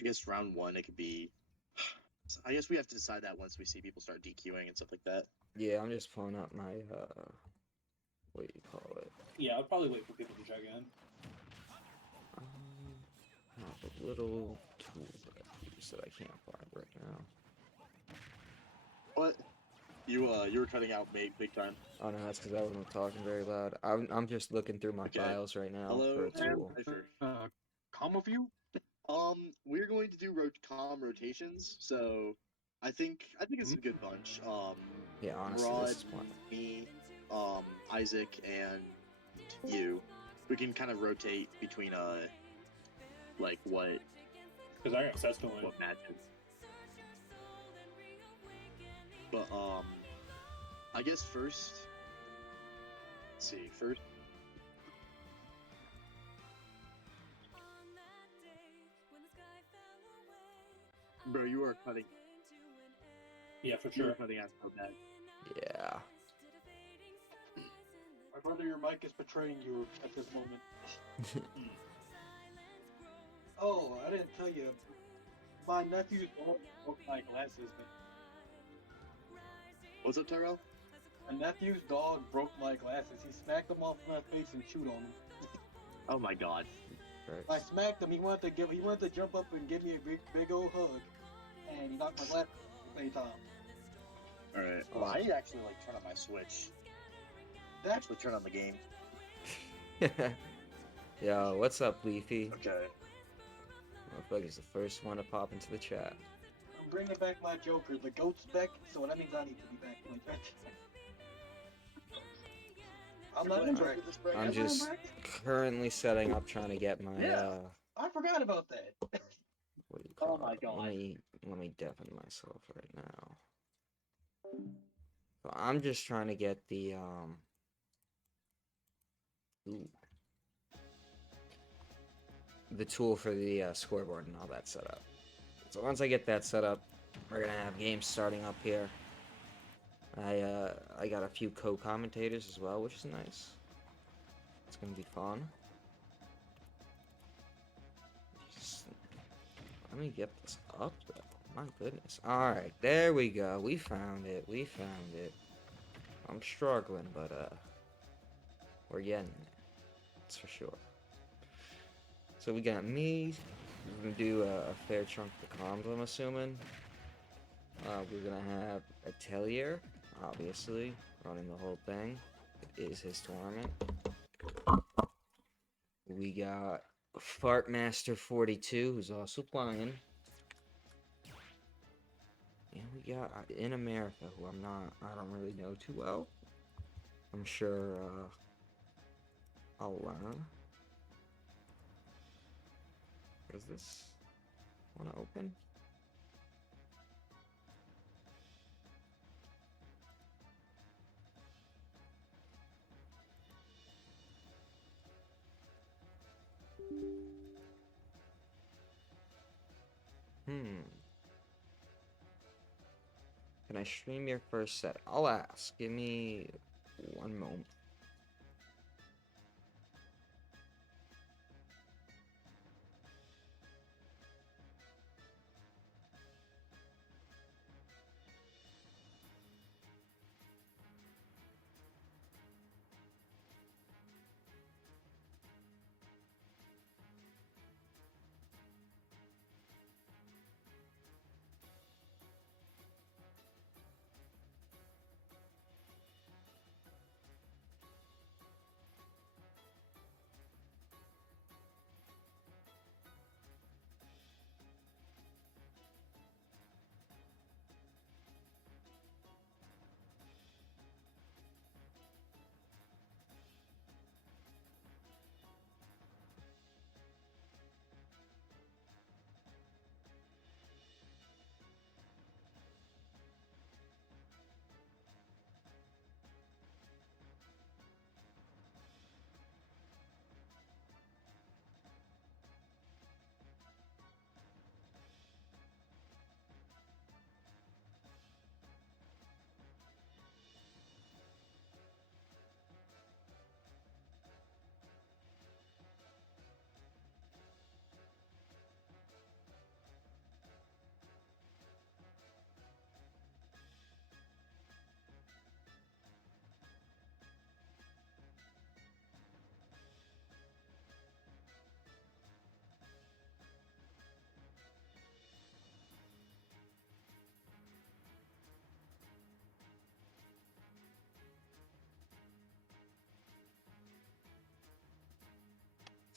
I guess round one it could be. I guess we have to decide that once we see people start DQing and stuff like that. Yeah, I'm just pulling up my what do you call it? Yeah, I'll probably wait for people to check in. Have a little tool that I use that I can't find right now. What? You were cutting out big time. Oh no, that's because I wasn't talking very loud. I'm just looking through my files right now for a tool. Combo view? We're going to do com rotations, so I think it's a good bunch. Yeah, honestly, Rod, this is fun. me, Isaac, and you. We can kind of rotate between like what Because I got sets going. what matches. But I guess first. Let's see. First. Bro, you are cutting. Yeah, for You are sure. cutting out so bad. Yeah. My brother, your mic is betraying you at this moment. Oh, I didn't tell you. My nephew broke my glasses. What's up, Tyrell? My nephew's dog broke my glasses. He smacked them off my face and chewed on them. Oh my god. I smacked him. He wanted to jump up and give me a big old hug, and he knocked my glasses at the same time. All right. Well, I need to actually like turn on my Switch. Actually, turn on the game. Yo, what's up, Leafy? Okay. Motherfucker's the first one to pop into the chat. I'm bringing back my Joker. The goat's back, so that means I need to be back. I'm not in bracket. I'm just currently setting up, trying to get my I forgot about that. what do you call Oh my it? god. Let me deafen myself right now. So I'm just trying to get the the tool for the scoreboard and all that set up. So once I get that set up, we're gonna have games starting up here. I got a few co-commentators as well, which is nice. It's gonna be fun. Just, let me get this up though. My goodness. Alright, there we go. We found it. We found it. I'm struggling, but we're getting it. That's for sure. So we got me. We're gonna do a fair chunk of the comms, I'm assuming. We're gonna have Atelier, obviously, running the whole thing. It is his tournament. We got Fartmaster42, who's also playing. And we got In America, who I don't really know too well. I'm sure I'll learn. Does this want to open? Can I stream your first set? I'll ask. Give me one moment.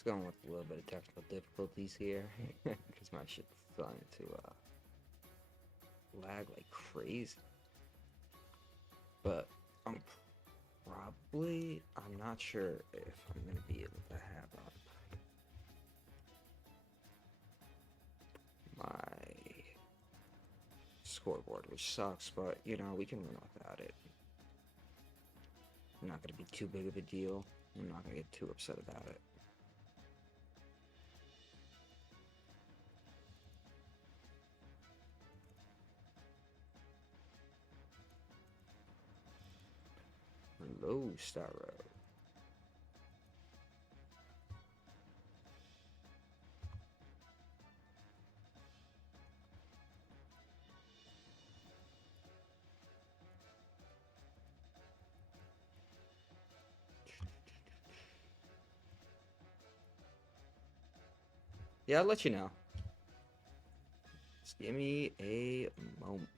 going with a little bit of technical difficulties here because my shit's starting to lag like crazy. But I'm not sure if I'm gonna be able to have up my scoreboard, which sucks, but you know, we can run without it. Not gonna be too big of a deal. I'm not gonna get too upset about it. Hello, Starro. Yeah, I'll let you know. Just give me a moment.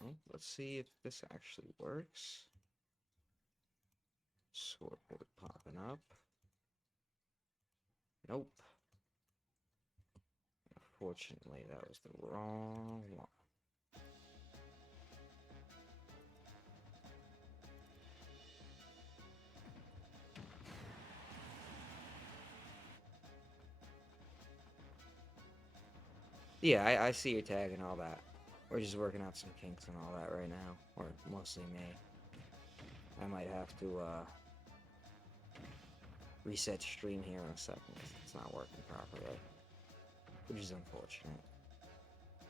Well, let's see if this actually works. Scoreboard popping up. Nope. Unfortunately, that was the wrong one. Yeah, I see your tag and all that. We're just working out some kinks and all that right now. Or mostly me. I might have to reset stream here in a second because it's not working properly. Which is unfortunate.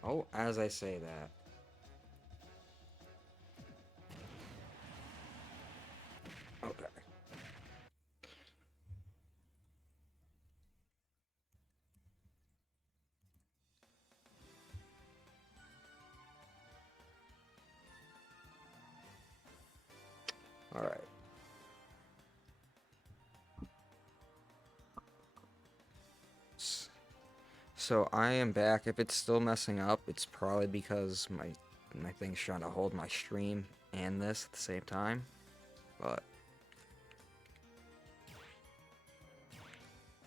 Oh, as I say that. Okay. Alright. So I am back. If it's still messing up, it's probably because my thing's trying to hold my stream and this at the same time. But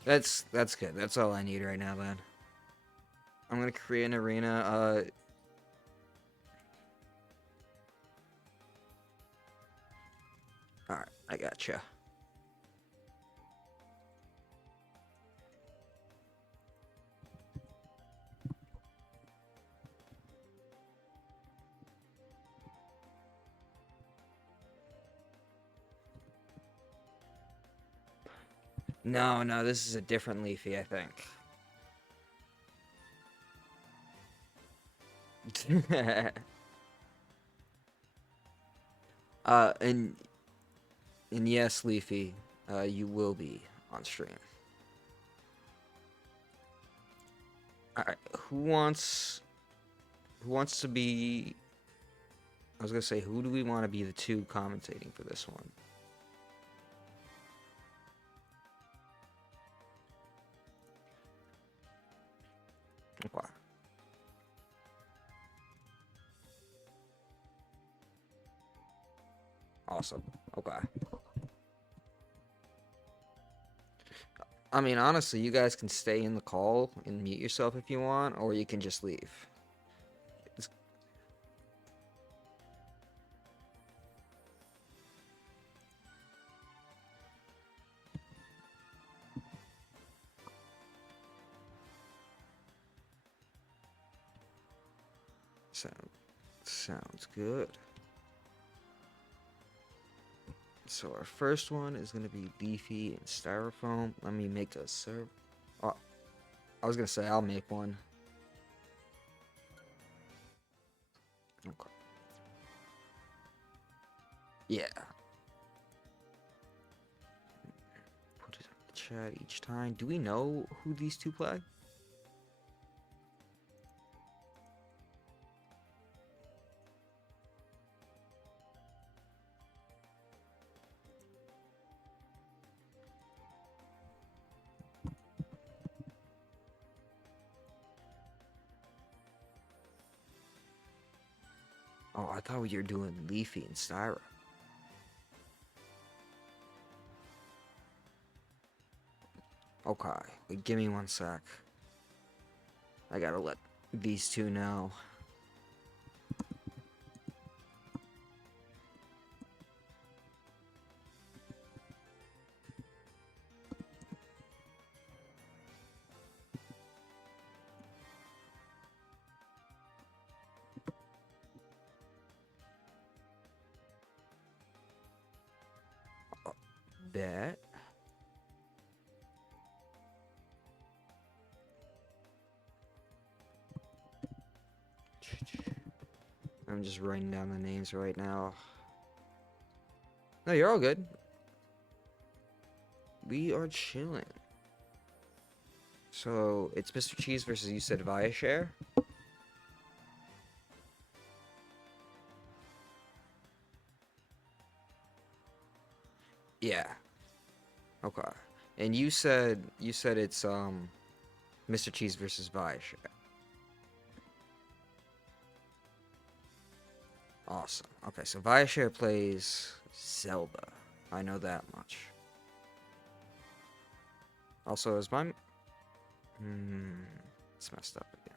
that's good. That's all I need right now then. I'm gonna create an arena. Alright, I gotcha. No, this is a different Leafy, I think. And yes, Leafy, you will be on stream. Alright, who wants to be... I was gonna say, who do we want to be the two commentating for this one? Okay. Awesome. Okay. I mean, honestly, you guys can stay in the call and mute yourself if you want, or you can just leave. Sounds good. So our first one is gonna be Leafy and Styrofoam. Let me make a serve. Oh, I was gonna say I'll make one. Okay. Yeah. Put it on the chat each time. Do we know who these two play? Oh, I thought you were doing Leafy and Styra. Okay, wait, give me one sec. I gotta let these two know. Bet. I'm just writing down the names right now. No, you're all good. We are chilling. So, it's Mr. Cheese versus you said Viashare? Yeah. Okay. And you said it's Mr. Cheese versus Viashare. Awesome. Okay, so Viashare plays Zelda. I know that much. Also, is my... it's messed up again.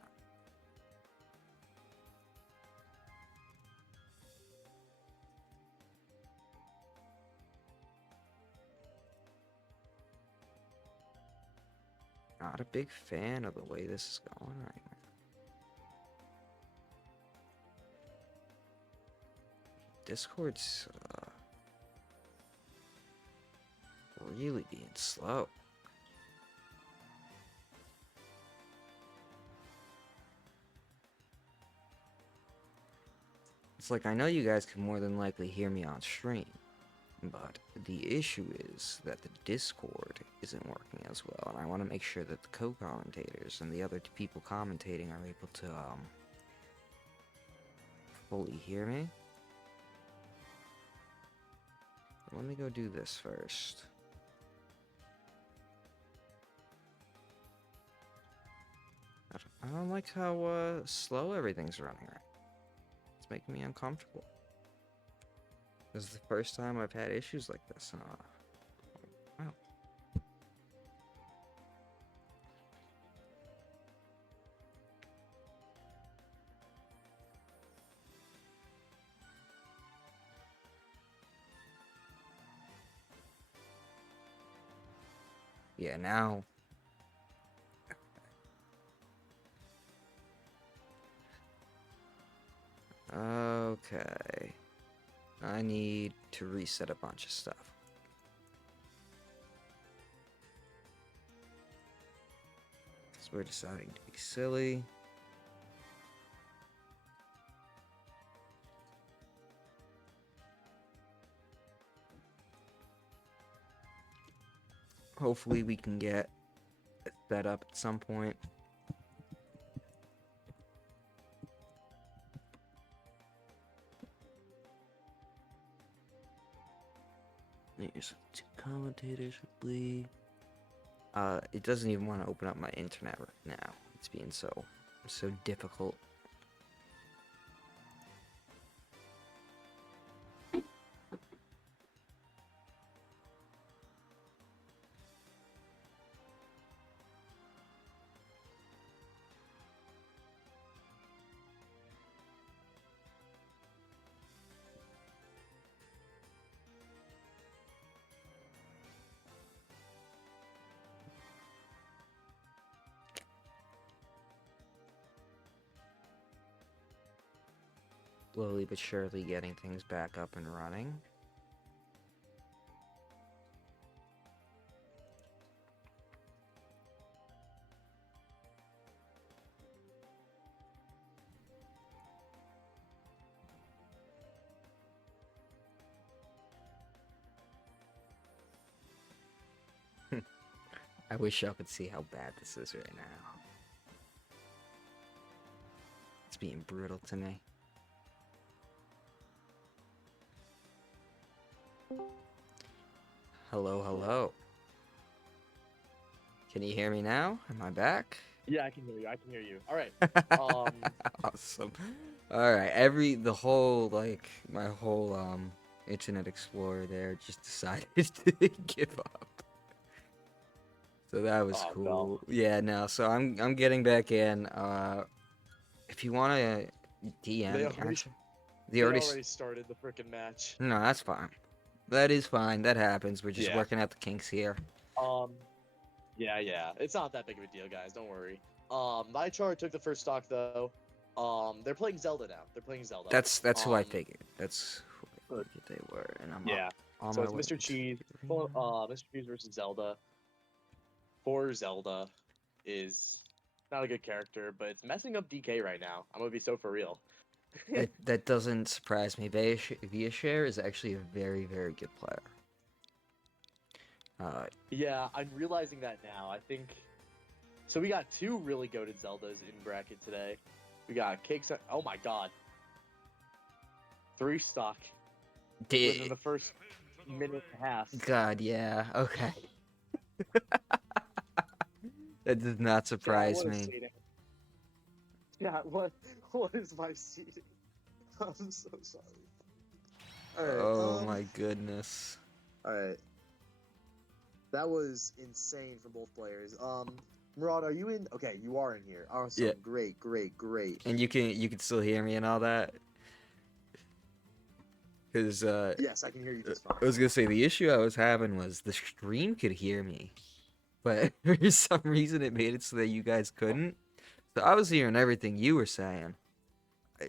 Not a big fan of the way this is going right now. Discord's really being slow. It's like, I know you guys can more than likely hear me on stream, but the issue is that the Discord isn't working as well, and I want to make sure that the co-commentators and the other people commentating are able to fully hear me. Let me go do this first. I don't like how slow everything's running right. It's making me uncomfortable. This is the first time I've had issues like this. Wow. Yeah, now. Okay. I need to reset a bunch of stuff. So we're deciding to be silly. Hopefully we can get that up at some point. There's 2 commentators with Lee. It doesn't even want to open up my internet right now. It's being so difficult. Slowly but surely getting things back up and running. I wish y'all could see how bad this is right now. It's being brutal to me. Hello, hello. Can you hear me now? Am I back? Yeah, I can hear you. I can hear you. All right. Awesome. All right, my whole Internet Explorer there just decided to give up. So that was Oh, cool. no. Yeah, no. So I'm getting back in. If you want to DM, They already- actually, They already started the freaking match. No, that's fine. That is fine. That happens. We're just Yeah. working out the kinks here. Yeah. It's not that big of a deal, guys. Don't worry. My chart took the first stock though. They're playing Zelda now. They're playing Zelda. That's who I figured. That's who I Good. figured they were, and I'm Yeah. on So my it's way. Mr. Cheese. Mr. Cheese versus Zelda. Poor Zelda is not a good character, but it's messing up DK right now. I'm gonna be so for real. That doesn't surprise me. Viashare is actually a very, very good player. Yeah, I'm realizing that now. I think so. We got two really goated Zeldas in bracket today. We got Cakes. Oh my god, 3 stock within the first minute and a half. God, yeah. Okay. That does not surprise me. Yeah, what is my seeding? I'm so sorry. Alright, Oh my goodness. Alright. That was insane from both players. Murad, are you in? Okay, you are in here. Awesome. Yeah. Great. And you can still hear me and all that. Because Yes, I can hear you just I fine. was gonna say the issue I was having was the stream could hear me, but for some reason it made it so that you guys couldn't. So I was hearing everything you were saying.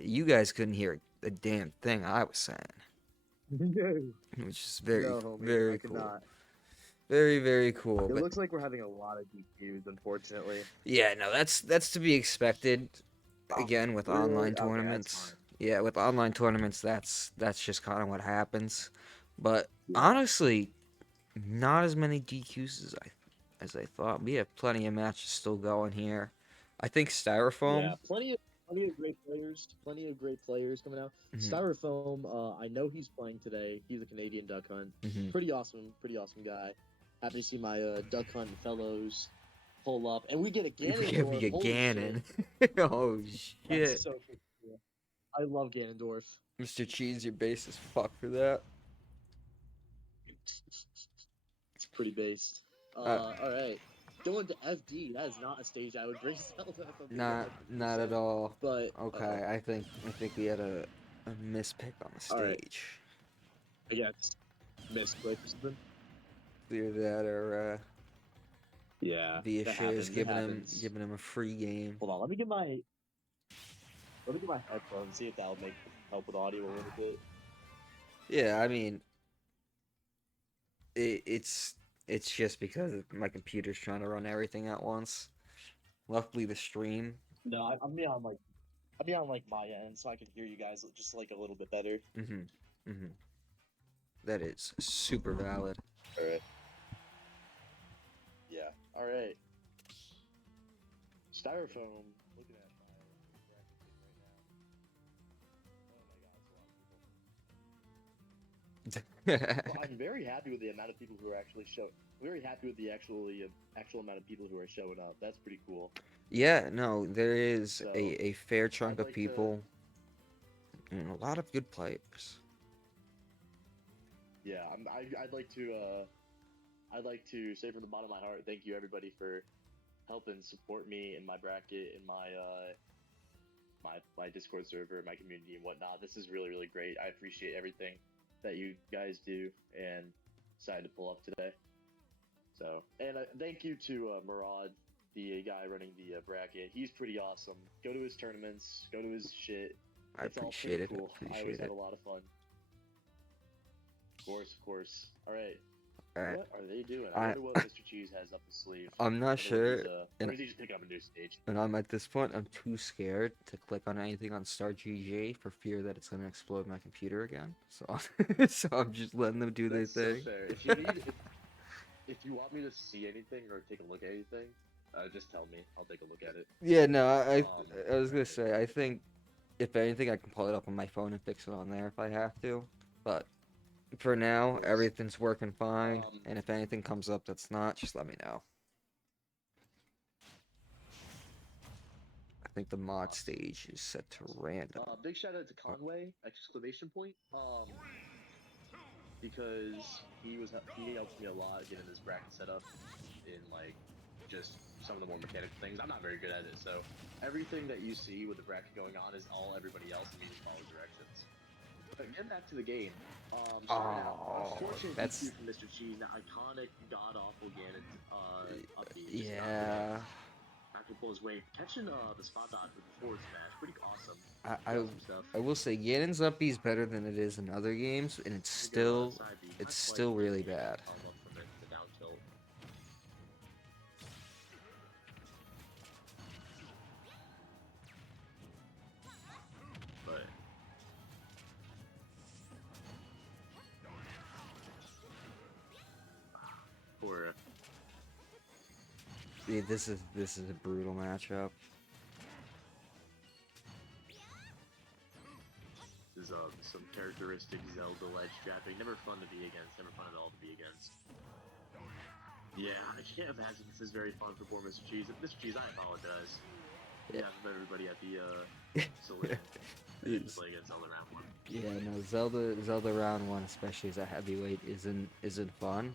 You guys couldn't hear a damn thing I was saying, which is very very cool. Very, very cool. It But looks like we're having a lot of DQs, unfortunately. yeah, no, that's to be expected. Again, with Really? online Okay, that's tournaments. fine. Yeah, with online tournaments, that's just kind of what happens. But honestly, not as many DQs as I thought. We have plenty of matches still going here. I think Styrofoam. Yeah, plenty of great players. Plenty of great players coming out. Mhm. Styrofoam, I know he's playing today. He's a Canadian duck hunt. Mhm. Pretty awesome guy. Happy to see my duck hunt fellows pull up, and we get a Ganondorf. We get Holy Ganon. shit. Oh That's shit! so cool. I love Ganondorf. Mr. Cheese, your base is fucked for that. It's pretty based. All right. Going to FD. That is not a stage I would bring Zelda. If I'm being Not at 100%. all. But Okay, I think we had a mispick on the All right. stage. I guess misclick or something. Clear that, or Yeah. Via that shares happens. giving him a free game. Hold on, let me get my headphones, see if that'll help with audio a little bit. Yeah, I mean, it's just because my computer's trying to run everything at once. Luckily, the stream. No, I'm be on my end, so I can hear you guys just like a little bit better. That is super valid. All right. Yeah. All right. Styrofoam. Looking at my bracket thing right now. Oh my God, it's a lot of people. Well, I'm very happy with the amount of people who are actually showing. Very happy with the actual amount of people who are showing up. That's pretty cool. Yeah, no, there is So, a fair chunk I'd of like people and a lot of good players. Yeah, I'd like to say from the bottom of my heart, thank you everybody for helping support me in my bracket, in my my Discord server, my community and whatnot. This is really, really great. I appreciate everything that you guys do and decided to pull up today. So, and thank you to Murad, the guy running the bracket. He's pretty awesome. Go to his tournaments, go to his shit. I It's all appreciate pretty it. cool. I always Appreciate have it. a lot of fun. Of course. All right. All right. What are they doing? I wonder what Mr. Cheese has up his sleeve. I'm not sure. Or is he just picking up a new stage? And I'm at this point, I'm too scared to click on anything on Star GG for fear that it's gonna explode my computer again. So, so I'm just letting them do their That's so thing. fair. if you want me to see anything or take a look at anything, just tell me. I'll take a look at it. Yeah, no, I Um, I was gonna say, I think if anything, I can pull it up on my phone and fix it on there if I have to. But for now, course. everything's working fine. Um, And if anything comes up that's not, just let me know. I think the mod stage is set to random. Big shout out to Conway! Exclamation point. Because he helped me a lot getting this bracket set up in like just some of the more mechanical things. I'm not very good at it, so everything that you see with the bracket going on is all everybody else, and me just follow directions. But getting back to the game, starting out, Oh, unfortunate that's- DQ from Mr. Cheese, that iconic god awful Ganon upbeat. Just not Yeah. not to pull his weight, catching the spot dodge with the forward smash, pretty awesome. I Awesome stuff. I will say Ganon's up B is better than it is in other games, and it's still really bad. Up from the down tilt. But poor. Yeah, this is a brutal matchup. This is some characteristic Zelda ledge trapping. Never fun to be against. Never fun at all to be against. Yeah, I can't imagine this is very fun for poor Mr. Cheese. Mr. Cheese, I apologize. Yeah, from everybody at the Salute. It's- Play against Zelda round 1. Yeah, no, Zelda round 1, especially as a heavyweight, isn't fun.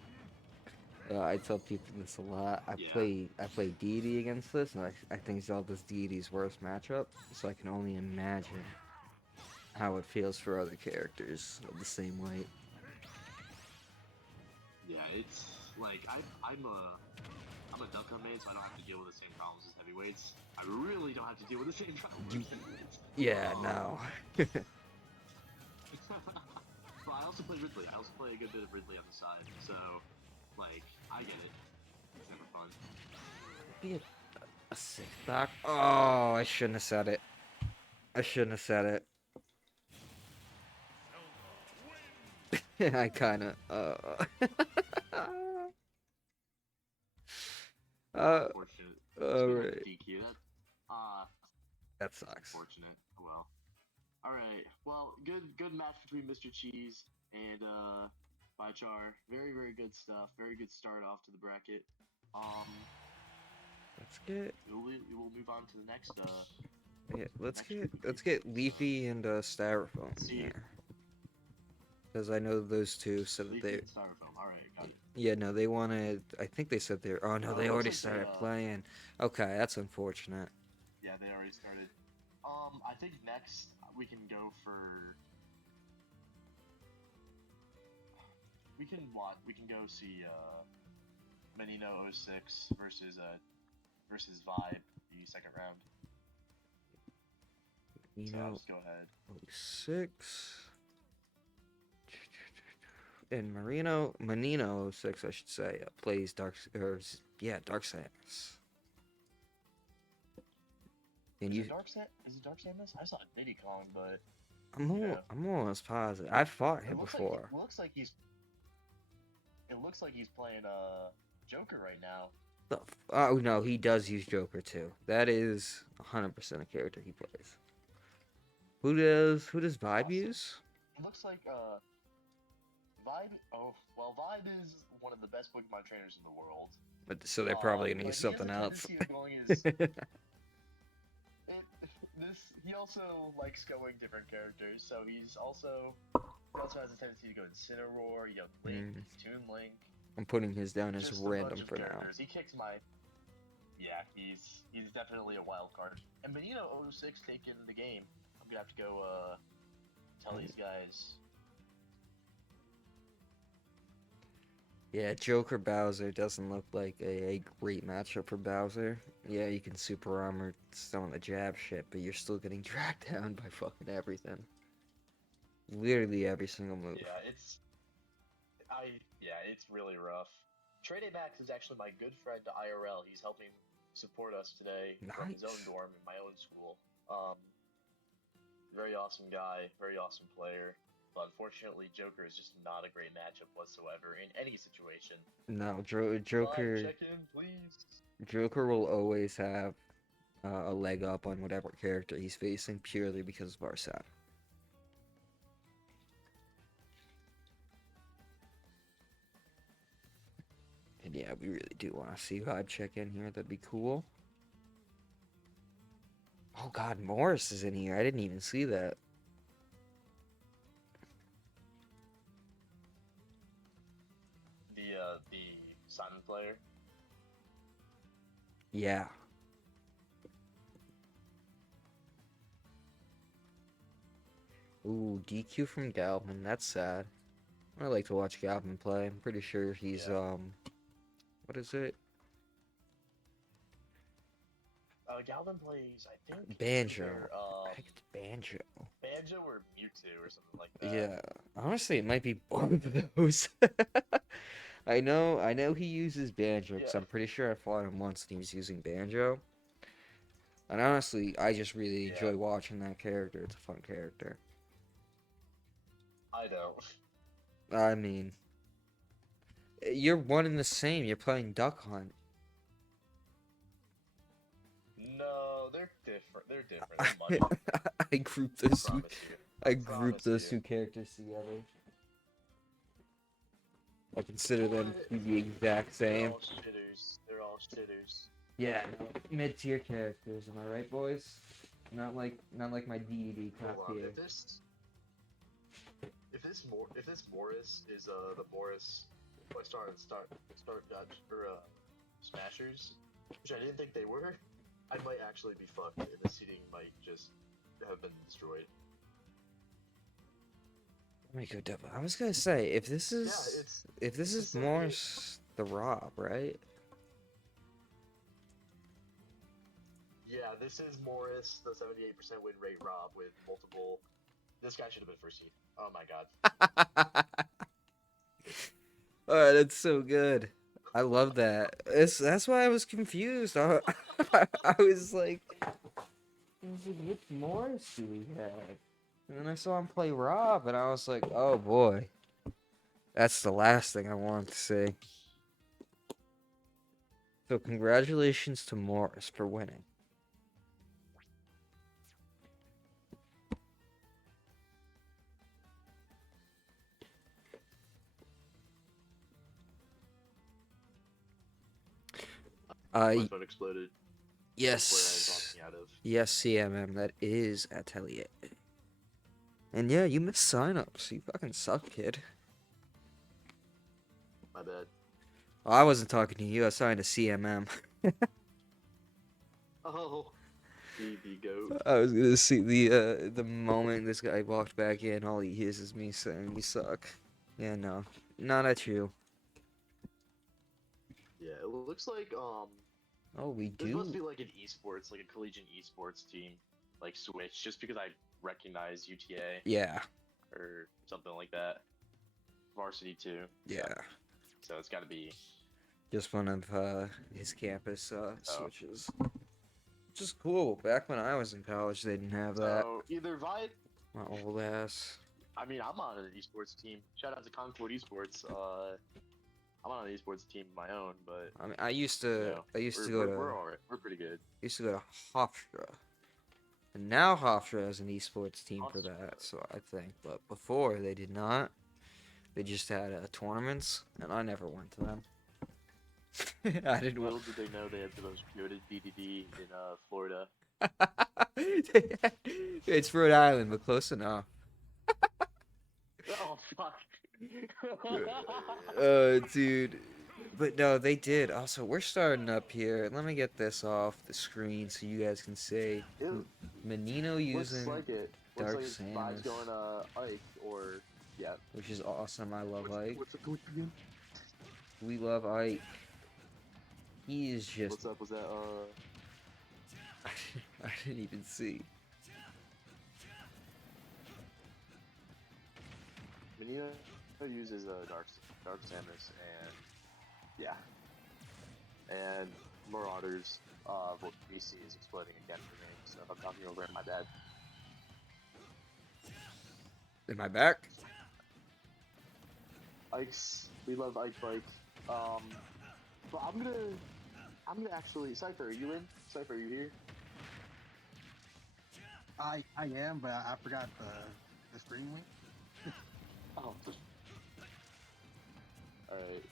I tell people this a lot. I play Deity against this, and I think Zelda's Deity's worst matchup. So I can only imagine how it feels for other characters of the same weight. Yeah, it's like I'm a Duck main, so I don't have to deal with the same problems as heavyweights. I really don't have to deal with the same problems as heavyweights. Yeah, no. But I also play Ridley. I also play a good bit of Ridley on the side, so like I get it. It's never fun. Be a 6-back. Oh, I shouldn't have said it. I shouldn't have said it. I kind of. Unfortunate. Alright. DQ. That sucks. Unfortunate. Well. Alright. Well, good match between Mr. Cheese and Bychar. Very, very good stuff. Very good start off to the bracket. We'll move on to the next Yeah, let's get Leafy and Styrofoam in See. here. Because I know those two said that Leafy they. and Styrofoam. Alright, got it. Yeah, no, they wanted. I think they said they're. Oh no, Oh, they it already looks like started they, playing. Okay, that's unfortunate. Yeah, they already started. I think next we can go for. We can go see Menino 06 versus Vibe the second round. You So I'll know, just go ahead. 06. And Menino 06, I should say, plays Dark Samus. And Is it Dark Samus? I saw Diddy Kong, but I'm almost positive. I fought him before. It looks like he's playing Joker right now. Oh no, he does use Joker too. That is 100% a character he plays. Who does Vibe use? It looks like Vibe. Oh well, Vibe is one of the best Pokemon trainers in the world. But so they're probably gonna but use he has a something else. tendency of going his- He also likes going different characters, so he also has a tendency to go Incineroar, Link, Toon Link. I'm putting his down as Just a random bunch of for now. characters. He kicks my. Yeah, he's definitely a wild card. And Benito 06 taking the game. I'm gonna have to go tell these guys. Yeah, Joker Bowser doesn't look like a great matchup for Bowser. Yeah, you can super armor stone the jab shit, but you're still getting dragged down by fucking everything. Literally every single move. Yeah, it's really rough. Trade Max is actually my good friend IRL. He's helping support us today from his own Nice. dorm in my own school. Very awesome guy, very awesome player. but unfortunately, Joker is just not a great matchup whatsoever in any situation. No, Live Joker. check-in, please. Joker will always have a leg up on whatever character he's facing purely because of our set. And yeah, we really do want to see Vibe check in here. That'd be cool. Oh God, Morris is in here. I didn't even see that. The Simon player. Yeah. Ooh, DQ from Galvin. That's sad. I like to watch Galvin play. I'm pretty sure he's what is it? Galvin plays, I think. Banjo. either, I think it's Banjo. Banjo or Mewtwo or something like that. Yeah. Honestly, it might be both of those. I know he uses Banjo because Yeah. I'm pretty sure I fought him once and he was using Banjo. And honestly, I just really enjoy watching that character. It's a fun character. I don't. I mean, you're one and the same. You're playing Duck Hunt. No, they're different. They're different. They're much different. I grouped those two. Promise you. I grouped promise those you. two characters together. I consider them to be the exact They're same. all shitters. They're all shitters. Yeah, mid-tier characters. Am I right, boys? Not like my DD top Hold on. tier. If this Morris is the Morris who I start Dutch or Smashers, which I didn't think they were, I might actually be fucked, and the seating might just have been destroyed. Let me go double. I was gonna say if this is it's like Morris the Rob, right? Yeah, this is Morris, the 78% win rate Rob with multiple. This guy should have been first seed. Oh my god. Alright, that's so good. I love that. That's why I was confused. I was like, which Morris do we have? And then I saw him play Rob, and I was like, oh boy. That's the last thing I wanted to see. So congratulations to Morris for winning. My phone exploded. Yes. Where I was talking out of. Yes, CMM, that is Atelier. And yeah, you missed signups. You fucking suck, kid. My bad. Well, I wasn't talking to you. I was talking to CMM. Oh. The goat. I was gonna see the moment this guy walked back in, all he hears is me saying you suck. Yeah, no, not at you. Yeah, it looks like Oh, we this must be do. like an esports, like a collegiate esports team, like Switch, just because I recognize UTA Yeah, or something like that. Varsity too. yeah. So it's got to be. Just one of his campus switches. Which is cool. Back when I was in college, they didn't have that. So either Vibe. My old ass. I mean, I'm on an esports team. Shout out to Concord Esports. I'm on an esports team of my own, but I mean, I used to you know, we're go alright. We're pretty good. to Hofstra. And now Hofstra has an esports team for Hofstra. that, so I think. But before, they did not. They just had tournaments, and I never went to them. I didn't Little want. did they know they had the most goated DDD in Florida. It's Rhode Island, but close enough. Oh fuck. Dude. But no, they did. Also, we're starting up here. Let me get this off the screen so you guys can see. Menino Looks using like it. Dark Looks like Samus. Vibe's going Ike or yeah. which is awesome. I love Ike. What's the coach again? We love Ike. He is just. What's up? Was that I didn't even see. Menino uses Dark Samus and yeah, and Marauders. What BC is exploding again for me. So if I'm talking over it, my bad. Am I back? Ike's. We love Ike Bike. But I'm gonna actually. Cypher, are you in? Cypher, are you here? I am, but I forgot the stream link. Oh. Alright.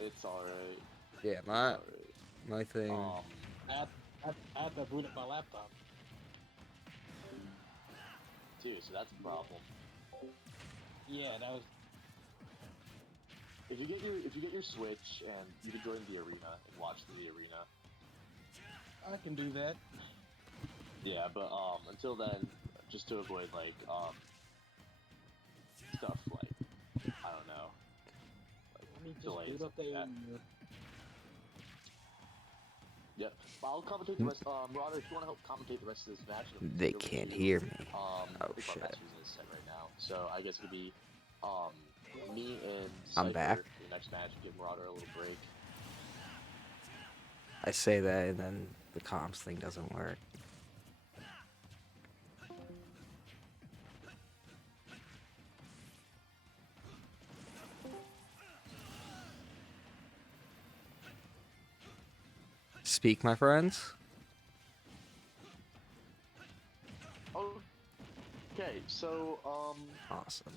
It's alright. Yeah, my thing. I have to boot up my laptop. Dude, so that's the problem. Yeah, that was. If you get your Switch and you can join the arena and watch the arena. I can do that. Yeah, but until then, just to avoid like stuff like I don't know. I mean, just Delays boot up the. like that. Yep. I'll commentate the rest. Marauder, if you want to help commentate the rest of this match, They can't hear me. Oh shit. Match using this set right now, so I guess it could be me and I'm Cypher back. for the next match. Give Marauder a little break. I say that and then the comms thing doesn't work. Speak, my friends. Okay, so Awesome.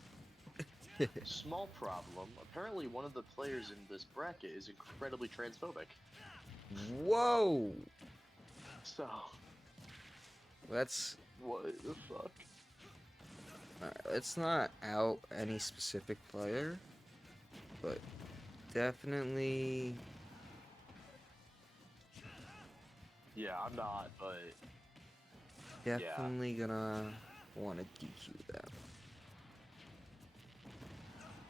small problem. Apparently, one of the players in this bracket is incredibly transphobic. Whoa! So, Let's what the fuck? let's not out any specific player, but definitely. Yeah, I'm not, but Definitely gonna want to DQ them.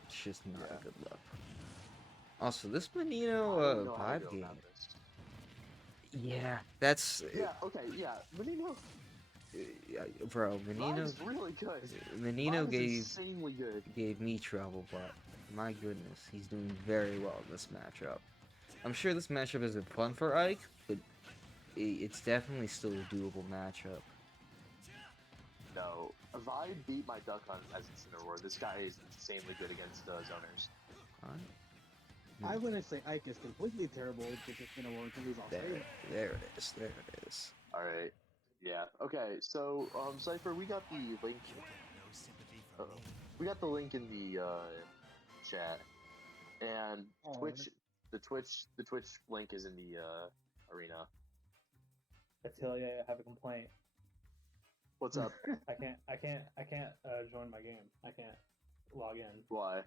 It's just not a good look. Also, this I Menino don't know how I vibe feel game. about this. Yeah, that's Yeah, okay, yeah. Menino, bro. Menino Ryan's really good. Menino Ryan's gave insanely good. me trouble, but my goodness, he's doing very well in this matchup. I'm sure this matchup isn't fun for Ike, but it's definitely still a doable matchup. No, if I beat my duck on Peasants in a Roar, this guy is insanely good against zoners. I wouldn't say Ike is completely terrible. It's just in a war until he's off stage. There it is. There it is. Alright. Yeah. Okay, so, Cypher, we got the link. We got the link in the, chat. And Oh, Twitch, the Twitch link is in the, arena. Atelia, I have a complaint. What's up? I can't join my game. I can't log in. Why?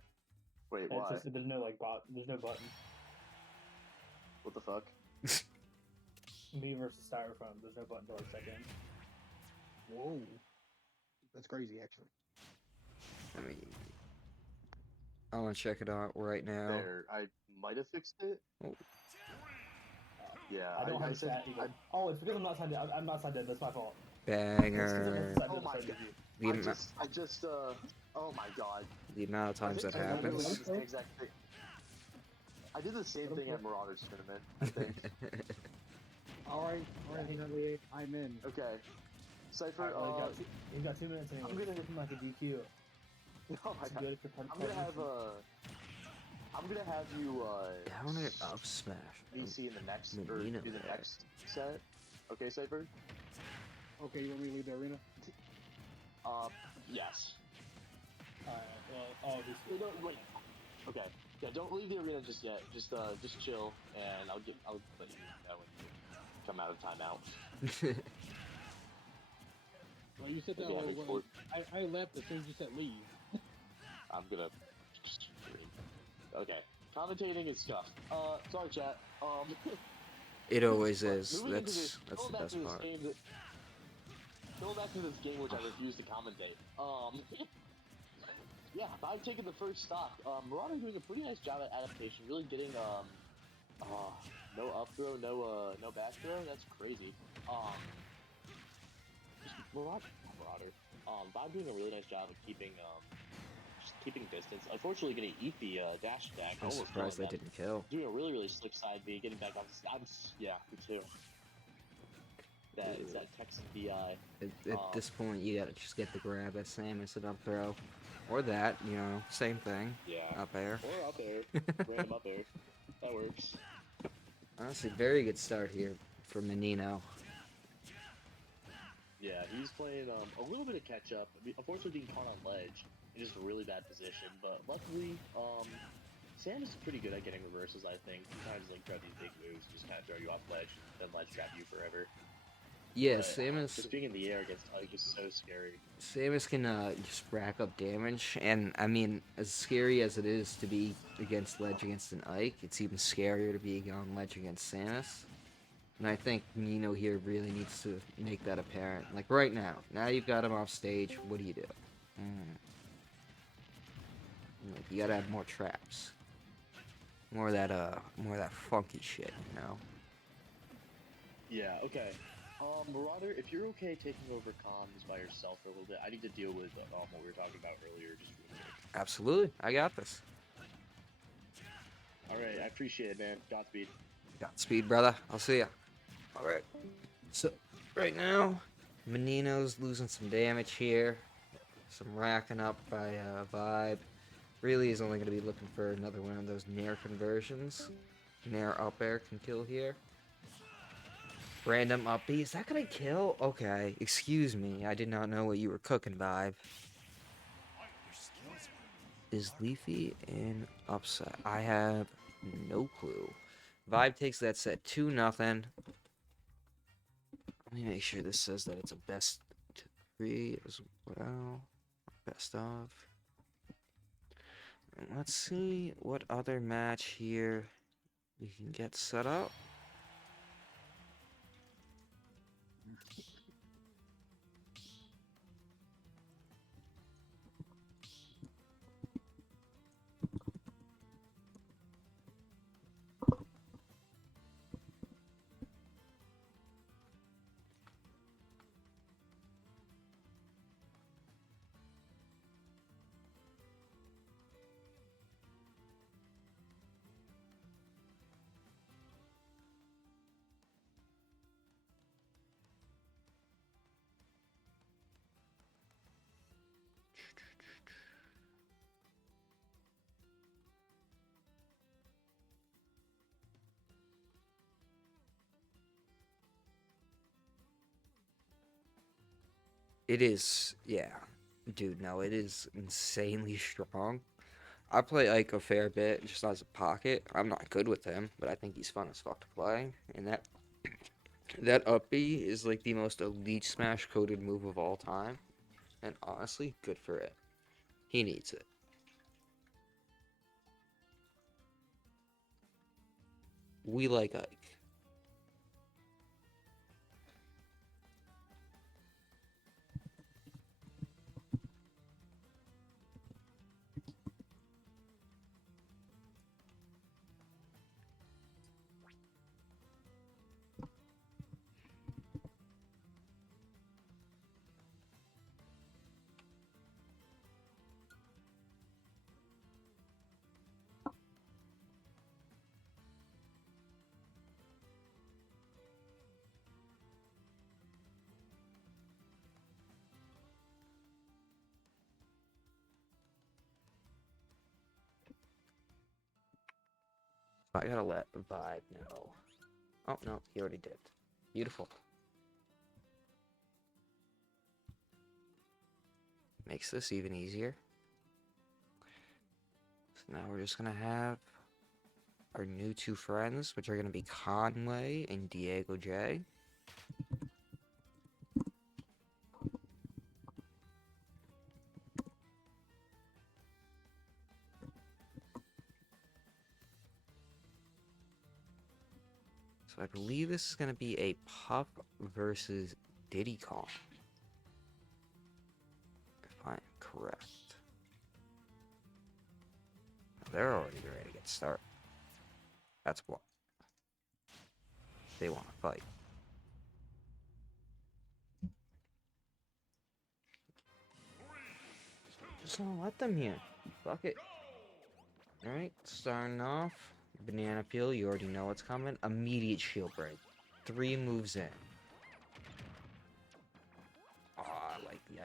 Wait, It's why? just, there's no there's no button. What the fuck? Me versus Styrofoam. There's no button to like check in. whoa, that's crazy actually. I mean, I want to check it out right now. There, I might have fixed it. Oh. Yeah, I don't have a said. chat either. Oh, it's because I'm not signed in. I'm not signed in. That's my fault. Banger. Oh my god. I just, oh my god. The amount of times that I did the happens. same exact thing. I did the same thing at Marauders tournament, I think. Alright, Henry, I'm in. Okay. Cypher, Well, he's got 2 minutes anyway. I'm gonna- Looking like a DQ. oh my It's god. good for I'm gonna have you, Down it up smash. DC in the next, or Menino do the there. next set. Okay, Cypher? Okay, you want me to leave the arena? Yes. Alright, well, Wait, no, wait. Okay. Yeah, don't leave the arena just yet. Just chill, and I'll let you know when you come out of timeout. Well, you said that. Yeah, Well, I left as soon as you said leave. I'm gonna stream. Okay. Commentating is stuff. Sorry, chat. It always but is. moving into That's this- the going back best to this part. game going back to this game, which I refuse to commentate. Yeah, I've taken the first stock. Marauder doing a pretty nice job at adaptation, really getting no up throw, no back throw. That's crazy. Just Marauder. Bob doing a really nice job of keeping just keeping distance. Unfortunately, gonna eat the dash attack. I'm almost surprised they killing them. didn't kill. Doing a really slick side B, getting back off. Yeah, me too. It's that Texan DI. At this point, you gotta just get the grab at Samus and up throw. Or that, you know, same thing. Yeah. Up air. Or up air. Random up air. That works. Honestly, very good start here for Menino. Yeah, he's playing a little bit of catch up. Unfortunately, being caught on ledge in just a really bad position. But luckily, Sam is pretty good at getting reverses. I think sometimes like grab these big moves, and just kind of throw you off ledge, then ledge trap you forever. Yeah, But, Samus. just being in the air against Ike is so scary. Samus can just rack up damage, and I mean, as scary as it is to be against ledge against an Ike, it's even scarier to be on ledge against Samus. And I think Nino here really needs to make that apparent. Like right now you've got him off stage. What do you do? Like, you gotta have more traps, more of that funky shit, you know. Yeah. Okay. Marauder, if you're okay taking over comms by yourself for a little bit, I need to deal with what we were talking about earlier. Just real quick. Absolutely, I got this. All right, I appreciate it, man. Godspeed. Godspeed, brother. I'll see ya. All right. So right now, Menino's losing some damage here. Some racking up by Vibe. Really is only going to be looking for another one of those Nair conversions. Nair up air can kill here. Random up B. Is that going to kill? Okay. Excuse me. I did not know what you were cooking, Vibe. Is Leafy in upset? I have no clue. Vibe takes that set 2-0. Let me make sure this says that it's a best 3 as well. Best of. And let's see what other match here we can get set up. It is, yeah. Dude, no, it is insanely strong. I play Ike a fair bit, just as a pocket. I'm not good with him, but I think he's fun as fuck to play. And that up B is like the most elite smash coded move of all time. And honestly, good for it. He needs it. We like Ike. I gotta let the Vibe know. Oh, no, he already did. Beautiful. Makes this even easier. So now we're just gonna have our new 2 friends, which are gonna be Conway and Diego J. So I believe this is going to be a Pup versus Diddy Kong. If I'm correct. They're already ready to get started. That's what. They want to fight. Just don't let them here. Fuck it. Alright, starting off. Banana peel, you already know what's coming. Immediate shield break. 3 moves in.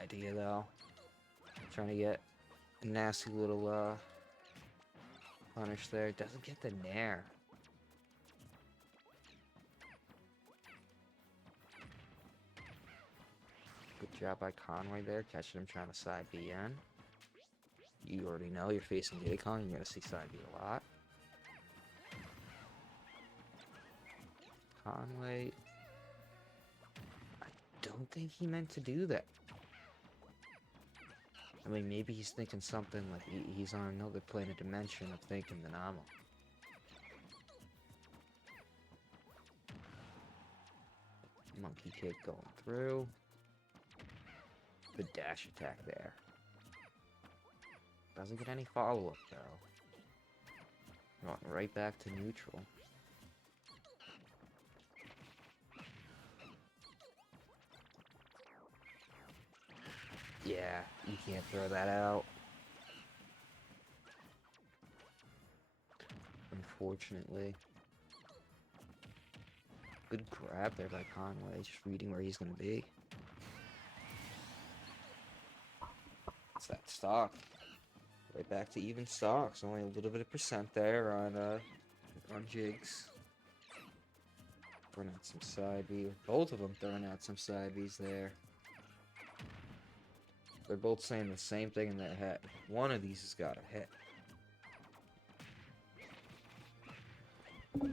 idea though. Trying to get a nasty little punish there. Doesn't get the nair. Good job by Conway there, catching him trying to side B in. You already know you're facing Diddy-Kong, you're gonna see side B a lot. Conway, I don't think he meant to do that. I mean, maybe he's thinking something like he's on another plane of dimension of thinking than I'm on. Monkey kick going through. Good dash attack there. Doesn't get any follow-up though. Going right back to neutral. Yeah, you can't throw that out. Unfortunately. Good grab there by Conway, just reading where he's gonna be. It's that stock. Right back to even stocks. Only a little bit of percent there on jigs. Throwing out some side B. Both of them throwing out some side Bs there. They're both saying the same thing in their head. One of these has got a hit.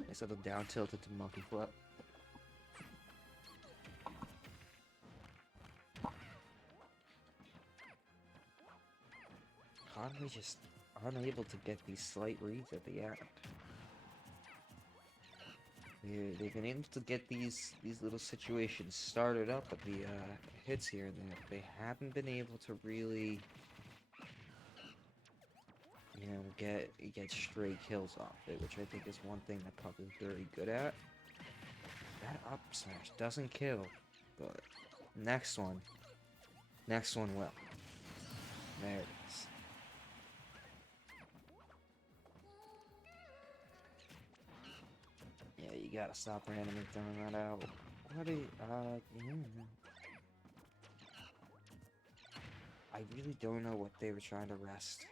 Nice little down tilted to monkey flip. Conway just unable to get these slight reads at the end. They've been able to get these little situations started up at the hits here. They haven't been able to really, you know, get stray kills off it, which I think is one thing that Puck is very good at. That up smash doesn't kill, but next one will. There it is. Yeah, you gotta stop randomly throwing that out. What do you, yeah. I really don't know what they were trying to rest.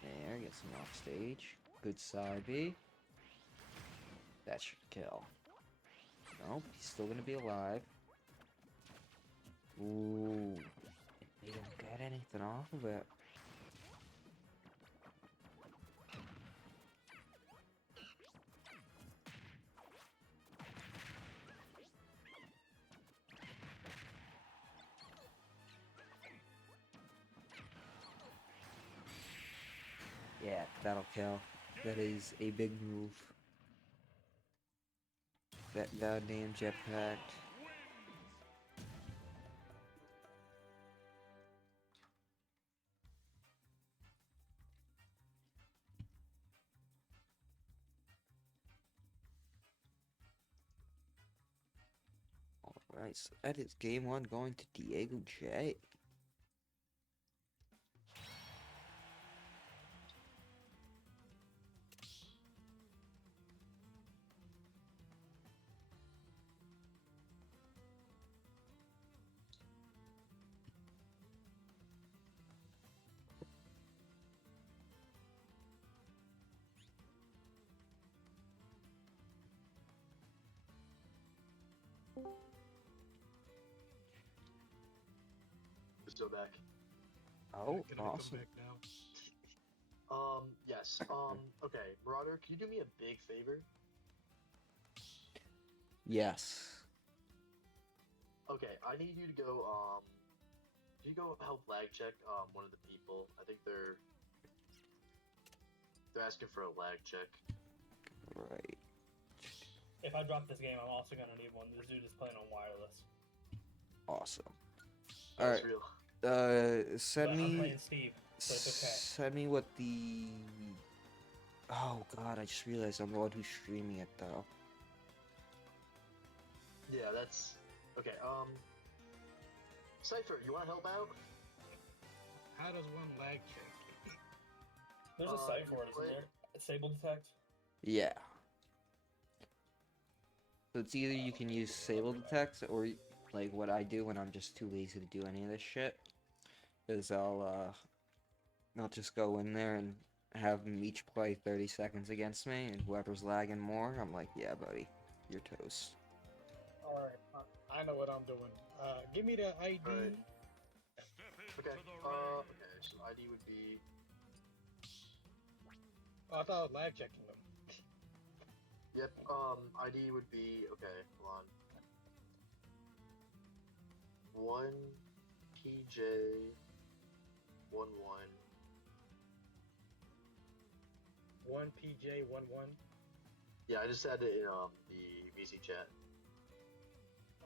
There, gets him off stage. Good side B. That should kill. Nope, he's still gonna be alive. Ooh. They don't get anything off of it. Yeah, that'll kill. That is a big move. That goddamn jetpack. Alright, so that is game one going to Diego J. Still back. Oh, Can I awesome. come back now? Yes. Okay, Marauder, can you do me a big favor? Yes. Okay, I need you to go, can you go help lag check, one of the people? I think they're asking for a lag check. Right. If I drop this game, I'm also gonna need one. This dude is playing on wireless. Awesome. That's Alright. real. Send But I'm me. playing Steve, so it's okay. Send me what the. Oh god, I just realized I'm the one who's streaming it though. Yeah, that's... Okay, Cypher, you wanna help out? How does one lag check? There's a site for it, isn't there? Disable detect. Yeah. So it's either you can use Sable Detect, or like what I do when I'm just too lazy to do any of this shit, is I'll just go in there and have them each play 30 seconds against me, and whoever's lagging more, I'm like, yeah, buddy, you're toast. Alright, I know what I'm doing. Give me the ID. Alright. Okay. Okay. So ID would be. Oh, I thought I was live checking them. Yep. ID would be. Okay. Hold on. 1PJ11. 1PJ11. Yeah, I just said it in the VC chat.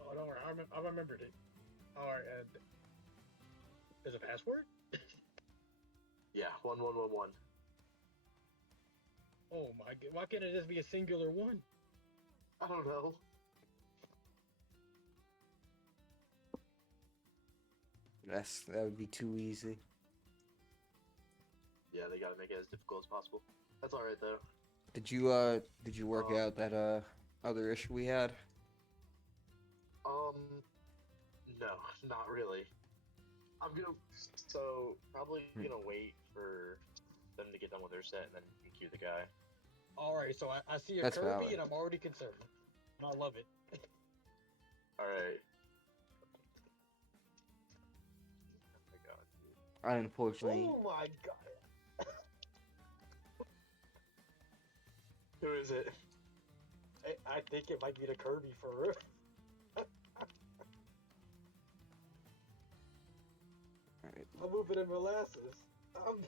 Oh, don't worry, I remembered it. Alright, there's a password? Yeah, 1111. Oh my god, why can't it just be a singular one? I don't know. That would be too easy. Yeah, they gotta make it as difficult as possible. That's alright though. Did you work out that other issue we had? No, not really. Probably gonna wait for them to get done with their set and then EQ the guy. Alright, so I see a That's Kirby valid. and I'm already concerned. And I love it. Alright. Oh my god, dude. Unfortunately, Oh my god. Who is it? I think it might be the Kirby for real. alright, I'm moving in molasses. I'm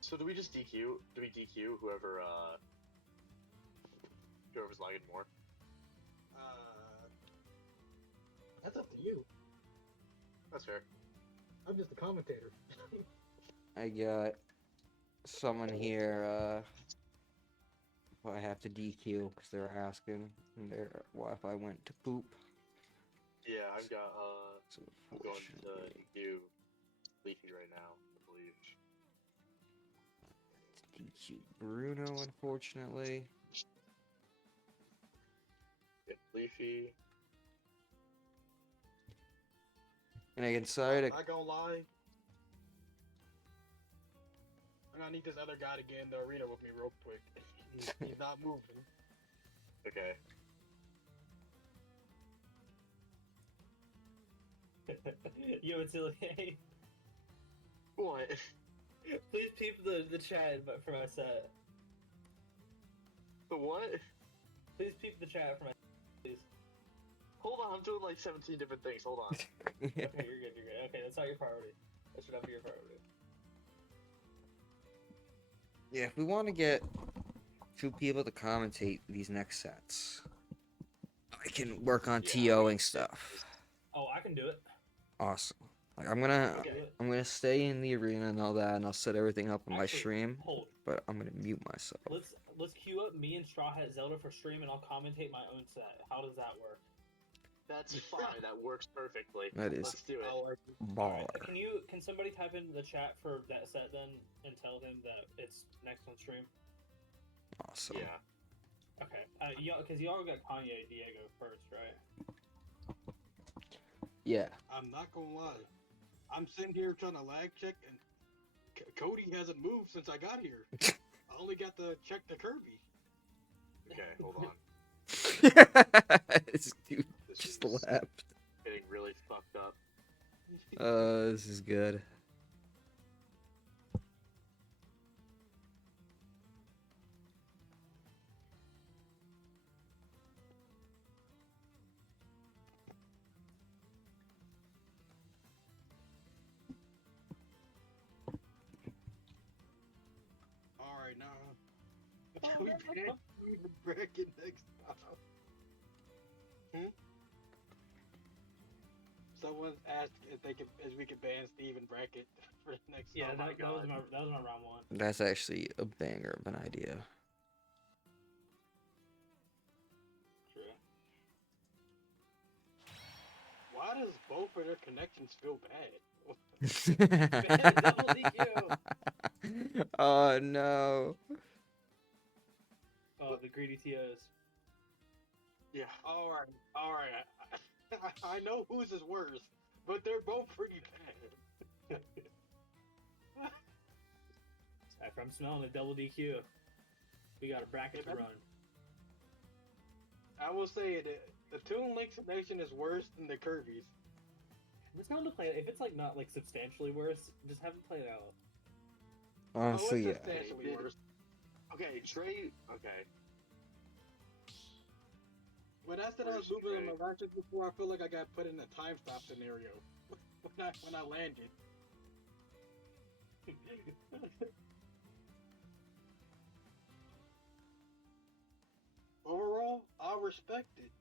So do we just DQ? Do we DQ whoever's lagging more? That's up to you. That's fair. I'm just a commentator. I got someone here. Who I have to DQ because they're asking their Wi-Fi went to poop. Yeah, I've got So I'm going to unfortunately, DQ Leafy right now, I believe. DQ Bruno. Unfortunately, Yeah, Leafy. and again, sorry to. I'm not gonna lie. I'm gonna need this other guy to get in the arena with me real quick. He's not moving. Okay. Yo, Atelier. What? Please peep the chat for my set. The what? Please peep the chat for my please. Hold on, I'm doing like 17 different things. Hold on. Okay, you're good, you're good. Okay, that's not your priority. That should not be your priority. Yeah, if we want to get 2 people to commentate these next sets, I can work on Yeah, TOing stuff. Oh, I can do it. Awesome. Like I can do it. I'm gonna stay in the arena and all that, and I'll set everything up on my Actually, stream. Hold. But I'm gonna mute myself. Let's queue up me and Straw Hat Zelda for stream, and I'll commentate my own set. How does that work? That's fine. That works perfectly. That is Let's do it. baller. Can somebody type in the chat for that set then and tell him that it's next on stream? Awesome. Yeah. Okay. Because y'all got Kanye Diego first, right? Yeah. I'm not gonna lie. I'm sitting here trying to lag check, and Cody hasn't moved since I got here. I only got to check the Kirby. Okay, hold on. This dude This just is left. getting really fucked up. This is good. Alright, now. We bracket next time. Someone asked if we can ban Steve and bracket for next Yeah, time. that was my round one. That's actually a banger of an idea. True. Why does both of their connections feel bad? Double DQ. Oh no. Oh, the greedy TOs. Yeah. All right. All right. I know whose is worse, but they're both pretty bad. After I'm smelling a double DQ. We got a bracket to Yeah, run. I will say that the Toon Link selection is worse than the Kirby's. Just tell them to play it. If it's like not like substantially worse, just have them play it out. Honestly, it's yeah. substantially Okay, worse. Okay, Trey. Okay. When I said I was Worse, moving in right? my ratchet before, I feel like I got put in a time stop scenario when I landed. Overall, I respect it.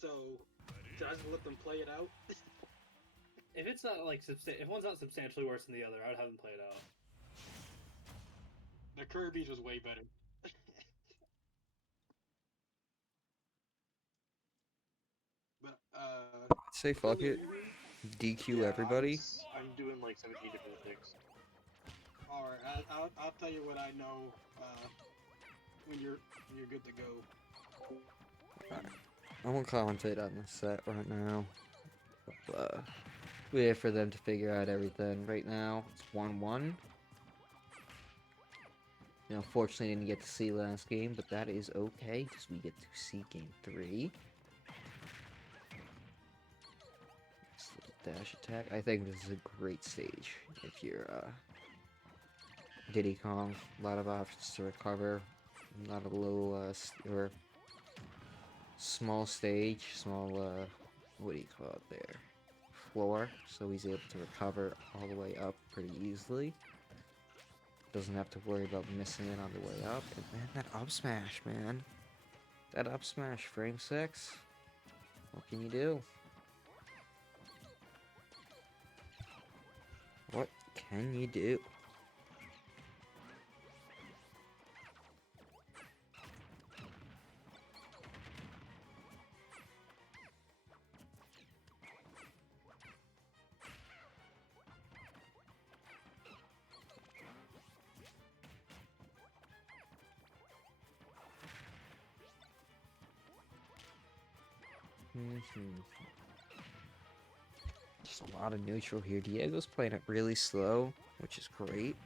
So, should I just let them play it out? If it's not like if one's not substantially worse than the other, I would have them play it out. The Kirby's was way better. But Say fuck Billy, it. DQ Yeah, everybody. I'm doing like 17 different picks. all right, I'll tell you what I know when you're good to go. I won't commentate on this set right now. Wait for them to figure out everything. Right now, it's 1-1. You know, fortunately, didn't get to see last game, but that is okay because we get to see game 3. Dash attack. I think this is a great stage if you're Diddy Kong. A lot of options to recover. A lot of low or small stage, small what do you call it there? Floor, so he's able to recover all the way up pretty easily. Doesn't have to worry about missing it on the way up. And man, that up smash, man. That up smash, frame 6. What can you do? What can you do? Just a lot of neutral here. Diego's playing it really slow, which is great.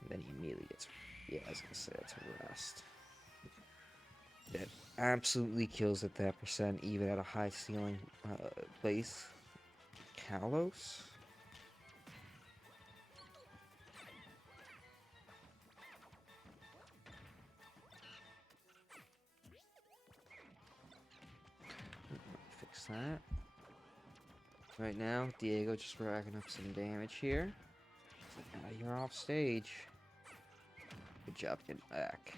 And then he immediately gets, yeah, I was gonna say it's a rest. That absolutely kills at that percent, even at a high ceiling place. Kalos? Fix that. Right now, Diego just racking up some damage here. You're off stage. Good job getting back.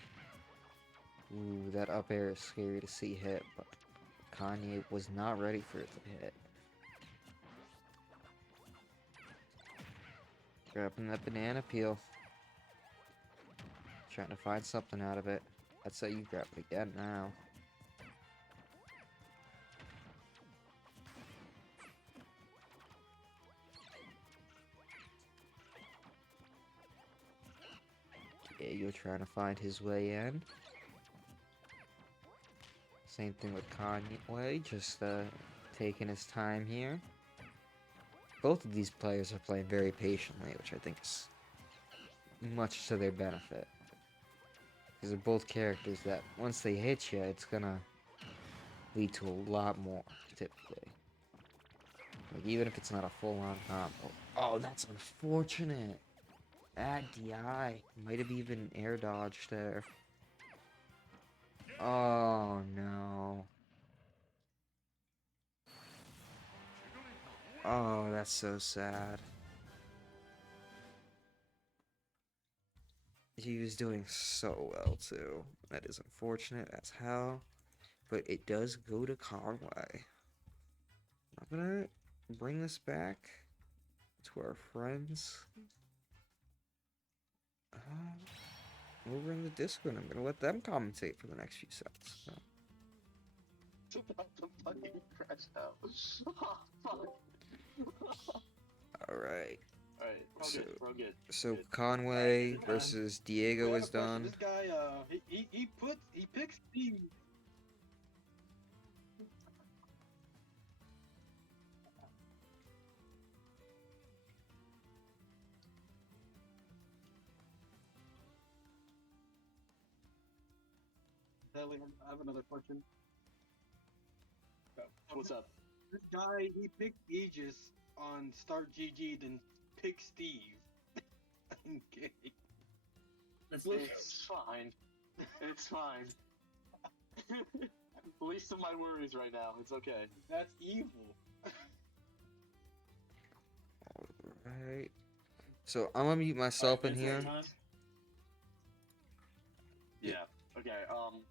Ooh, that up air is scary to see hit, but Kanye was not ready for it to hit. Grabbing that banana peel. Trying to find something out of it. I'd say you grab it again now. Diego trying to find his way in. Same thing with Kanye, just taking his time here. Both of these players are playing very patiently, which I think is much to their benefit. These are both characters that, once they hit you, it's gonna lead to a lot more, typically. Like, even if it's not a full-on combo. Oh, that's unfortunate. Bad DI. Might have even air dodged there. Oh, no. Oh, that's so sad. He was doing so well, too. That is unfortunate as hell. But it does go to Conway. I'm gonna bring this back to our friends. Over in the Discord, I'm gonna let them commentate for the next few sets. So. It's about to fucking crash out. Oh, fuck. Alright. Alright, we're all good. We're all good. So Good. Conway Alright, versus We Diego have is a question. done. This guy, he picks Steve. Ellie, I have another question. What's up? This guy, he picked Aegis on Start GG, then picked Steve. Okay. That's It's fine. It's fine. Least of my worries right now. It's okay. That's evil. Alright. So I'm gonna mute myself in here. Time. Yeah. Okay. Alright,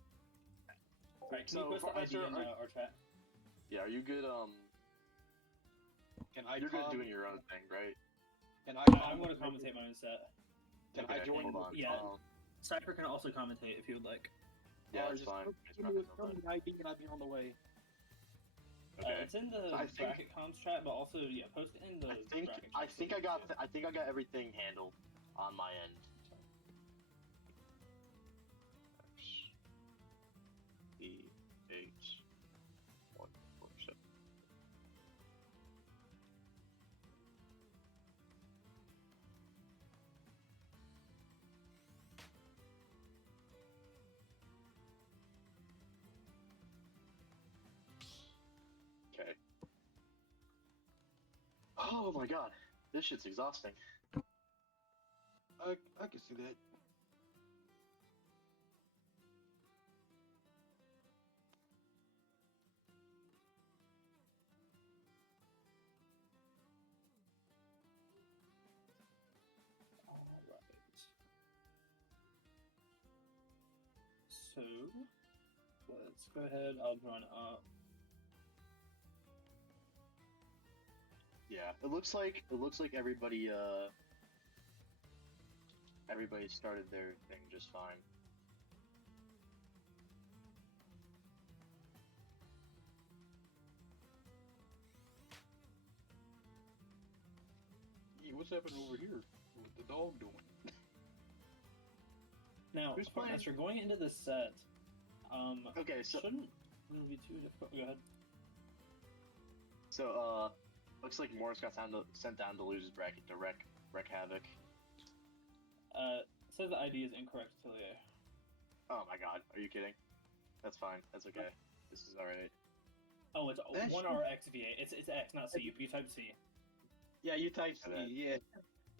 can So, you post the ID Fartmaster, in our chat? Yeah. Are you good? Can I You're good com- doing your own thing, right? Can I I'm going to comment? commentate my own set. Can Okay, I join? Hold on. Yeah. Cypher can also commentate if you would like. Yeah, Or it's just fine. Tell me the ID and I'll be on the way. Okay. It's in the I think- bracket comms chat, but also post it in the I think bracket I chat think so I got you can I think I got everything handled on my end. EH147. Okay. Oh my god, this shit's exhausting. I can see that. Alright. So, let's go ahead. I'll join up. Yeah, it looks like everybody everybody started their thing just fine. Hey, what's happening over here? What's the dog doing? Now, Who's playing? Master, going into this set, Okay, so shouldn't really be too difficult. Go ahead. looks like Morris got sent down to lose his bracket to wreck Havoc. Says the ID is incorrect, Atelier. Oh my god, are you kidding? That's fine. That's okay. This is alright. Oh, it's That 1RXVA. It's X, not C. You type C. Yeah, you type C. Okay. Yeah.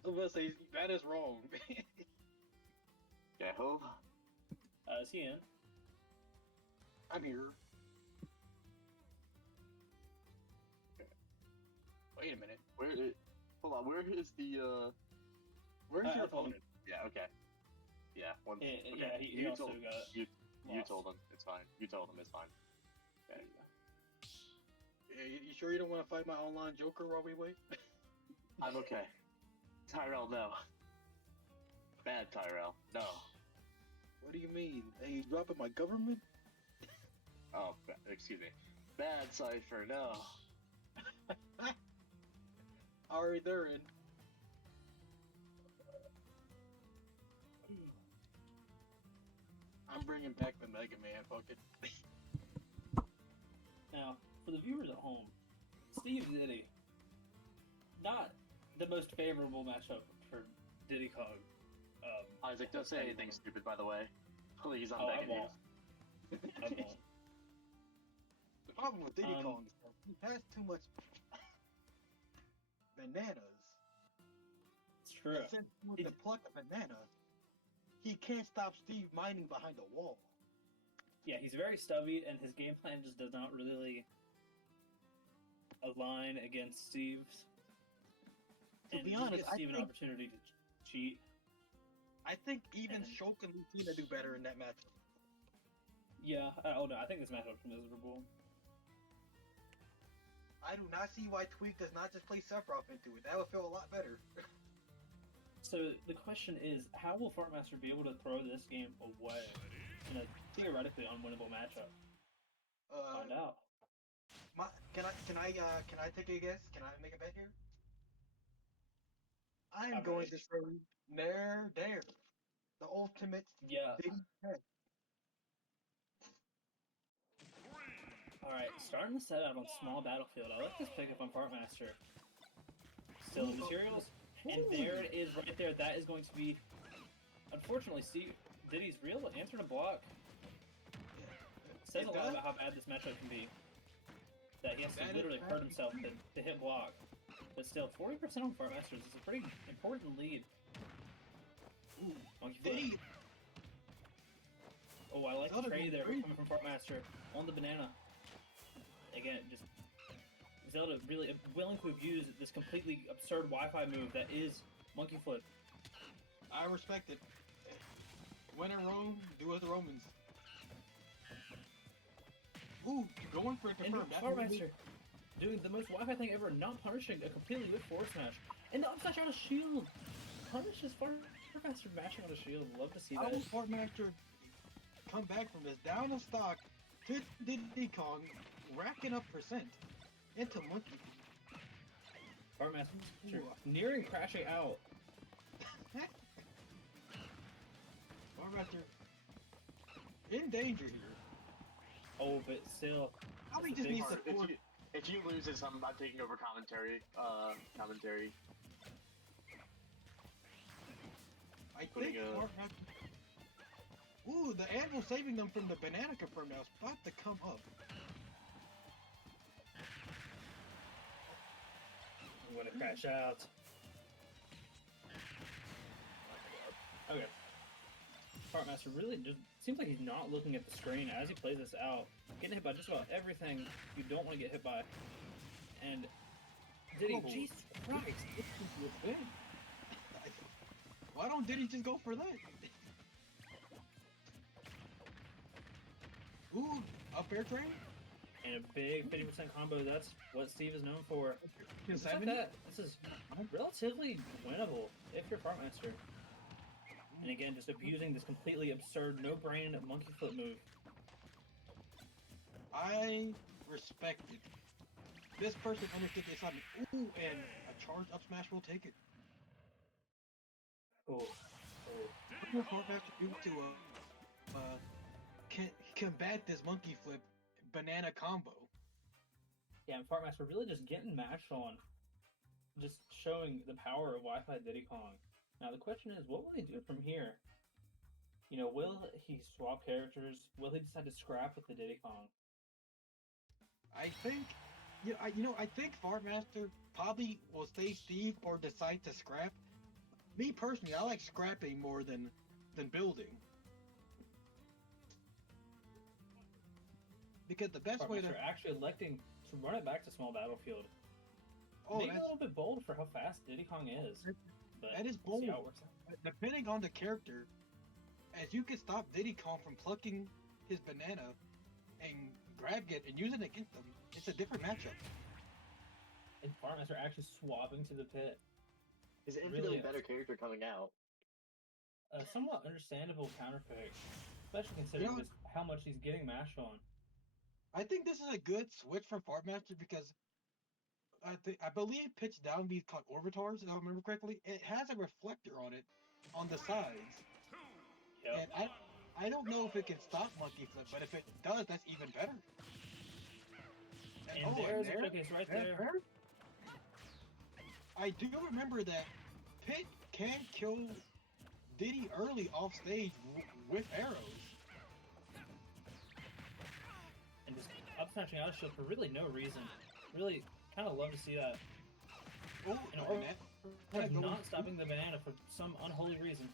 I was gonna say that is wrong. Okay, Hove. Is he in? I'm here. Wait a minute. Hold on, where is the Where's your I told him. opponent? Yeah, okay. Yeah, one Yeah, okay. yeah, he you also told got you lost. told him it's fine. You told him it's fine. Okay. Yeah, you sure you don't want to fight my online Joker while we wait? I'm okay. Tyrell, no. Bad Tyrell, no. What do you mean? Hey, you dropping my government? Oh, excuse me. Bad Cypher, no. Alright, they're in. I'm bringing back the Mega Man, fuck it. Now, for the viewers at home, Steve Diddy, not the most favorable matchup for Diddy Kong. Isaac, don't say anything stupid, by the way. Please, I'm Oh, I begging you. won't. I won't. The problem with Diddy Um, Kong is that he has too much bananas. It's true. Since with the pluck of banana, he can't stop Steve mining behind a wall. Yeah, he's very stubby, and his game plan just does not really align against Steve's. To And be it just honest, gives I Steve an think- opportunity to cheat. I think even And- Shulk and Lucina do better in that matchup. Yeah, oh no, I think this matchup's miserable. I do not see why Tweak does not just play Sephiroth into it. That would feel a lot better. So the question is, how will Fartmaster be able to throw this game away in a theoretically unwinnable matchup? Find out. Can I take a guess? Can I make a bet here? I am I'm going ready. to say Nair Dare, the ultimate Yeah. big pet. Alright, starting the set out on small battlefield. I like this pickup on Fartmaster. Still the materials. And there it is right there. That is going to be, unfortunately, Steve Diddy's real answer to block. Says a lot about how bad this matchup can be. That he has to literally hurt himself to hit block. But still, 40% on Fartmasters is a pretty important lead. Ooh, Monkey foot. Diddy. Oh, I like the Zelda trade going there crazy. coming from Fartmaster on the banana. Again, just Zelda really willing to abuse this completely absurd Wi-Fi move that is Monkey Flip. I respect it. When in Rome, do as the Romans. Ooh, going for it And confirmed. That Fartmaster doing the most Wi-Fi thing ever, not punishing a completely with forward smash. And the up smash on a shield! Punishes Fartmaster mashing on a shield. Love to see How that. will Fartmaster come back from this down a stock to Diddy Kong, racking up percent into Monkey? Fartmaster nearing crashing out. Fartmaster in danger here. Oh, but still. Probably That's just a big needs part. support. If you lose this, I'm taking over commentary. I Putting think a- Fartmaster. Ooh, the anvil saving them from the banana confirm now. It's about to come up. I'm gonna crash out. Okay. Fartmaster really just seems like he's not looking at the screen as he plays this out. Getting hit by just about everything you don't want to get hit by. And Diddy, Oh. Jesus Christ. This is within. Why don't Diddy just go for that? Ooh, up air train? And a big 50% combo, that's what Steve is known for. Just like 70? that, this is relatively winnable if you're Fartmaster. And again, just abusing this completely absurd, no-brain monkey flip move. I respect it. This person understood the assignment. Ooh, and a charge up smash will take it. Oh. What will Fartmaster do to combat this monkey flip banana combo? Yeah, and Fartmaster really just getting matched on. Just showing the power of Wi-Fi Diddy Kong. Now the question is, what will he do from here? You know, will he swap characters? Will he decide to scrap with the Diddy Kong? I think, I think Fartmaster probably will stay Steve or decide to scrap. Me personally, I like scrapping more than building. Because the best way to Fartmaster actually electing to run it back to small battlefield. Maybe a that's little bit bold for how fast Diddy Kong is. But that is we'll see bold. how it works out. Depending on the character, as you can stop Diddy Kong from plucking his banana and grabbing it and using it against them, it's a different matchup. And Fartmaster actually swapping to the pit. Is an infinitely Really? better character coming out? A somewhat understandable counterpick, especially considering You know- just how much he's getting mashed on. I think this is a good switch from Fartmaster because I believe pitch down beats called Orbitars, if I remember correctly. It has a reflector on it on the sides. Yep. And I don't know if it can stop monkey flip, but if it does, that's even better. And there's a showcase right there. I do remember that Pit can kill Diddy early off stage with arrows. And just up smashing out of shield for really no reason. Really kind of love to see that. Oh, And that goes- not stopping the banana for some unholy reason.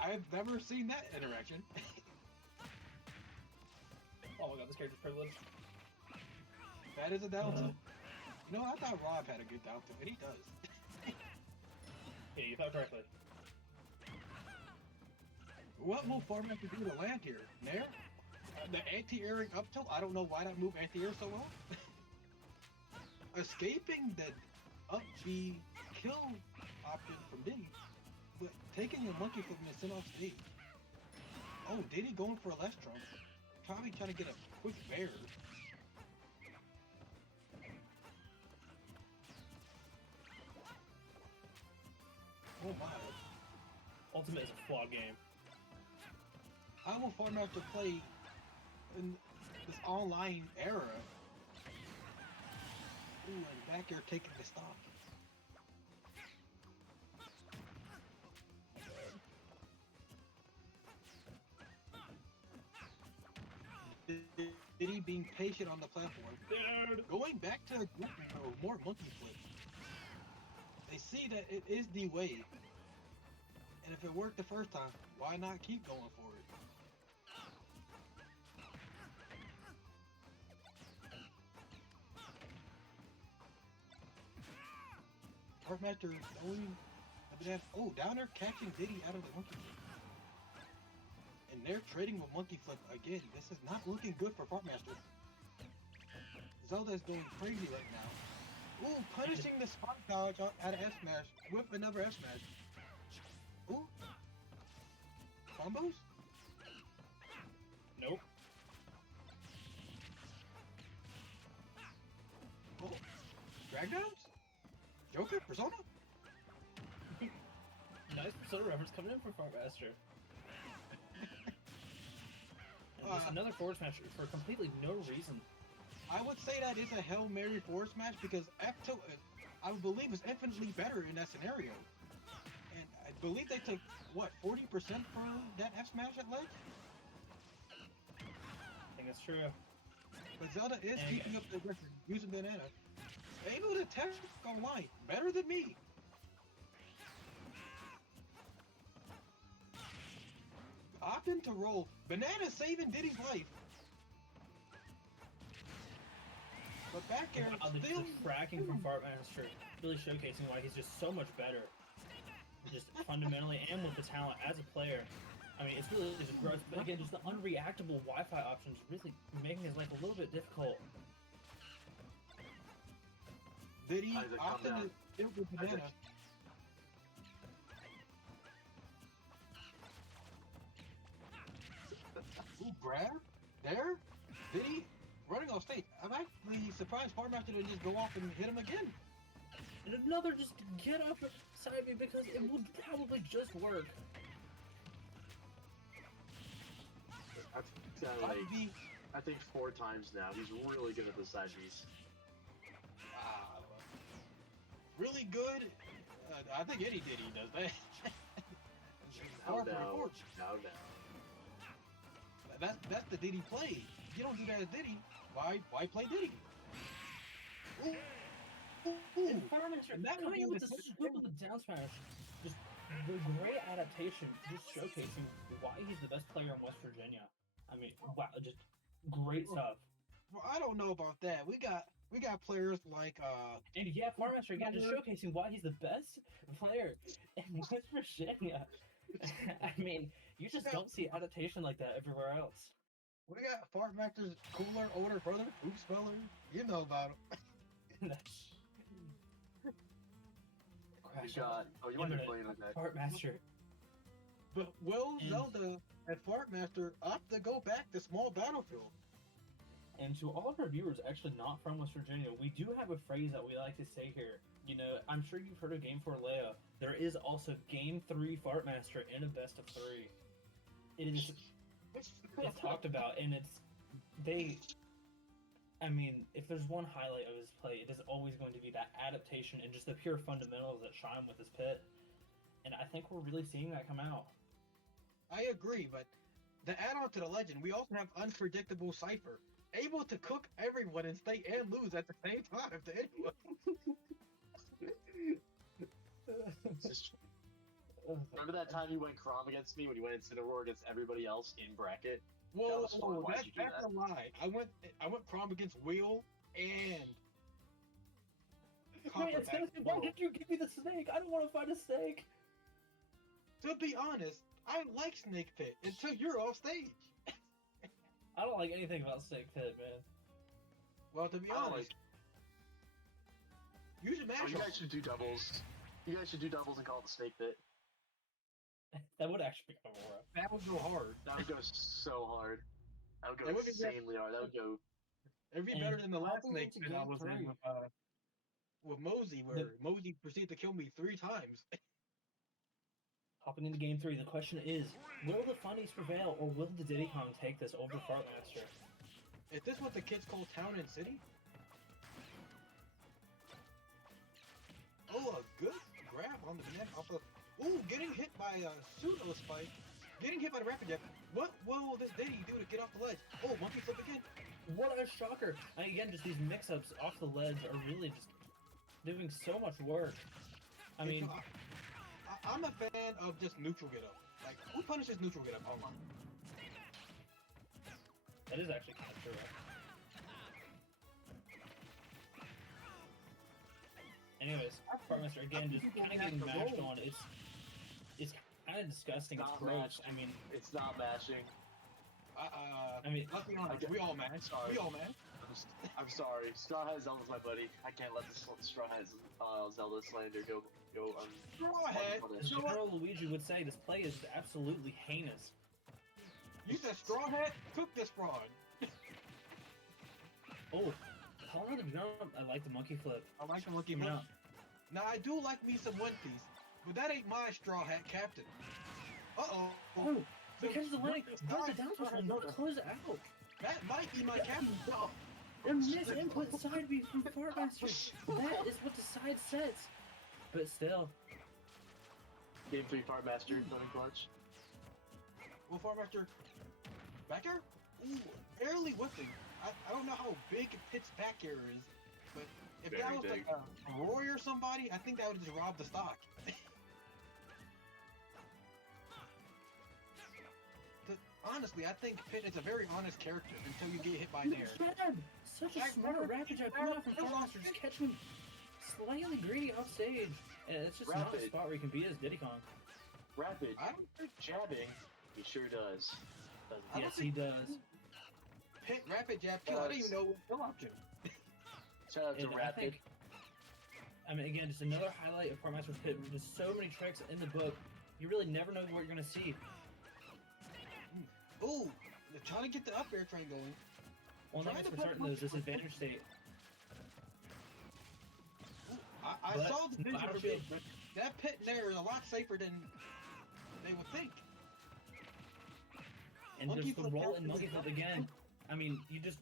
I've never seen that interaction. Oh my god, this character's privileged. That is a down tilt. You know, I thought Rob had a good down tilt, and he does. Yeah, you thought correctly. What will Fartmaster do to land here? Nair? The anti-airing up tilt? I don't know why that move anti-air so well. Escaping the up B kill option from Diddy, but taking a monkey flip and send off stage. Oh, Diddy going for a left trunk. probably trying to get a quick bear. Oh my. Ultimate is a flawed game. How will Farmmaster play in this online era? Ooh, and back here taking the stock. Diddy being patient on the platform. Dude! Going back to the group mode, more monkey flips. They see that it is the way. And if it worked the first time, why not keep going for it? Parkmaster throwing a banana. Oh, down there catching Diddy out of the monkey flip. And they're trading with monkey flip again. This is not looking good for Parkmaster. Zelda's going crazy right now. Ooh, punishing the spot dodge out of F smash with another F smash. Ooh. Combos? Nope. Oh. Drag downs? Joker? Persona? Nice Persona reference coming in from Farmmaster. And just another forward smash for completely no reason. I would say that is a Hail Mary forward smash because F2, I would believe, is infinitely better in that scenario. And I believe they took, what, 40% for that F smash at ledge? I think that's true. But Zelda is And- keeping up the record using banana. Able to tech online, better than me. Opting to roll. Banana saving Diddy's life. But back air Wow, the still. tracking from Fartmaster really showcasing why he's just so much better. Just fundamentally and with the talent as a player. I mean, it's really just growth, but again, just the unreactable Wi-Fi options really making his life a little bit difficult. Diddy Isaac, calm opting down. to deal with banana. Isaac. Ooh, grab? There? Diddy running off stage. I'm actually surprised Fartmaster didn't just go off and hit him again. And another just get up side me because it would probably just work. I've done like, 5B. I think 4 times now. He's really good at the side piece. Wow. Really good. I think any Diddy does that. Now, 4 for now, 4. now. That's the Diddy play. You don't do that as Diddy. Why play Diddy? Ooh. Ooh. And Fartmaster And that would coming be in with the the same scoop of the down smash, just the great adaptation, just showcasing why he's the best player in West Virginia. I mean, wow, just great stuff. Well, I don't know about that. We got players like And yeah, Fartmaster again just showcasing why he's the best player in West Virginia. I mean, you just don't see adaptation like that everywhere else. we got Fartmaster's cooler older brother, Hoop Speller. You know about him. You got. Oh, you want to Imminent play with that? Fartmaster. But will And- Zelda and Fartmaster opt to go back to small battlefield? And to all of our viewers actually not from West Virginia, we do have a phrase that we like to say here. You know, I'm sure you've heard of Game 4 Leia. There is also Game 3 Fartmaster in a best of 3. It is it's talked about, and I mean, if there's one highlight of his play, it is always going to be that adaptation and just the pure fundamentals that shine with his pit. And I think we're really seeing that come out. I agree, but the add-on to the legend, we also have unpredictable Cypher, able to cook everyone and stay and lose at the same time to anyone. Just- Remember that time you went Crom against me when you went Incineroar against everybody else in bracket? Whoa, was fun. Why'd you do that's that? a lie. I went prom against Will and Man, Copperback. why did you give me the snake? I don't want to fight a snake. To be honest, I like Snake Pit until you're off stage. I don't like anything about Snake Pit, man. Well, to be I don't honest, use your Oh, mash. you guys should do doubles. You guys should do doubles and call it the Snake Pit. That would actually be kind of rough. That would go hard. That would go so hard. That would go It would be insanely hard. That would go. It'd be And better than the last hopping snake into pit I game was in three. with Mosey, where Mosey proceeded to kill me 3 times. Hopping into game 3, the question is, will the funnies prevail or will the Diddy Kong take this over Fartmaster? Is this what the kids call town and city? Oh, a good grab on the neck off of. Ooh, getting hit by a pseudo spike. Getting hit by the rapid jab. What will this Diddy do to get off the ledge? Oh, monkey flip again. What a shocker! Again, just these mix-ups off the ledge are really just doing so much work. I mean, I'm a fan of just neutral get up. Like, who punishes neutral get up online? that is actually kind of true. Anyways, Fartmaster again just kind of getting mashed on. It's kind of disgusting. It's Not gross. mashed. I mean, It's not mashing. I mean, let's be honest. We all mad. Sorry. We all mad. I'm sorry. Straw Hat Zelda's my buddy. I can't let this Straw Hat Zelda slander go. Straw Hat. as You know what? General Luigi would say, this play is absolutely heinous. You said straw hat. Cook this fraud. Oh, calling the jump. I like the monkey flip. I like the monkey Coming flip. out. Now I do like me some One Piece, but that ain't my straw hat captain. Uh-oh. Oh, because the landing, but the down smash will not close it out. That might be my captain. No. A misinput side B from Fartmaster. That is what the side sets. But still, Game 3 Fartmaster coming clutch. Well, Farmaster, back air? Ooh, barely whipping. I don't know how big Pit's back air is, but if Very that was big. like a Roy or somebody, I think that would just rob the stock. Honestly, I think Pitt is a very honest character until you get hit by an air. jab! Such a Back smart air. rapid jab coming out from Fartmaster, just catching him slightly greedy off stage. And it's just not a Rapid. spot where he can be as Diddy Kong. Rapid. I don't think Jabbing. He sure does. I don't Yes, he think- does. Pitt rapid jab kill. I don't even know what kill option. Shout out to And I Rapid. think, I mean, again, just another highlight of Fartmaster's pit. There's so many tricks in the book. You really never know what you're going to see. Ooh, they're trying to get the up air train going. Well, Try not to for put certain those disadvantage state. Ooh, I But saw the vision I of feel- it, but that pit there is a lot safer than they would think. And Monkey there's the flip roll there. and monkey flip again. I mean, you just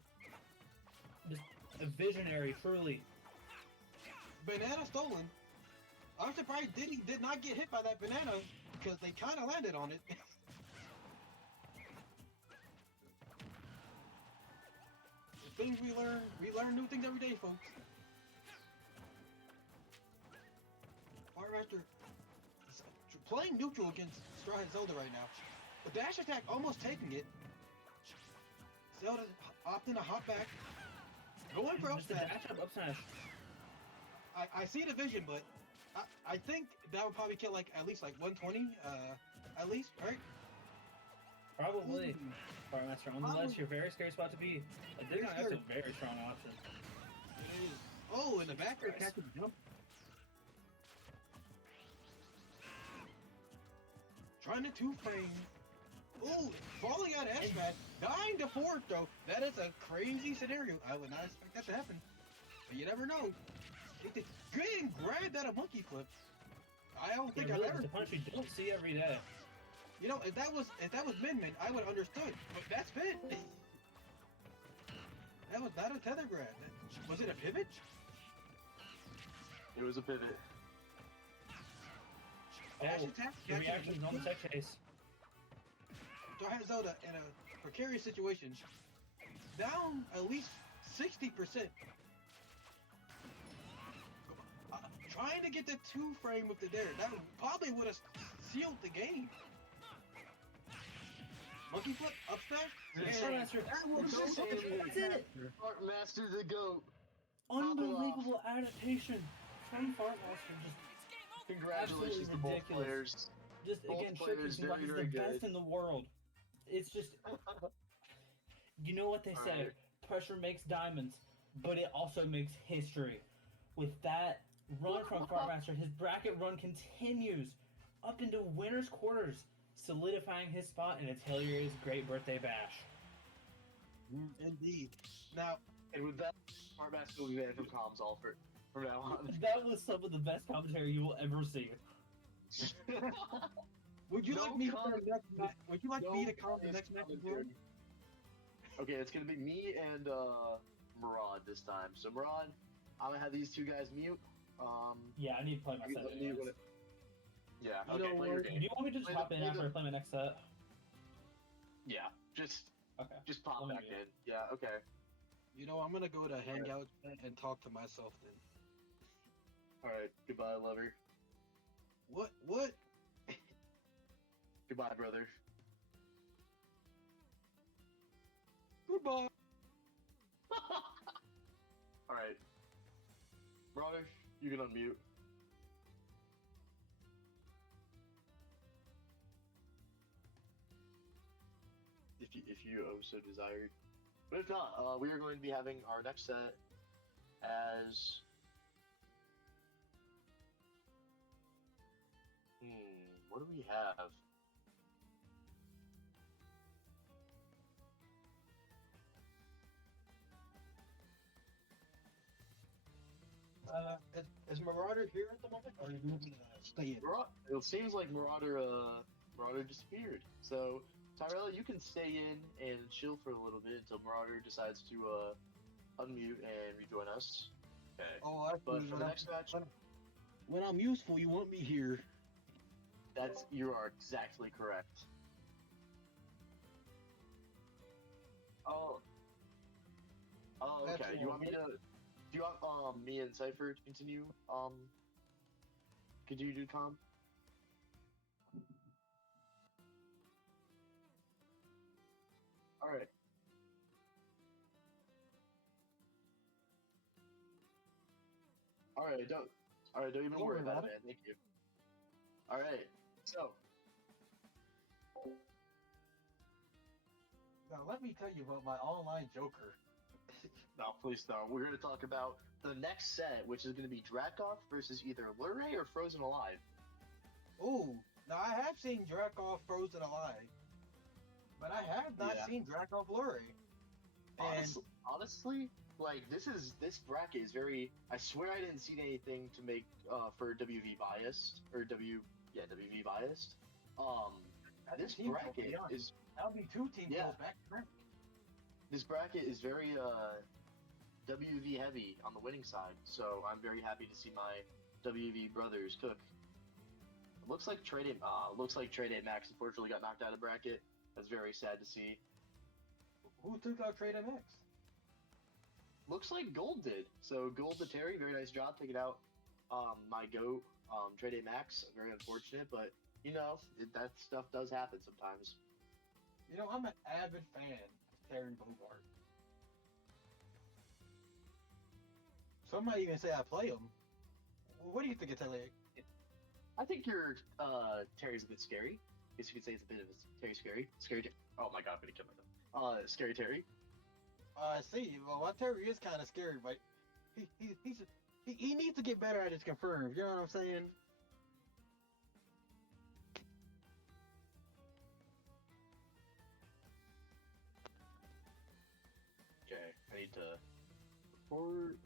a visionary, truly. Banana stolen. I'm surprised Diddy did not get hit by that banana because they kind of landed on it. The things we learn new things every day, folks. Fartmaster playing neutral against Straw Hat Zelda right now. The dash attack almost taking it. Zelda opting to hop back. Going for up Just a smash. dash up, up smash. I see the vision, but I think that would probably kill like at least like 120, at least, right? Probably. Ooh. Fartmaster on the ledge here, very scary spot to be. Like, Diddy Kong, that's a very strong option. It is. Oh, in the back air catching the jump. Trying to two frame. Ooh, falling out S smash, dying to forward throw. That is a crazy scenario. I would not expect that to happen, but you never know. Getting grabbed at a monkey flip. I don't think Yeah, I've really, ever. it's a punch you don't see every day. You know, if that was Min Min, I would have understood. But that's Pit. That was not a tether grab. Was it a pivot? It was a pivot. Dash Oh, attack. the catching reactions on the tech chase. So I had Zelda in a precarious situation. Down at least 60%. Trying to get the two frame with the dare. That probably would have sealed the game. Monkey flip, up smash. Fartmaster, That will go that's it! Fartmaster the GOAT. Unbelievable adaptation from Fartmaster. Just Congratulations to both ridiculous. players. Just Both again players showcasing why he's very, the very best good. in the world. It's just, you know what they say, Alright. pressure makes diamonds, but it also makes history. With that run from Fartmaster, his bracket run continues up into winner's quarters, solidifying his spot in AtelierV's Great Birthday Bash. Indeed. Now, And with that, our master will be banned from comms all from now on. That was some of the best commentary you will ever see. would you No like me to comment- next match? Would you like no me to call the honest next match as well? commentary. Okay, it's gonna be me and Murad this time. So Murad, I'm gonna have these two guys mute. Yeah, I need to play my you set. let me- anyways. Yeah, You okay, know play your what? Do game. you want me to just Play hop the- in play after the- I play my next set? Yeah, just Okay. pop Let me back mute. in. Yeah, okay. You know, I'm gonna go to Hangout and talk to myself then. Alright, goodbye, lover. What? What? Goodbye, brother. Goodbye. Alright. Brother, you can unmute. If you so desired. But if not, we are going to be having our next set as what do we have? Is Marauder here at the moment, or are you gonna stay in? It seems like Marauder disappeared. So Tyrella, you can stay in and chill for a little bit until Marauder decides to unmute and rejoin us. Okay. Oh, I But see. for the next match, When I'm useful, you want me here. you are exactly correct. Oh. Oh, That's okay. You want me all to? Do you want me and Cypher to continue? Could you do com? All right. All right. Don't even Don't worry worry about about it, man. Thank you. All right. So. Now, let me tell you about my online Joker. No, please no. We're going to talk about the next set, which is going to be Drakov versus either Luray or Frozen Alive. Oh, now I have seen Dracov Frozen Alive, but I have not Yeah. seen Dracov Luray. And Honestly, like this bracket is very. I swear I didn't see anything to make for WV biased or WV biased. This team bracket kills, yeah. is that'll be two team Yeah. kills back to back. this bracket is very WV heavy on the winning side. So I'm very happy to see my WV brothers cook. It looks like Trade Max unfortunately got knocked out of bracket. That's very sad to see. Who took out Trade MX? Looks like Gold did. So Gold to Terry, very nice job taking out my goat, Trade Max. Very unfortunate, but you know that stuff does happen sometimes. You know, I'm an avid fan of Terry Bogart. Some might even say I play him. What do you think of Atelier? I think your Terry's a bit scary. I guess you could say it's a bit of a Terry scary. Oh my god, I'm gonna kill myself. Scary Terry. I see. Well, my Terry is kind of scary, but he needs to get better at his confirms. You know what I'm saying? Okay, I need to record.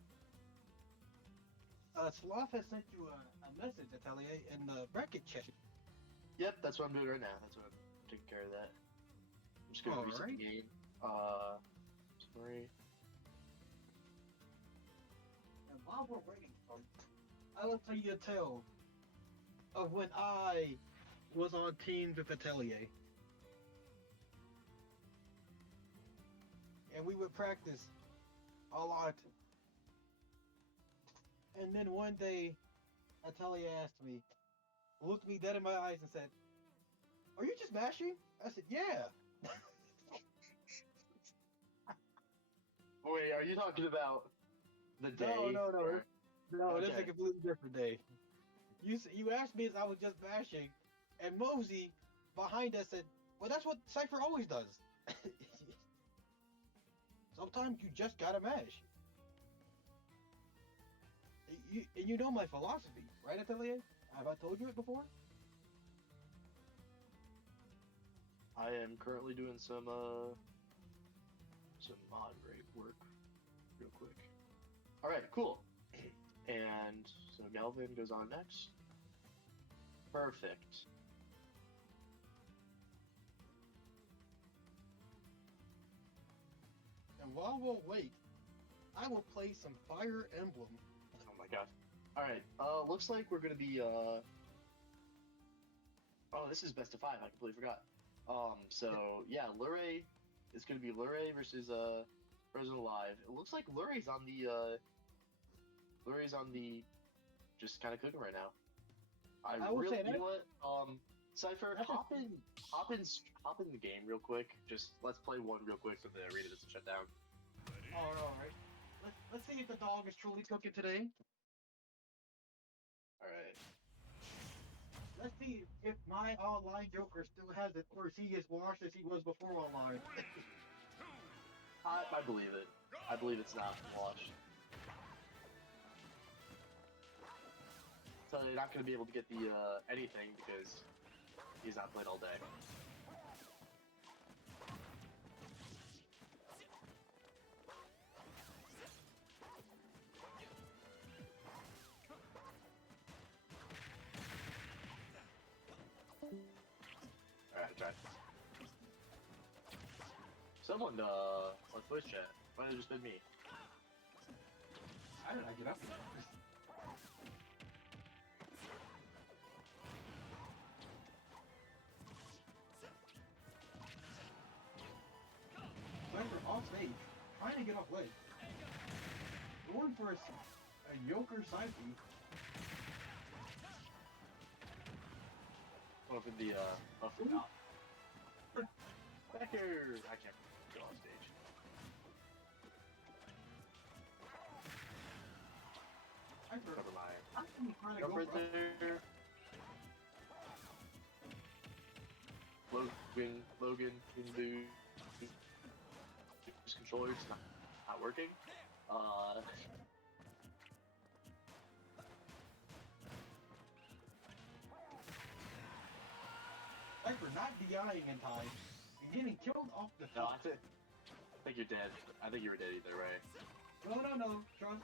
Sloth has sent you a message, Atelier, in the bracket chat. Yep, that's what I'm doing right now. That's what I'm taking care of that. I'm just gonna reset the Alright. game. Sorry. And while we're waiting, folks, I will tell you a tale of when I was on teams with Atelier. And we would practice a lot. And then one day, Atelier asked me, looked me dead in my eyes and said, "Are you just mashing?" I said, "Yeah." Wait, are you talking about the day? No. or- No, that's a Okay. completely different day. You asked me if I was just mashing, and Mosey behind us said, "Well, that's what Cypher always does. Sometimes you just gotta mash." And you know my philosophy, right, Atelier? Have I told you it before? I am currently doing some some moderate work real quick. All right, cool. And so Galvin goes on next. Perfect. And while we'll wait, I will play some Fire Emblem. Oh my god. All right. Looks like we're gonna be. Oh, this is best of 5. I completely forgot. So yeah, Luray. It's gonna be Luray versus Frozen Alive. It looks like Luray's on the just kind of cooking right now. I will say you that. know what? Cypher, hop in the game real quick. Just let's play one real quick so the arena doesn't shut down. All right. Let's see if the dog is truly cooking today. All right. Let's see if my online Joker still has it, or is he as washed as he was before online. I believe it. I believe it's not washed. So you're not going to be able to get the anything because he's not played all day. Alright, try. Someone on Twitch chat. Might have just been me. How did I get up here? Cypher off stage, trying to get off ledge. Going for a Joker side B. Going for the up and out. Back here! I can't go on stage. Cypher, Never mind. I'm trying to Jump go right for there. Logan can do his controller's not working. Cypher not DIing in time. And getting killed off the No, top. I think you're dead. I think you were dead either way. No. Trust.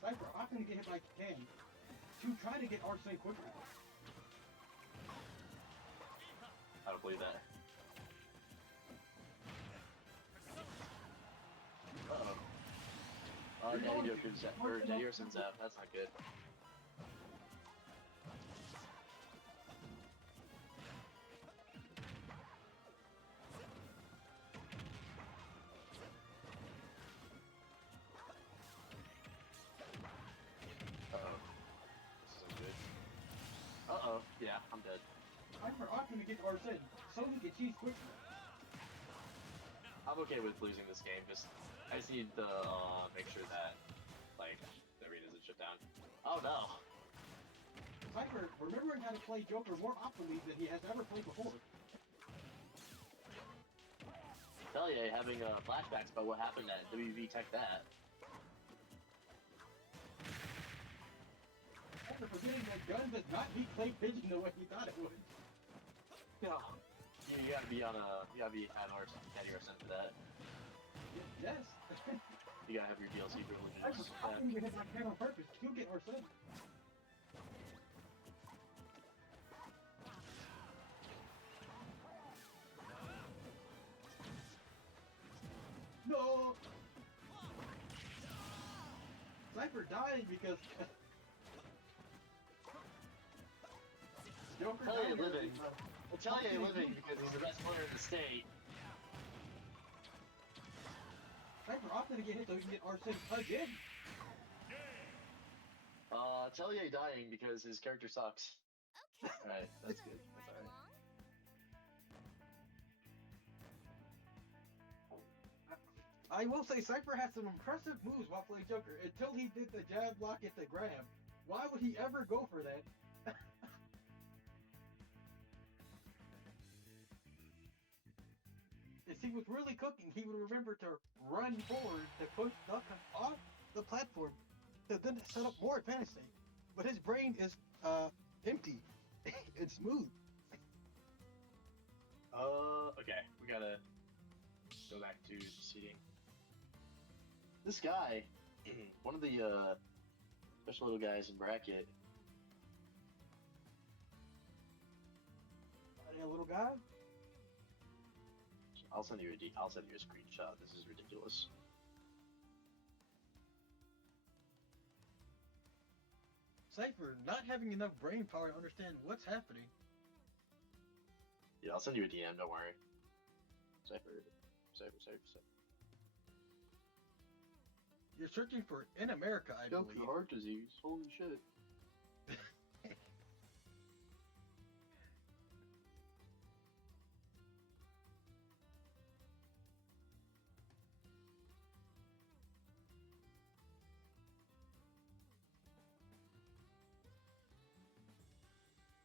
Cypher opting to get hit like he can to try to get Arsene quicker. I don't believe that. Uh-oh. Daddy Yoku's or Daddy Arson's out. That's not good. Uh-oh. This isn't good. Uh-oh. Yeah, I'm dead. Cypher opting to get Arsene so he can cheese quicker. I'm okay with losing this game. I just need to make sure that like the arena doesn't shut down. Oh no! Cypher remembering how to play Joker more optimally than he has ever played before. Atelier having flashbacks about what happened at WV Tech that. Cypher forgetting that gun does not beat Clay Pigeon the way he thought it would. No. You gotta be on Daddy Arson for that. Yes. You gotta have your DLC privileges. Cypher opting to hit my hand on purpose to get Arsene. No! Cypher dying because Joker Atelier died living. Atelier living because he's the best player in the state. Cypher opted to get hit so he can get R6 again. Atelier dying because his character sucks. Alright, that's good. That's alright. I will say Cypher has some impressive moves while playing Joker until he did the jab block at the grab. Why would he ever go for that? If he was really cooking, he would remember to run forward to push Duck off the platform. to then set up more advantage thing. But his brain is empty. It's smooth. Okay, we gotta go back to seating. This guy, one of the special little guys in bracket. A little guy. I'll send you a screenshot. This is ridiculous. Cypher not having enough brain power to understand what's happening. Yeah, I'll send you a DM. Don't worry. Cypher. You're searching for in America, I Go believe. for heart disease. Holy shit.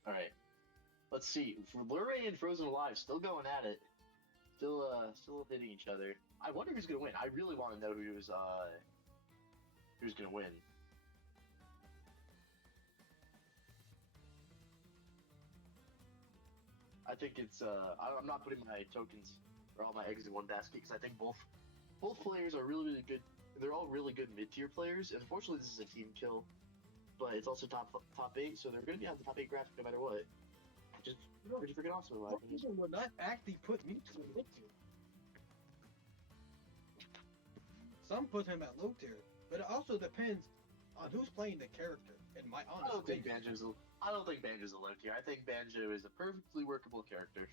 All right. Let's see. For Luray and Frozen Alive, still going at it. Still hitting each other. I wonder who's gonna win. I really want to know who's gonna win. I think it's I'm not putting my tokens or all my eggs in one basket because I think both players are really good. They're all really good mid-tier players. And unfortunately, this is a team kill, but it's also top 8, so they're gonna be on the top 8 graphic no matter what. Just pretty freaking awesome in my Some opinion. people will not actually put Mewtwo in mid tier. Some put him at low tier, but it also depends on who's playing the character. In my I honest don't think opinion. Banjo's a low tier. I think Banjo is a perfectly workable character.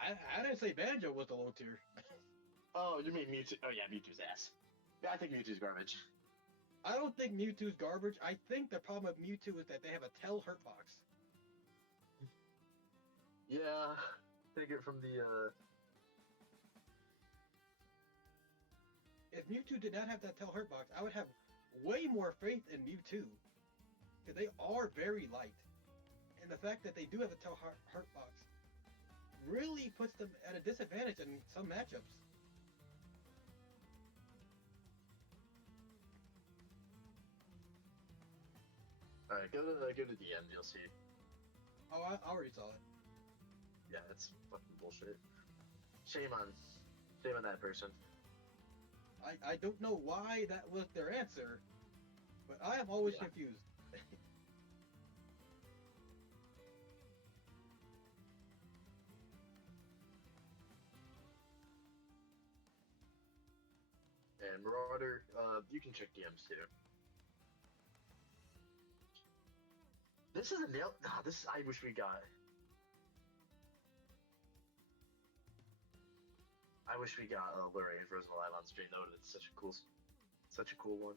I didn't say Banjo was the low tier. Oh, you mean Mewtwo? Oh yeah, Mewtwo's ass. Yeah, I think Mewtwo's garbage. I don't think Mewtwo's garbage. I think the problem with Mewtwo is that they have a Tell Hurt box. Yeah, take it from the If Mewtwo did not have that Tell Hurt box, I would have way more faith in Mewtwo. Because they are very light. And the fact that they do have a Tell Hurt box really puts them at a disadvantage in some matchups. Alright, go to the end, you'll see. Oh, I already saw it. Yeah, it's fucking bullshit. Shame on that person. I don't know why that was their answer, but I am always Yeah. confused. And Marauder, you can check DMs too. This is a nail. Nah, this I wish we got. I wish we got Luray and Frozen Alive on stream. That would have been such a cool one.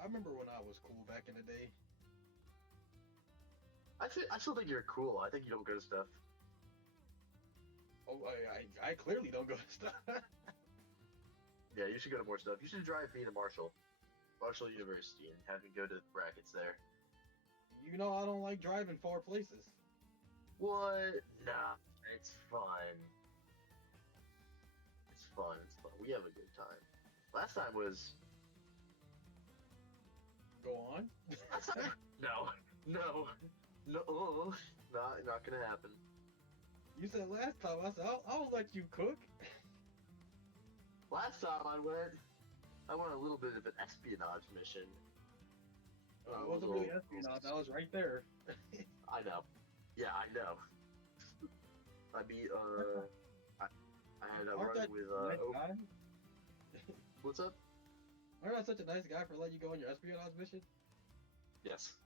I remember when I was cool back in the day. I still think you're cool. I think you don't go to stuff. Oh, I clearly don't go to stuff. Yeah, you should go to more stuff. You should drive me to Marshall University, and have me go to brackets there. You know I don't like driving far places. What? Nah, it's fun. It's fun. We have a good time. Last time was. Go on. No, not gonna happen. You said last time, I said, I'll let you cook. Last time I went on a little bit of an espionage mission. It wasn't really espionage, I was right there. I know. Yeah, I know. I beat, I had a Aren't run that with, nice guy? what's up? Aren't I such a nice guy for letting you go on your espionage mission? Yes.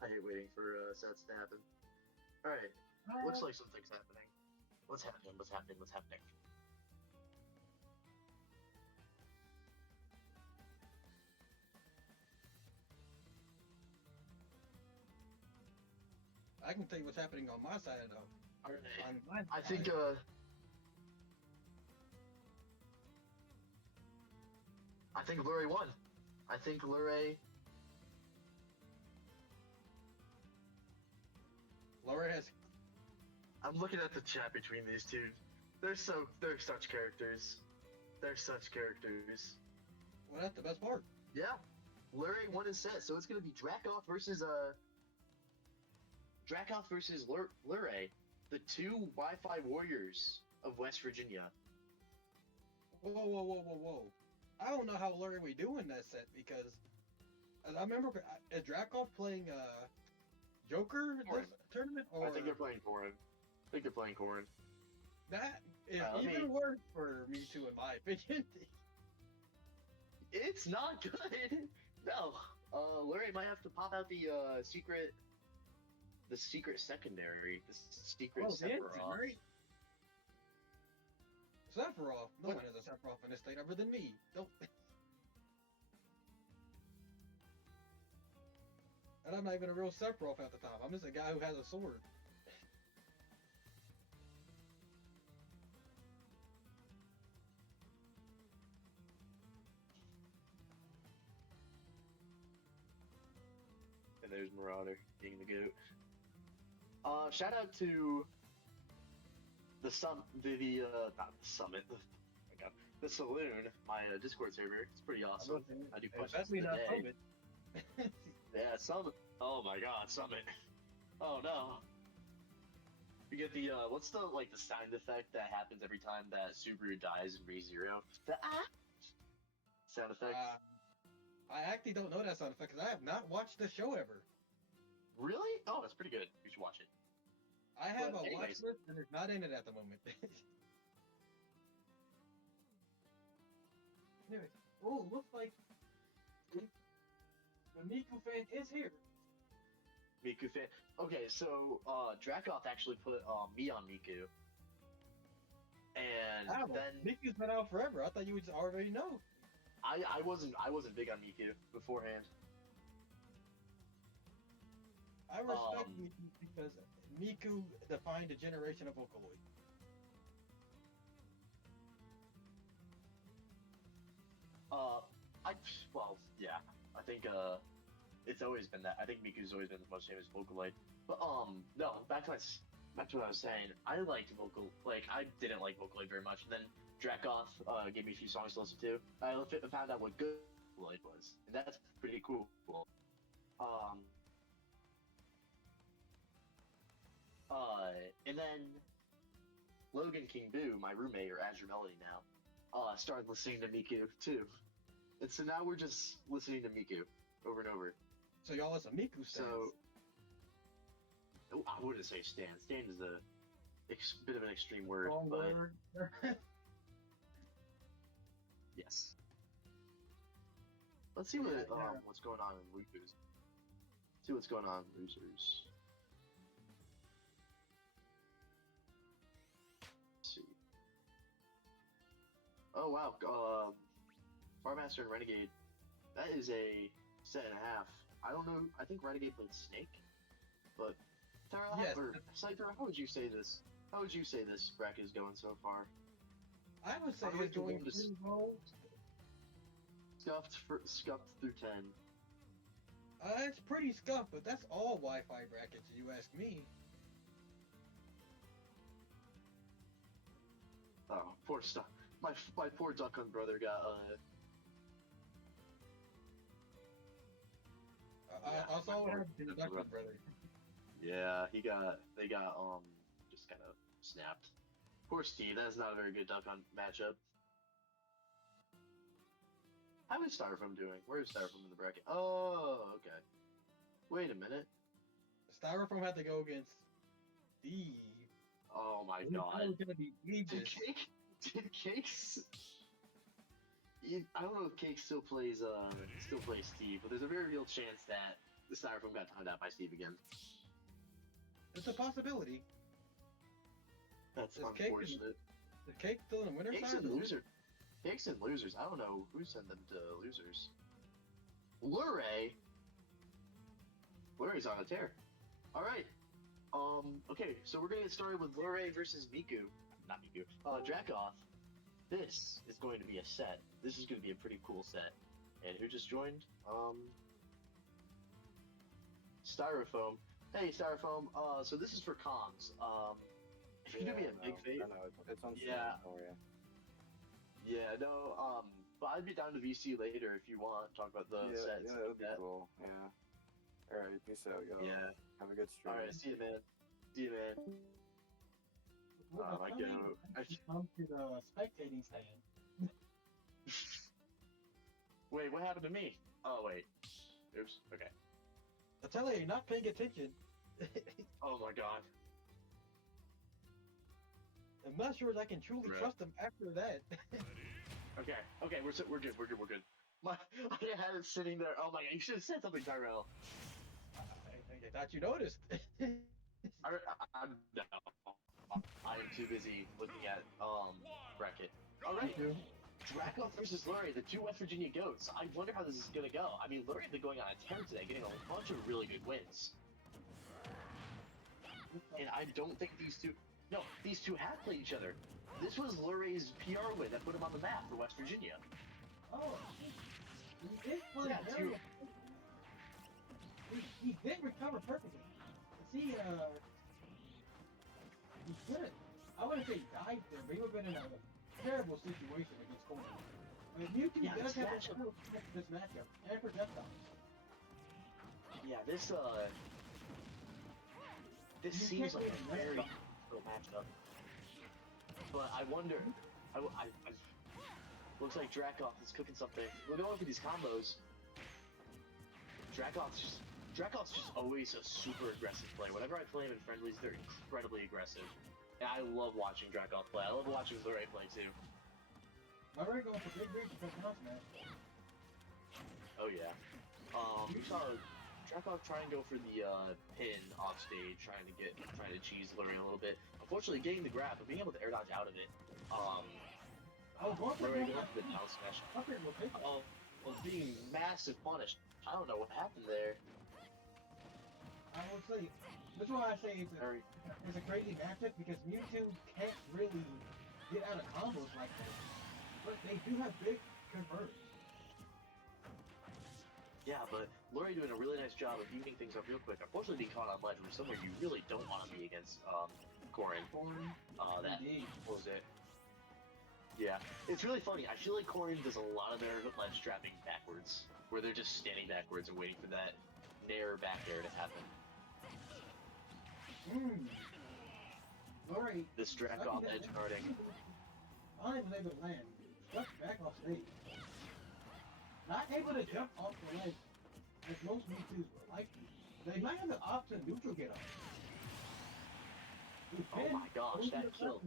I hate waiting for sets to happen. Alright, looks like something's happening. What's happening? I can tell you what's happening on my side though. On my I think side, Luray won. I think Luray. Laura has. I'm looking at the chat between these two. They're such characters. They're such characters. Well, that's the best part. Yeah. Luray won his set, so it's gonna be Dracoff versus Luray, the two Wi-Fi warriors of West Virginia. Whoa, whoa, whoa, whoa, whoa, whoa! I don't know how Larry we do in that set because I remember is Drakov playing Joker Corrin. this tournament or I think they're playing Corrin. that is let even me- worse for me too, in my opinion. It's not good. No. Luray might have to pop out the secret secondary, the secret Dancing, Sephiroth. right? Sephiroth. No What? one has a Sephiroth in this state other than me. Don't. And I'm not even a real Sephiroth at the time. I'm just a guy who has a sword. And there's Marauder being the goat. Shout out to the not the summit. Oh my god, the saloon, my Discord server. It's pretty awesome. I do questions Especially of not the day. COVID. Yeah, Summit. Oh my god, Summit. Oh no. You get the what's the sound effect that happens every time that Subaru dies in ReZero? The sound effect. I actually don't know that sound effect because I have not watched the show ever. Really? Oh, that's pretty good. You should watch it. I have But a watch anyways. list and it's not in it at the moment. Anyway, oh, looks like the Miku fan is here. Miku fan. Okay, so Dracoff actually put me on Miku, and Wow, then Miku's been out forever. I thought you would already know. I wasn't big on Miku beforehand. I respect Um, Miku because Miku defined a generation of Vocaloid. Yeah, I think it's always been that. I think Miku's always been the most famous Vocaloid. But no, back to what I was saying. I didn't like Vocaloid very much. And then Dracoff gave me a few songs to listen to. I found out what good Vocaloid was, and that's pretty cool. And then Logan King Boo, my roommate or Azure Melody now, started listening to Miku too. And so now we're just listening to Miku over and over. So y'all is a Miku stance. So I wouldn't say stan. Stan is a bit of an extreme word, Wrong but word. yes. Let's see what Yeah. what's going on in Losers. See what's going on in Losers. Let's see. Oh wow, Farmaster and Renegade. That is a set and a half. I don't know. I think Renegade played Snake, but Tara, Yes. Cypher, how would you say this? How would you say this bracket is going so far? I would say I'd like it's to going go to pretty low. Scuffed through 10. It's pretty scuffed, but that's all Wi-Fi brackets, you ask me. Oh, poor stuff. My poor Duck Hunt brother got Yeah, I saw what my happened to the poor- Duckman brother. yeah, they got just kind of snapped. Poor Steve, that is not a very good Duck Hunt matchup. How is Styrofoam doing? Where is Styrofoam in the bracket? Oh, okay. Wait a minute. Styrofoam had to go against Steve. Oh my That god. was gonna be Did ages. Cakes? I don't know if Cake still plays Steve, but there's a very real chance that the Styrofoam got timed out by Steve again. It's a possibility. That's Is Cake unfortunate. The Cake still in winter Cakes side? and losers. Cakes and losers. I don't know who sent them to losers. Luray. Luray's on a tear. All right. Okay, so we're gonna get started with Lure versus Miku. Not Miku. Dracoth. This is going to be a set. This is going to be a pretty cool set. And who just joined? Styrofoam. Hey, Styrofoam. So this is for comms. If you do me a big favor. I know, it's on Yeah. for you. Yeah, no, but I'd be down to VC later if you want. Talk about the sets. Yeah, that would be cool. Yeah. Alright, peace out, y'all. Yeah. Have a good stream. Alright, see you, man. See you, man. My God. Come to the spectating stand. Wait, what happened to me? Oh, wait. Oops. Okay. I tell you, you're not paying attention. Oh my God. I'm not sure I can truly Right. trust him after that. Okay. Okay, we're good. We're good. I had it sitting there. Oh my God, you should have said something, Tyrell. I thought you noticed. I'm no. I am too busy looking at bracket. All right. Draco versus Lurie, the two West Virginia goats. I wonder how this is gonna go. I mean, Lurie's been going on a tear today, getting a bunch of really good wins. And I don't think these two have played each other. This was Lurie's PR win that put him on the map for West Virginia. Oh, he did play Yeah, very. two. He did recover perfectly. See, he couldn't. I wouldn't say he died there, but he would have been in a terrible situation against Coleman. I mean, Mewtwo Yeah, does this have a matchup- skill for this matchup and for Death Dodge. Yeah, this You seems can't like a really very mess up. difficult matchup. But I wonder. I looks like Dracoth is cooking something. We're going for these combos. Dracoth's just always a super aggressive play. Whenever I play him in friendlies, they're incredibly aggressive. And I love watching Dracoth play. I love watching Lure play too. Alright, going for big reach for Pronounced Man. Oh yeah. You saw Dracoth try and go for the pin off stage, trying to cheese Lure a little bit. Unfortunately, getting the grab, but being able to air dodge out of it. Oh, going for Lure the going for the down smash. upper will take it. Being massive punished. I don't know what happened there. I will say, that's why I say Very. it's a crazy matchup because Mewtwo can't really get out of combos like that. But they do have big converts. Yeah, but Lure doing a really nice job of evening things up real quick. Unfortunately, being caught on ledge, which is somewhere you really don't want to be against Corin. That Indeed. was it. Yeah, it's really funny. I feel like Corin does a lot of their ledge trapping backwards, where they're just standing backwards and waiting for that nair back air to happen. Alright. This Dracoth edge guarding. Finally was able to land. Just back off stage. Not able to jump off the ledge as most Mewtwo's would like to. They might have the option neutral get off. Oh my gosh, that kill.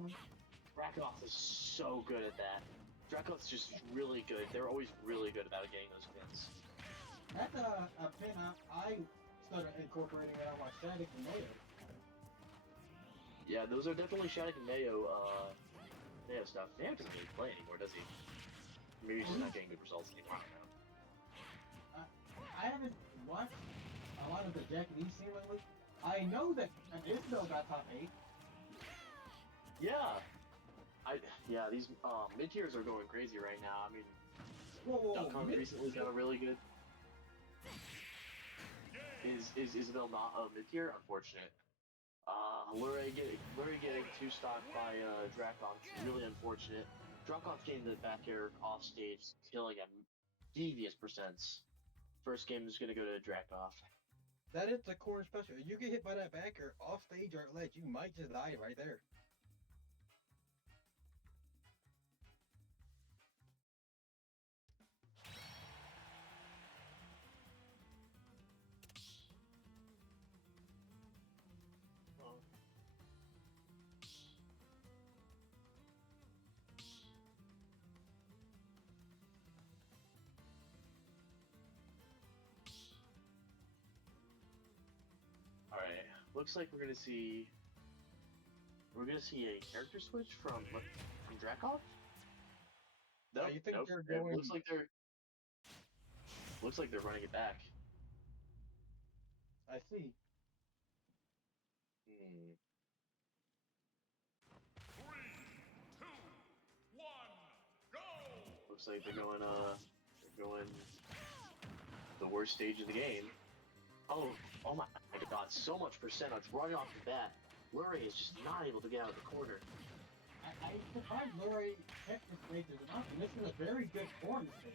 Dracoth is so good at that. Dracoth's just really good. They're always really good about getting those pins. That's a pin I started incorporating when I watched Static and Mayo. Yeah, those are definitely Shattuck and Mayo stuff. Mayo doesn't really play anymore, does he? Maybe he's just not getting good results anymore. I don't know. I haven't watched a lot of the Japanese scene lately. I know that an Isabel got top 8. Yeah. These mid tiers are going crazy right now. I mean, Duck recently got a really good. Is Isabel not a mid tier? Unfortunate. Lure getting 2-stock by Dracoth. Really unfortunate. Dracoth getting the back air off stage, killing at devious percents. First game is gonna go to Dracoth. That is the core special. If you get hit by that backer off stage or at ledge, you might just die right there. Alright, looks like we're gonna see a character switch from Dracoth? No, you think nope. they're It going- looks like they're running it back. I see. Hmm. Looks like they're going the worst stage of the game. Oh my god, so much percentage right off the bat. Lurie is just not able to get out of the corner. I surprised Lurie kept his spaces enough, and this is a very good form stage.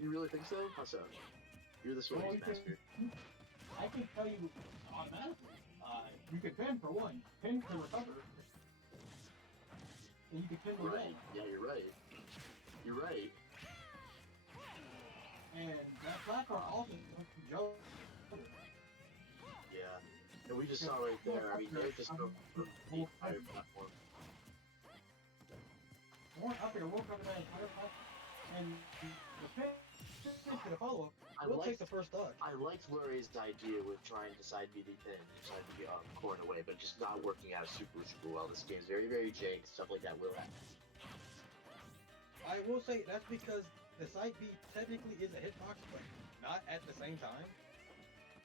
You really think so? How so? You're the swords master. I can tell you automatically. You can pin for one, pin to recover, and you can pin the Right. leg. Yeah, you're right. You're right. And that platform also Joe. Yeah. And we just saw right there. I mean, they're just going for the entire platform. One up here, we'll cover that entire platform. And the pin to the follow-up will take the first dodge. I liked Lurie's idea with trying to side B the pin, side B corner away, but just not working out super well. This game's very, very jank. Stuff like that will happen. I will say that's because the side B technically is a hitbox, but not at the same time.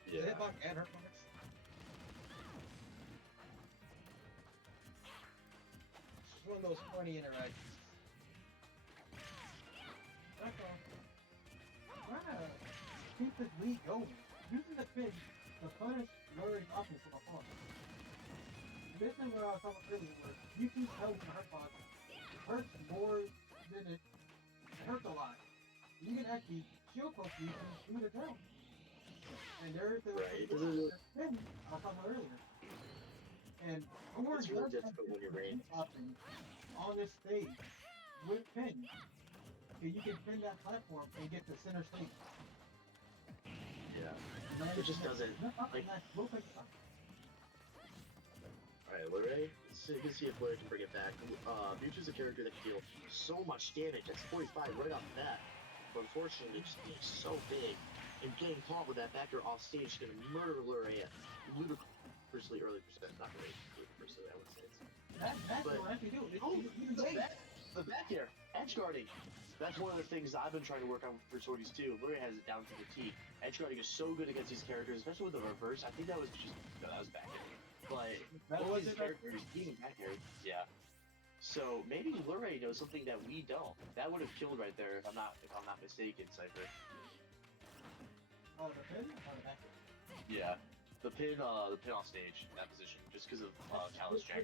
It's a hitbox and hurtbox. It's one of those funny interactions. That's all. Trying to keep his lead going. Using the pin to punish Lurie's offense from afar. This is what I was talking earlier, where you can tell when the hurtbox hurts more than it hurts a lot. You can actually shield poke you and shoot it down. And there's the pin I was talking about earlier. And Corn It's really does difficult when you're have rain. options on this stage with pin. Okay, you can pin that platform and get to center stage. Yeah. And then It just doesn't, like- Alright, Lurie. Let's see if Lurie can bring it back. Mewtwo's a character that can deal so much damage. That's 45 right off the bat. But unfortunately, just being so big and getting caught with that back air off stage is going to murder Lurie at ludicrously early percent. Not really ludicrously, I would say. That's But- what I can do. It's Oh, even the back air, edge guarding. That's one of the things I've been trying to work on for Swordies too. Lurie has it down to the T. Edge guarding is so good against these characters, especially with the reverse. I think that was back air. But That both was these it. characters, even back air, yeah. So maybe Lurie knows something that we don't. That would have killed right there if I'm not mistaken, Cypher. Oh, the pin or the back air? Yeah. The pin off stage in that position, just because of Callus Jack.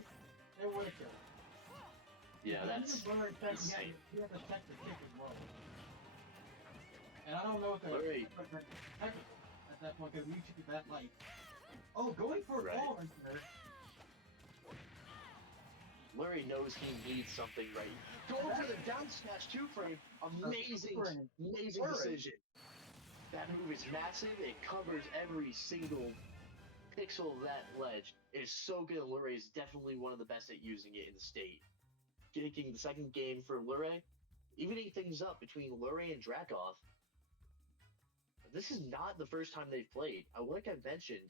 It would have killed. Yeah, that's insane. You have to check the kick as well. And I don't know if the Lurie. technical at that point because we should be that light. Oh, going for it Right. all right there. Lurie knows he needs something right. Going for the down smash 2-frame. Amazing Lurie. decision. That move is massive. It covers every single pixel of that ledge. It is so good. Lurie is definitely one of the best at using it in the state. Taking the second game for Lurie, evening things up between Lurie and Dracoth. This is not the first time they've played. Like I mentioned,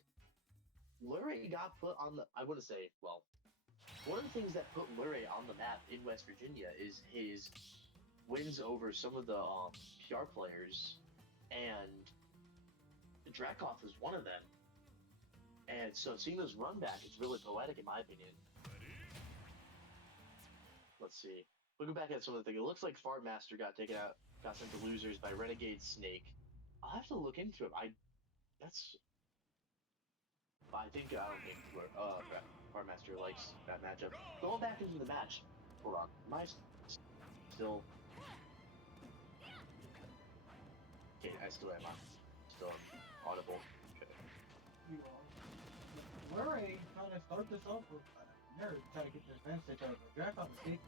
Lurie got put on the, I wouldn't say, well, one of the things that put Lurie on the map in West Virginia is his wins over some of the PR players, and Dracoth was one of them. And so seeing those run back is really poetic in my opinion. Let's see. Looking back at some of the things, it looks like Fartmaster got sent to losers by Renegade Snake. I'll have to look into it. I don't think Fartmaster likes that matchup. Going back into the match. Hold on. Am I still? Okay, I still am. Still audible. Okay. You are. Lurie trying to start this off with Nerd trying to get the advantage out of the draft on the sneak.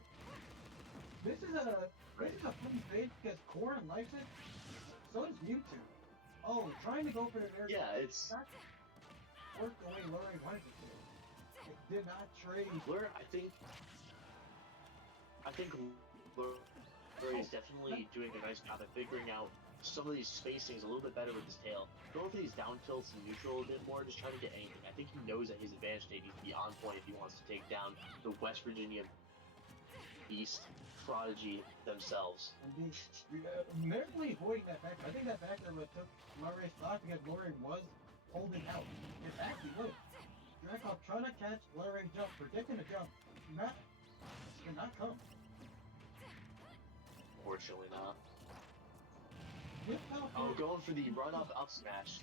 This is a funny stage because Corn likes it. So does Mewtwo. Oh, trying to go for the air. Yeah, it's Worked the way Lurie wanted it to. It did not trade. Lurie. I think Lurie is definitely doing a nice job at figuring out some of these spacings a little bit better with his tail. Go for these down tilts and neutral a bit more, just trying to get anything. I think he knows that his advantage state needs to be on point if he wants to take down the West Virginia Beast Prodigy themselves. And narrowly avoiding that backer. I think that backer would took Lurie's spot because Lurie was holding out. In fact, he would. Draco trying to catch Larry jump, predicting a jump. Matt cannot come. Fortunately not. This out Oh, going for the run-up up smash.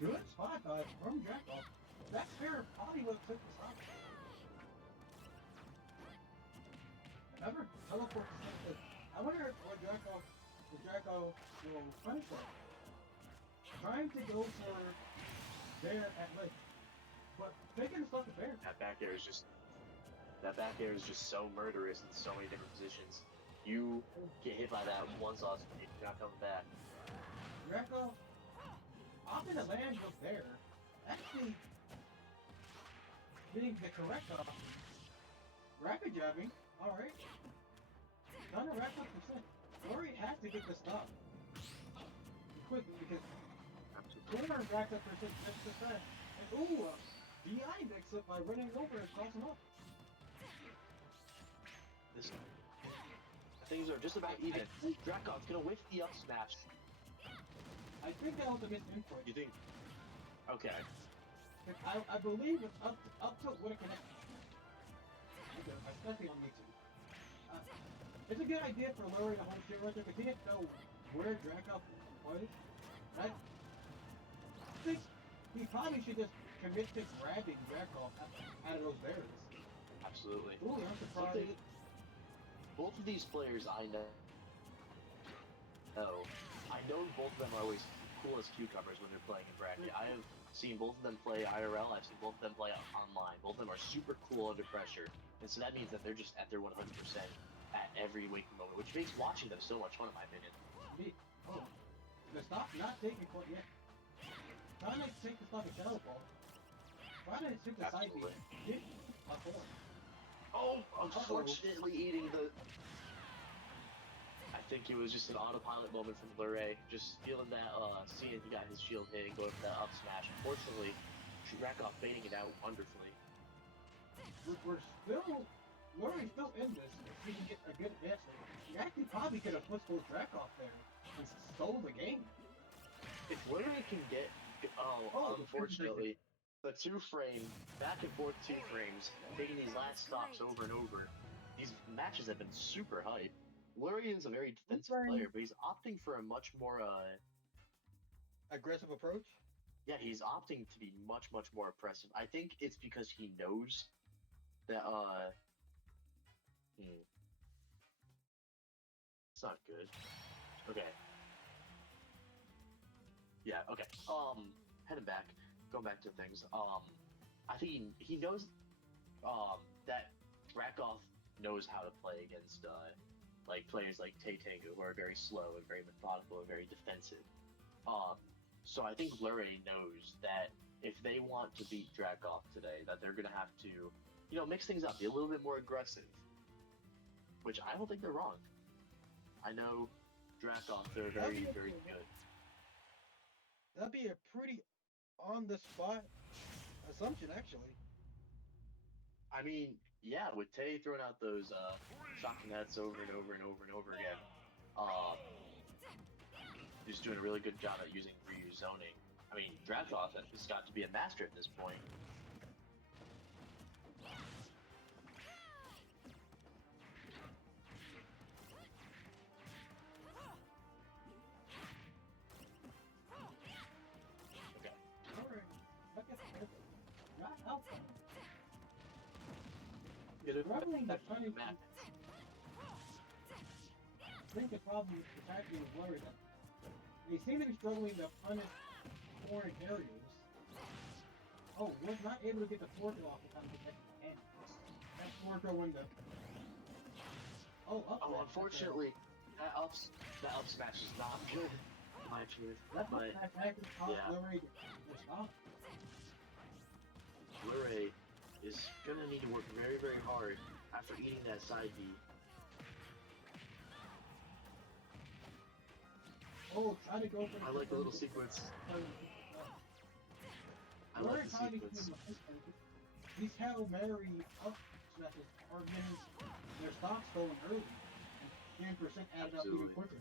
good spot from Draco. That spear probably would have took the stop. Another teleport to I wonder what Draco will punish her. Trying to go for Bear at Lake. But thinking it's not the Bear. That back air is just so murderous in so many different positions. You get hit by that one sauce, you're not coming back. Draco opting to land with Bear. Actually getting the correct off. Rapid jabbing. Alright. Done a rack up percent. Glory has to get the stop. Quickly because Corner racked up percent just the fast. And ooh, DI mix up by running over and crossing up. Things are just about even. Dracon's gonna whiff the up smash. I think that was a misinput. You think? Okay. I believe it's up to what it connects. Okay, especially on YouTube. It's a good idea for Larry to hold shit right there, because he didn't know where Draco was. I think he probably should just commit to grabbing Draco out of those berries. Absolutely. Ooh, I'm surprised. Both of these players I know both of them are always cool as cucumbers when they're playing in bracket. I have seen both of them play IRL, I've seen both of them play online. Both of them are super cool under pressure. And so that means that they're just at their 100% at every waking moment, which makes watching them so much fun in my opinion. Oh, the stop not taking point yet. Trying to take the stop at Shadow Ball. Trying to shoot the side beat. Hit a four. Oh, unfortunately eating the... I think it was just an autopilot moment from Luray, just feeling that, seeing he got his shield hit and going for that up smash. Unfortunately, Rakoff baiting it out wonderfully. We're still... Luray's still in this. If he can get a good advance, he actually probably could have pushed those Dracoff there and stole the game. If Luray can get... unfortunately, the 2-frame, back and forth 2 frames, taking these last stocks over and over, these matches have been super hype. Luray is a very defensive player, but he's opting for a much more, aggressive approach? Yeah, he's opting to be much, much more oppressive. I think it's because he knows that, it's not good. Okay. Yeah, okay. Heading back, going back to things, I think he knows, that Rakoff knows how to play against, like players like Tango, who are very slow and very methodical and very defensive. So I think Luray knows that if they want to beat Dracoff today, that they're gonna have to, mix things up, be a little bit more aggressive. Which I don't think they're wrong. I know Dracoff, they're very, very good. That'd be a pretty on-the-spot assumption, actually. I mean, yeah, with Tay throwing out those shock nets over and over and over and over again, he's doing a really good job at using Ryu zoning. I mean, Dracoff has got to be a master at this point. Okay. Alright. Look at this. Not helpful. Struggling to punish Matt. I think the problem is attacking with Luray. They seem to be struggling to punish foreign areas. Oh, was not able to get the fork off the time to get the end. That fork going to... Oh, up Oh, smash. unfortunately, that up smash is not good, in my opinion. That But actually caused yeah. Luray to stop. Luray is gonna need to work very, very hard after eating that side B. Oh, try to go for the... I like the little sequence. I like the sequence. These Hail Mary up smashes are getting their stocks going early. And 10% added up even Absolutely. quicker.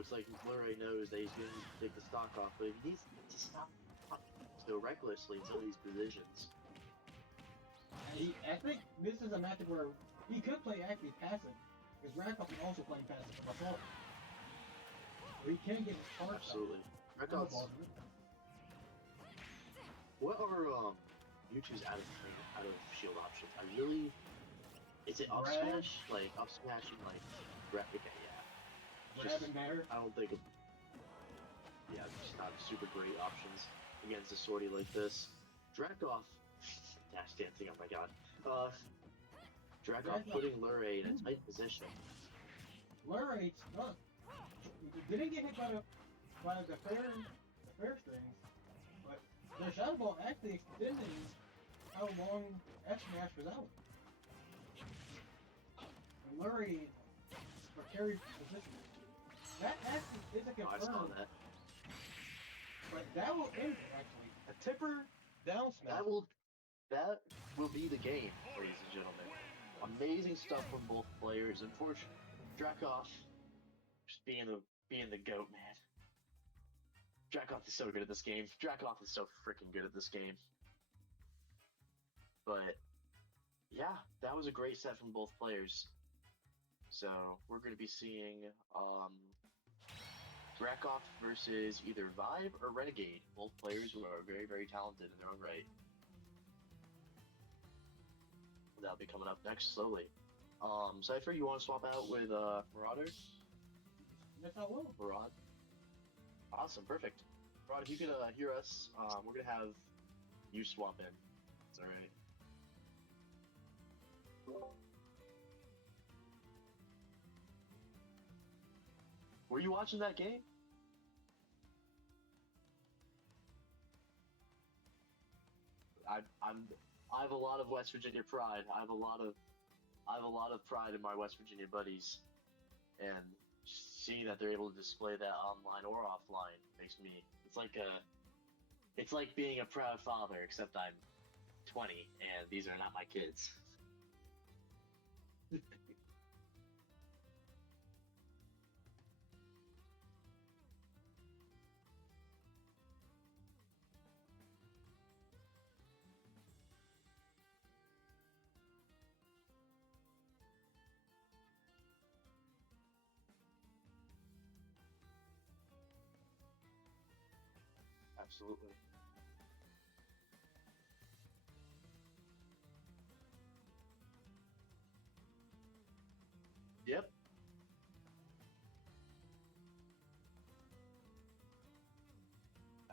Looks like Luray knows that he's going to take the stock off, but he needs to stop so recklessly in some of these positions. I think this is a matchup where he could play actually passive, because Rakov is also playing passive from afar. Or he can get his charge. Absolutely. Rakov's... What are Mewtwo's out of shield options? I really... Is it up smash? Like, up smash and like... Okay, yeah. Grab and batter? I don't think... Yeah, just not super great options against a sortie like this. Drakov... Dash dancing, oh my god. Drakov putting Luray in a tight position. Luray stuck. He didn't get hit by the fair strings, but the Shadow Ball actually extended how long F Smash was out. And Luray precarious position. That actually is a confirm. I saw that. But that will end it, actually. A tipper down smash. That will be the game, ladies and gentlemen. Amazing stuff from both players. Unfortunately, Drakov just being the GOAT, man. Drakov is so good at this game. Drakov is so freaking good at this game. But yeah, that was a great set from both players. So we're going to be seeing Drakov versus either Vibe or Renegade. Both players who are very, very talented in their own right. That'll be coming up next slowly. Cypher, you want to swap out with Marauder? Yes, I will. Marad? Awesome, perfect. Marad, if you could hear us, we're going to have you swap in. It's alright. Were you watching that game? I have a lot of West Virginia pride. I have a lot of pride in my West Virginia buddies, and seeing that they're able to display that online or offline makes me. It's like being a proud father, except I'm 20 and these are not my kids. Absolutely. Yep.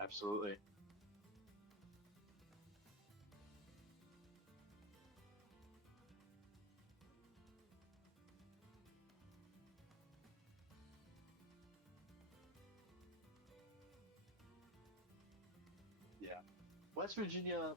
Absolutely. Yeah. West Virginia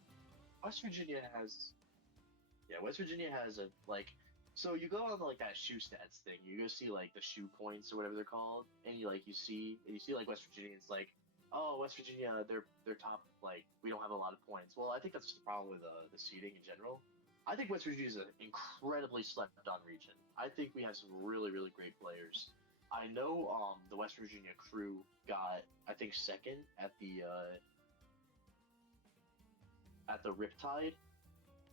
has a, like, so you go on, like, that shoe stats thing, you go see, like, the shoe points or whatever they're called, and you see, like, West Virginia, it's like, oh, West Virginia, they're top, like, we don't have a lot of points. Well, I think that's the problem with the seeding in general. I think West Virginia is an incredibly slept-on region. I think we have some really, really great players. I know the West Virginia crew got, I think, second at the Riptide,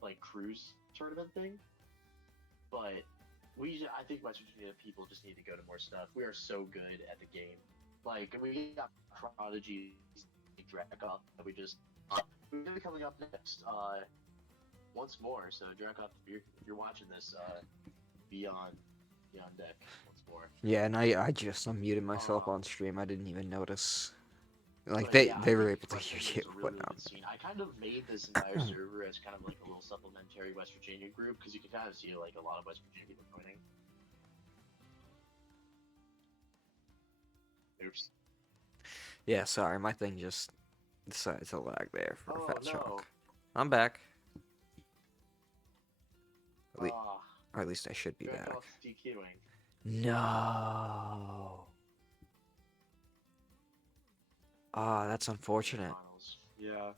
like, cruise tournament thing. But I think West Virginia people just need to go to more stuff. We are so good at the game. Like, we got Prodigy, Drakov, that we're gonna be coming up next, once more. So Drakov, if you're watching this, be on deck once more. Yeah, and I just unmuted myself on stream. I didn't even notice. Like, But they were think able to West hear Virginia's you, a really, but really good scene. I kind of made this entire server as kind of like a little supplementary West Virginia group, because you can kind of see like a lot of West Virginia people joining. Oops. yeah, sorry, my thing just decided to lag there for a fat no. chunk. I'm back. Or Ah, at least I should be back. Draco's DQing. No. Ah, that's unfortunate. Finals. Yeah.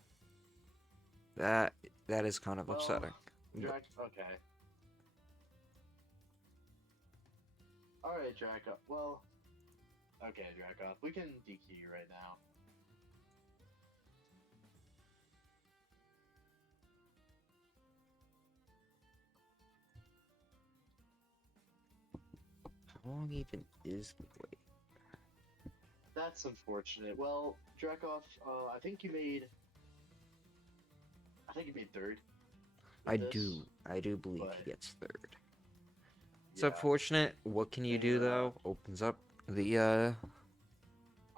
That is kind of upsetting. Okay. Alright, Draco. Well, Okay, Dracoff, we can DQ you right now. How long even is the wait? That's unfortunate. Well, Dracoff, I think you made third. I with this, do believe but- he gets third. It's yeah. unfortunate. What can you do And, though? Opens up the I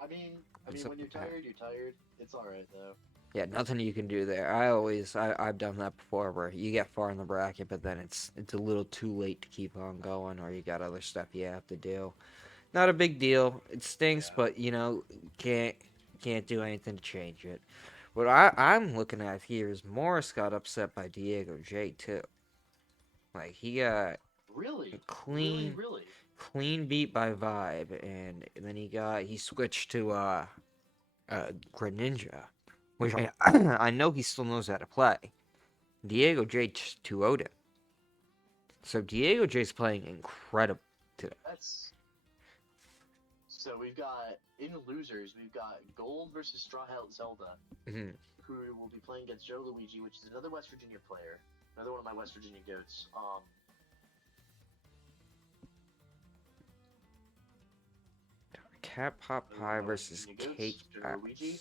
mean, It's when you're up- tired, you're tired. It's all right though. yeah, nothing you can do there. I've done that before where you get far in the bracket, but then it's a little too late to keep on going, or you got other stuff you have to do. Not a big deal. It stinks, Yeah. but can't do anything to change it. What I'm looking at here is Morris got upset by Diego J too. Like he got Really? clean Really? clean beat by Vibe, and then he switched to Greninja, which I know he still knows how to play. Diego J 2-0'd him. So Diego J's playing incredible today. That's. So we've got in losers, we've got Gold versus Straw Hat Zelda, Mhm. who will be playing against Joe Luigi, which is another West Virginia player, another one of my West Virginia goats. Cat Pot another one Pie of my West versus Virginia goats, Cake Joe Luigi.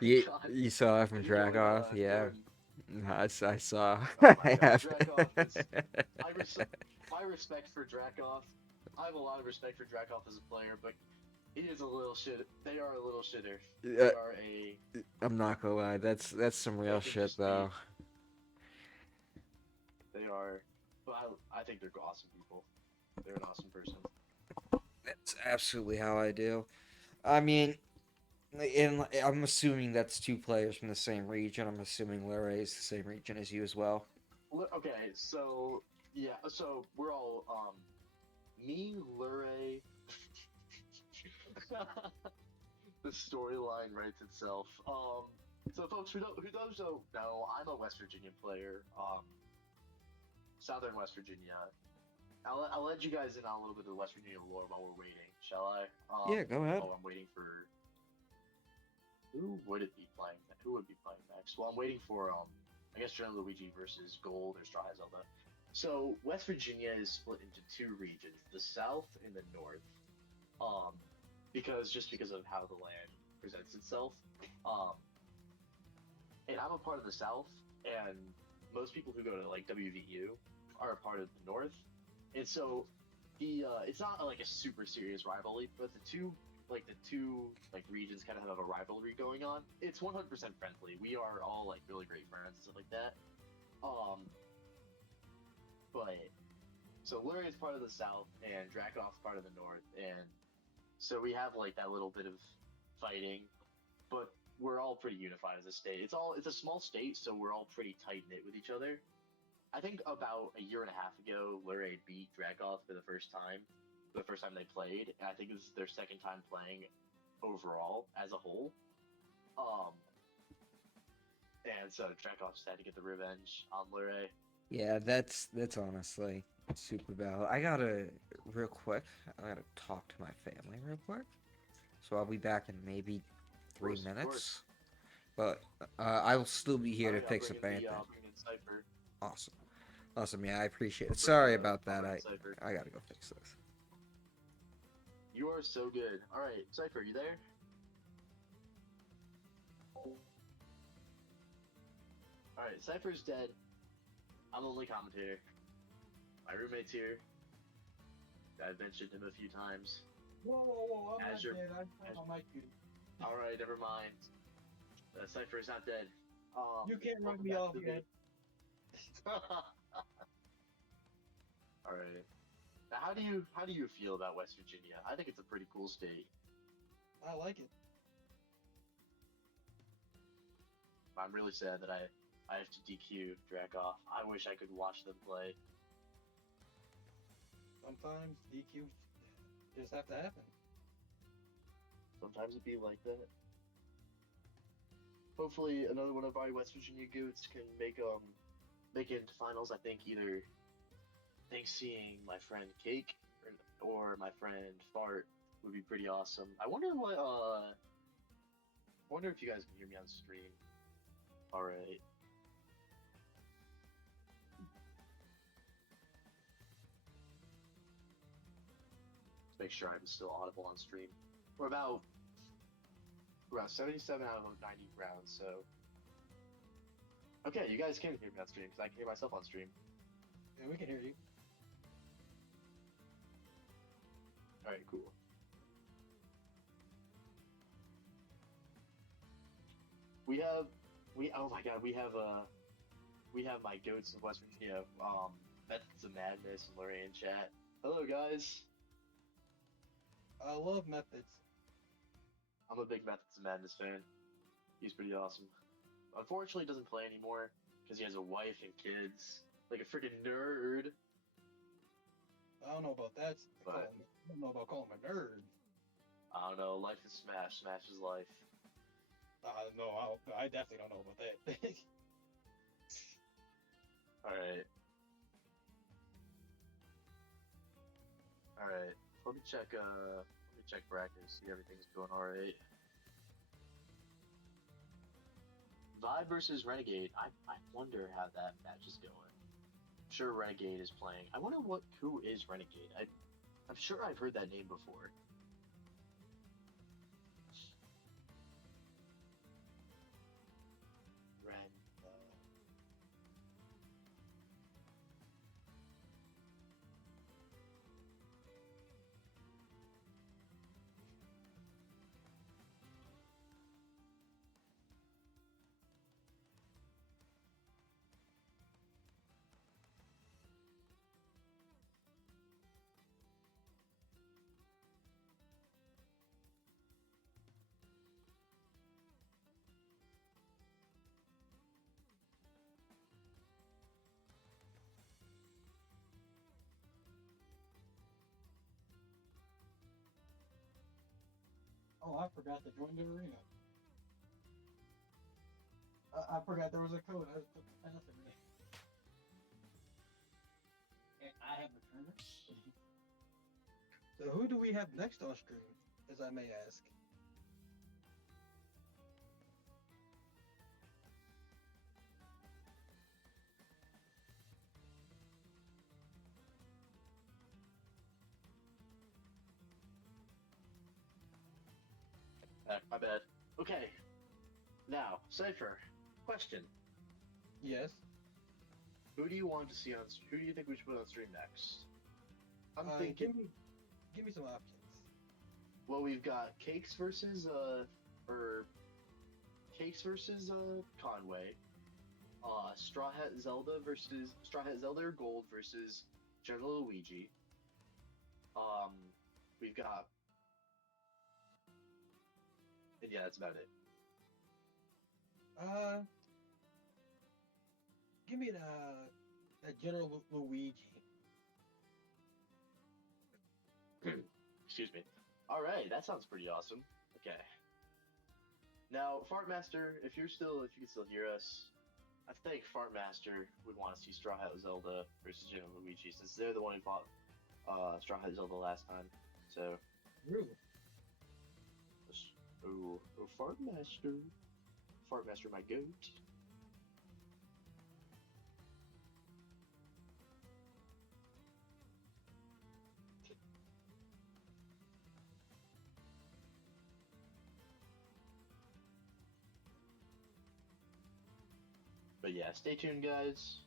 You saw that from Are you going, Dragoff? Yeah. Jordan? I saw. Oh my I God, have. Dragoff is- My respect for Dracoff. I have a lot of respect for Dracoff as a player, but he is a little shit. They are a little shitter. They are a. I'm not gonna lie. That's some real They can shit just be- though. They are. But I think they're awesome people. They're an awesome person. That's absolutely how I do. I mean, and I'm assuming that's two players from the same region. I'm assuming Larry is the same region as you as well. Okay, so yeah, so we're all me, Luray. The storyline writes itself. So folks who don't know, I'm a West Virginia player. Southern West Virginia. I'll let you guys in on a little bit of the West Virginia lore while we're waiting, shall I? Yeah, go ahead. While I'm waiting for who would be playing next? Well, I'm waiting for I guess Joe Luigi versus Gold or Straw Hat Zelda. So West Virginia is split into two regions, the South and the North. Because of how the land presents itself. And I'm a part of the South, and most people who go to like WVU are a part of the North. And so it's not like a super serious rivalry, but the two regions kind of have a rivalry going on. It's 100% friendly. We are all like really great friends and stuff like that. But so Luray is part of the South and Dracoff's part of the North, and so we have like that little bit of fighting, but we're all pretty unified as a state. It's a small state, so we're all pretty tight knit with each other. I think about a year and a half ago, Luray beat Dracoff for the first time they played, and I think this is their second time playing overall as a whole. And so Dracoff just had to get the revenge on Luray. Yeah, that's honestly super valid. I gotta talk to my family real quick, so I'll be back in maybe 3 Of minutes. course. But I will still be here to Alright, fix I'll up bring in anything. I'll bring in Cypher. Awesome. Yeah, I appreciate it. Bring, Sorry about that. bring I in Cypher. I gotta go fix this. You are so good. Alright, Cypher, you there? Alright, Cypher's dead. I'm the only commentator. My roommate's here. I've mentioned him a few times. Whoa, I'm As not your- dead. I'm on my queue. Alright, never mind. Cypher is not dead. You can't run welcome me back off to the- yet. Alright. Now, how do you feel about West Virginia? I think it's a pretty cool state. I like it. I'm really sad that I have to DQ Dracoff. I wish I could watch them play. Sometimes DQ just have to happen. Sometimes it be like that. Hopefully, another one of our West Virginia goats can make it into finals. I think either think seeing my friend Cake or my friend Fart would be pretty awesome. I wonder what wonder if you guys can hear me on stream. All right. Let's make sure I'm still audible on stream. We're about 77 out of 90 rounds, so okay, you guys can hear me on stream because I can hear myself on stream. Yeah, we can hear you. All right, cool. Oh my god, we have my goats of West Virginia, Methods of Madness and Lorraine chat. Hello guys. I love methods. I'm a big Methods of Madness fan. He's pretty awesome. Unfortunately, he doesn't play anymore because he has a wife and kids, like a freaking nerd. I don't know about that. But- I don't know about calling him a nerd. I don't know. Life is Smash. Smash is life. No, I definitely don't know about that. All right. All right. Let me check. Bracket. See everything's going all right. Vibe versus Renegade. I wonder how that match is going. I'm sure Renegade is playing. I wonder who is Renegade. I'm sure I've heard that name before. Ren. Oh, I forgot to join the arena. I forgot there was a code. I just put the password in. And I have the tournament. So who do we have next on stream, as I may ask? My bad. Okay. Now, Cypher. Question. Yes. Who do you want to see on? Who do you think we should put on stream next? I'm Give thinking. me some options. Well, we've got Cakes versus Conway. Straw Hat Zelda or Gold versus General Luigi. We've got. And yeah, that's about it. Give me the General Luigi. Excuse me. All right, that sounds pretty awesome. Okay. Now, Fartmaster, if you can still hear us, I think Fartmaster would want to see Straw Hat Zelda versus General Luigi, since they're the one who fought Straw Hat Zelda last time. So, True. oh, Fartmaster, my goat. But yeah, stay tuned, guys.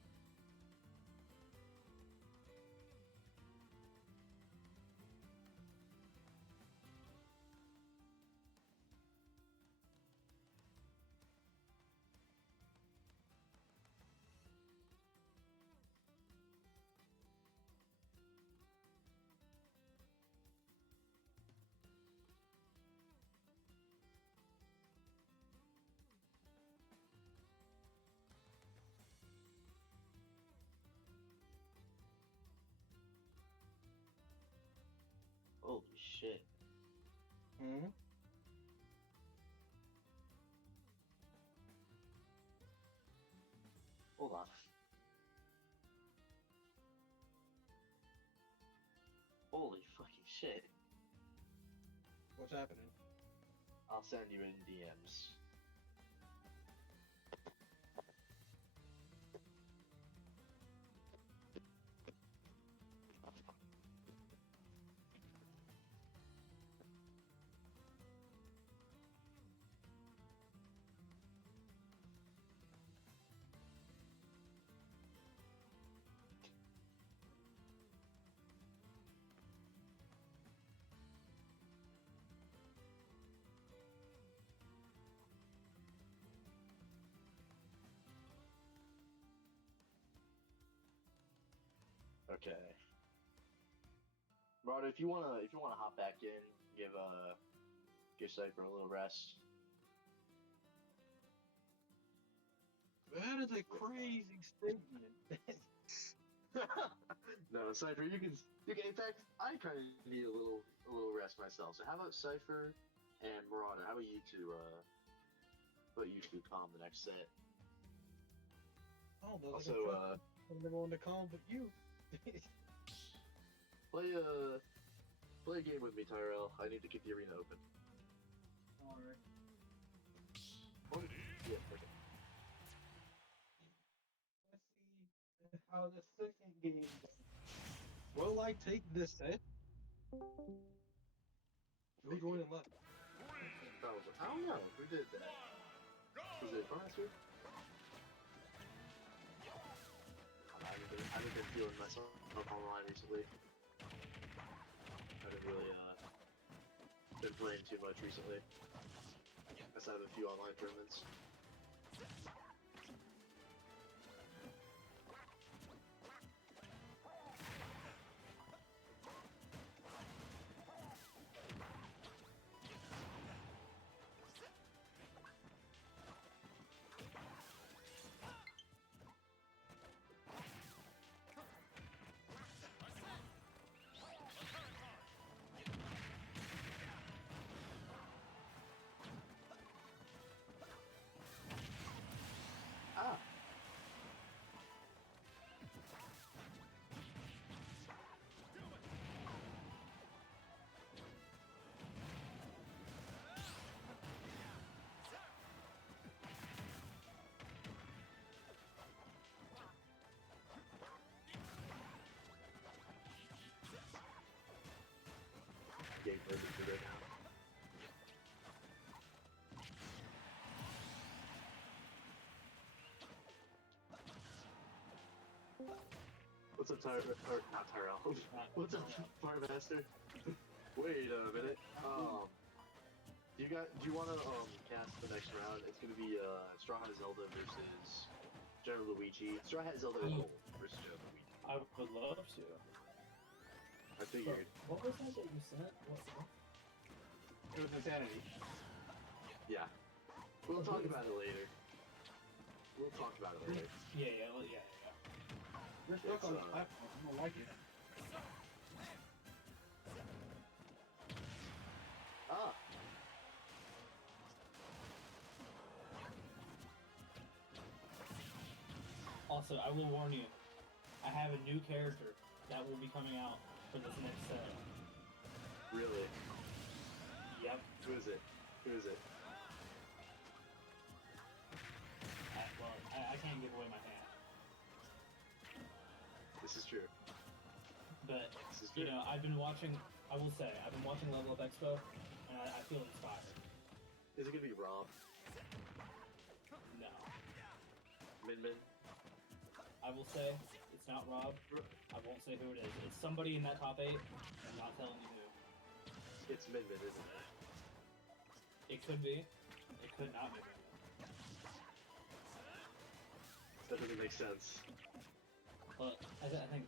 Holy shit. Mm-hmm. Hold on. Holy fucking shit. What's happening? I'll send you in DMs. Okay. Marauder, if you wanna hop back in, give Cypher a little rest. That is a crazy statement. No, Cypher, you can. In fact, I kind of need a little rest myself. So how about Cypher and Marauder? How about you two? Calm the next set. Oh, Also, I'm never on the call but you. play a game with me, Tyrell. I need to keep the arena open. Alright. Yeah, perfect. Let's see how the second game goes. Will I take this set? Who joined and left? Probably. I don't know. Who did that? Was it Farmaster? I haven't been feeling myself online recently. I haven't really been playing too much recently. Aside of a few online tournaments. Ah! Game perfect right now. What's up, Tyrell? Or not Tyrell. What's up, Farmaster? Wait a minute. Do you want to cast the next round? It's gonna be Straw Hat Zelda versus General Luigi. Straw Hat Zelda versus General Luigi. I would love to. I figured. What was that you sent? It was insanity. Yeah. We'll talk about it later. We'll talk about it later. Yeah. You're stuck on the It's, platform. I don't like it. Ah. Also, I will warn you, I have a new character that will be coming out for this next set. Really? Yep. Who is it? I can't give away my hand. This is true. But, This is true. you know, I've been watching Level Up Expo, and I feel inspired. Is it gonna be Rob? No. Min? I will say, it's not Rob. I won't say who it is. It's somebody in that top 8. I'm not telling you who. It's Min, isn't it? It could be. It could not be. That doesn't make sense. But I think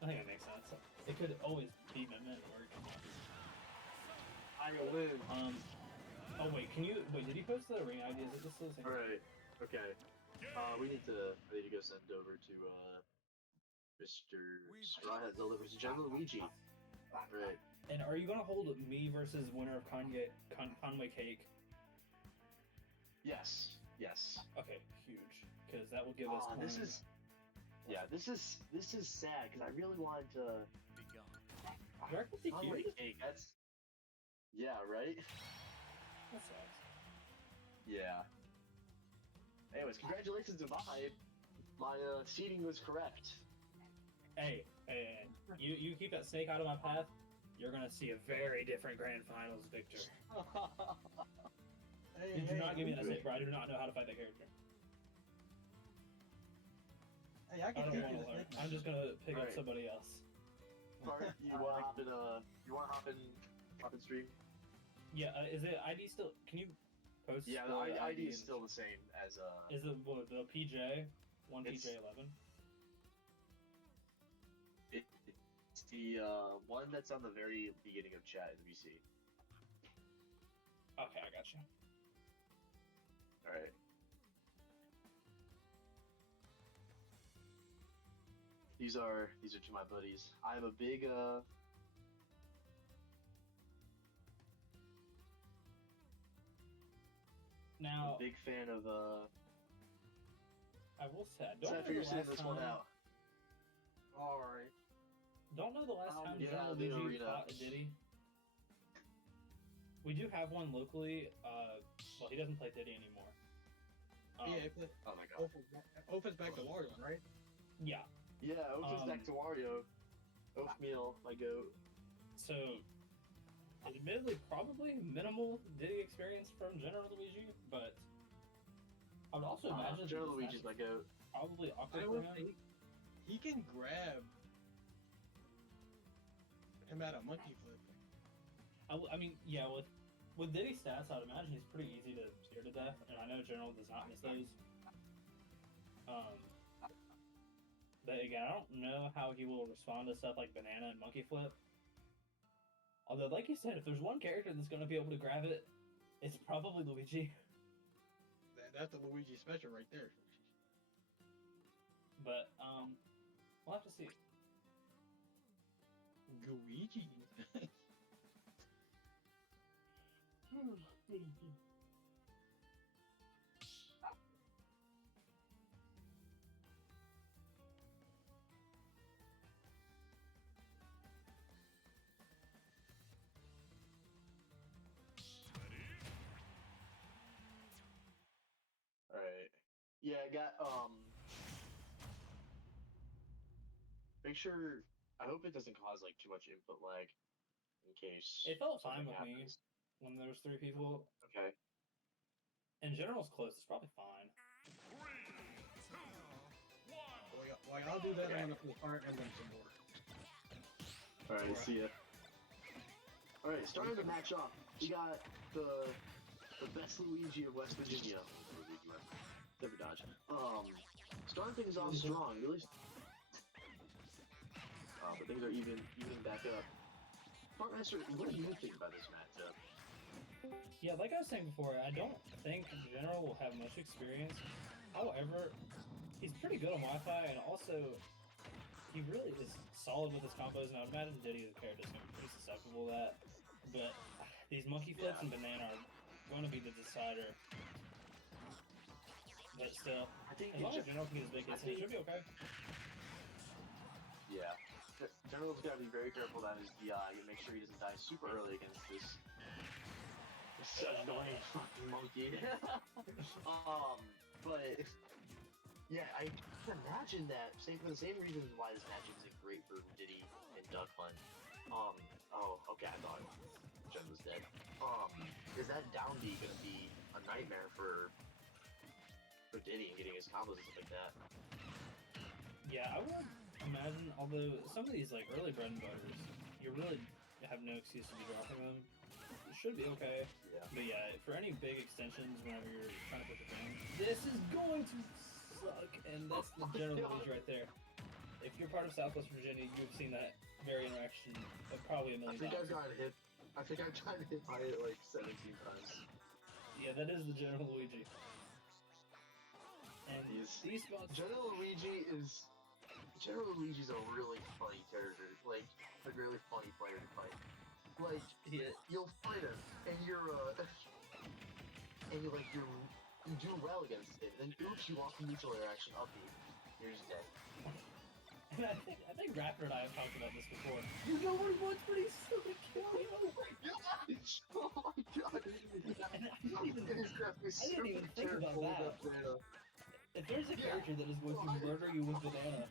it makes sense. It could always be Min or it could not be. I win. Oh wait, did you post the arena ID? Is it just the same? Alright, okay. I need to go send over to, Mr. Straw Hat Zelda versus General Luigi. Right. And are you gonna hold me versus winner of Conway Cake? Yes. Okay, huge. Because that will give us. This is sad because I really wanted to. Direct Oh, DQ? wait, cake. That's. Yeah, right? That sucks. Yeah. Anyways, congratulations to my seeding was correct. Hey, you keep that snake out of my path, you're gonna see a very different grand finals victor. Hey, Do not give me that hey. snake, bro. I do not know how to fight that character. Hey, I I can don't teach want you to the learn. snake. I'm just gonna pick up Alright. somebody else. Bart, you wanna hop in stream? Yeah, is it ID still? Can you post? Yeah, the ID is still the same as Is it what, the PJ? One It's- PJ 11. it's the one that's on the very beginning of chat in the VC. Okay, I got you. Alright. These are two of my buddies. I am a big Now, big fan of I will say, I don't Seth, know you're the sitting last this one time. out. Alright. Don't know the last time Yeah, General the Luigi arena. fought a Diddy. We do have one locally. Well, he doesn't play Diddy anymore. Yeah, if it, Oh my god. Opens back to Wario, right? Yeah. Yeah, Oath is back to Wario. Oathmeal, my goat. So, admittedly, probably minimal Diddy experience from General Luigi, but I would also imagine Joe that Luigi's my goat. probably awkward I for would him. say he can grab him at a monkey flip. I mean, yeah, with Diddy stats, I'd imagine he's pretty easy to steer to death, and I know General does not miss those. But again, I don't know how he will respond to stuff like banana and monkey flip. Although, like you said, if there's one character that's going to be able to grab it, it's probably Luigi. That's the Luigi special right there. But we'll have to see. Luigi. Alright. Yeah, I got make sure I hope it doesn't cause like too much input lag in case It felt fine something with me happens. when there was 3 people. Okay. And General's close. It's probably fine. Well, I'll do that. I'm gonna play Fire Emblem some more. Alright, see ya. Alright, starting the match off, we got the best Luigi of West Virginia. Never dodge. Starting things off strong, really. But things are evening back up. Partmaster, what do you think about this matchup? Yeah, like I was saying before, I don't think General will have much experience. However, he's pretty good on Wi-Fi, and also he really is solid with his combos. And I would imagine Diddy, the character, is going to be pretty susceptible to that. But these monkey flips and banana are going to be the decider. But still, I think as long as General can get his big hits, in, it should be okay. Yeah. General's gotta be very careful about his DI and make sure he doesn't die super early against this annoying fucking monkey. But yeah, I can imagine that for the same reasons why this matchup isn't great for Diddy and Duck Hunt. Oh, okay, I thought Jen was dead. Is that down B gonna be a nightmare for Diddy and getting his combos and stuff like that? Yeah, I would imagine, although some of these like early bread and butters, you really have no excuse to be dropping them. It should be okay. Yeah. But yeah, for any big extensions whenever you're trying to put the thing, this is going to suck, and that's the general Luigi right there. If you're part of Southwest Virginia, you've seen that very interaction probably a I million think I've times. gotten hit. I think I've gotten hit by it like 17 times. Yeah, that is the general Luigi. And He's- these spots, General Luigi's a really funny character, like a really funny player to fight. Like yeah, you'll fight him, and you do well against it, and then oops, you lost the neutral interaction up B. You're just dead. And I think Raptor and I have talked about this before. You know what he wants, but he's still gonna kill you. Oh my god! I didn't even think about that. If there's a character that is going to murder you with banana,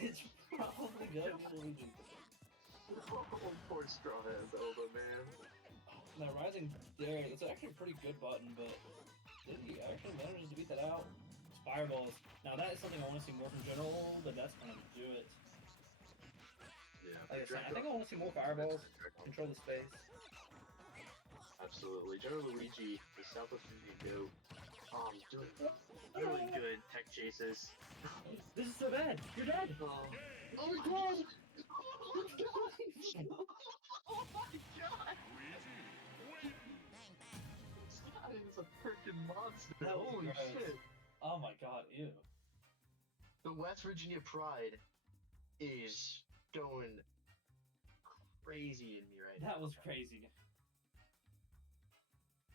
it's probably gonna be Luigi. Oh, poor Straw Hat Zelda, man. Now, Rising Dare, it's actually a pretty good button, but did he actually manage to beat that out? Fireballs. Now, that is something I want to see more from General, but that's gonna do it. Yeah. Like I said, I think I want to see more fireballs, control the space. Absolutely. General Luigi, the Southwest Indian goat, doing really good tech chases. This is so bad! You're dead! Oh my god! Oh my god! Oh my god! This guy is a freaking monster. That was Holy gross. shit. Oh my god, ew. The West Virginia pride is going crazy in me right now. That was crazy.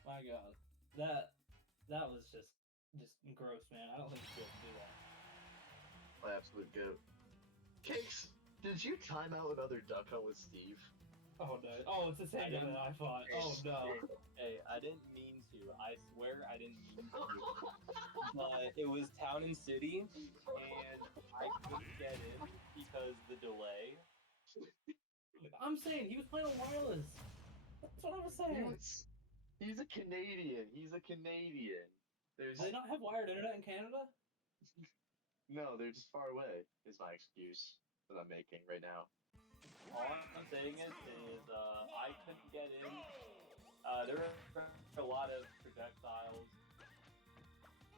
My god. That was just gross, man. I don't think you should do that. My absolute goat. Cakes, did you time out another duck hunt with Steve? Oh no. Oh, it's the same guy that I fought. Oh no. Hey, I didn't mean to. I swear I didn't mean to. But it was Town and City, and I couldn't get in because the delay. I'm saying he was playing on wireless. That's what I was saying. He's a Canadian. He's a Canadian. Do they not have wired internet in Canada? No, they're just far away, is my excuse that I'm making right now. All I'm saying is I couldn't get in. There are a lot of projectiles,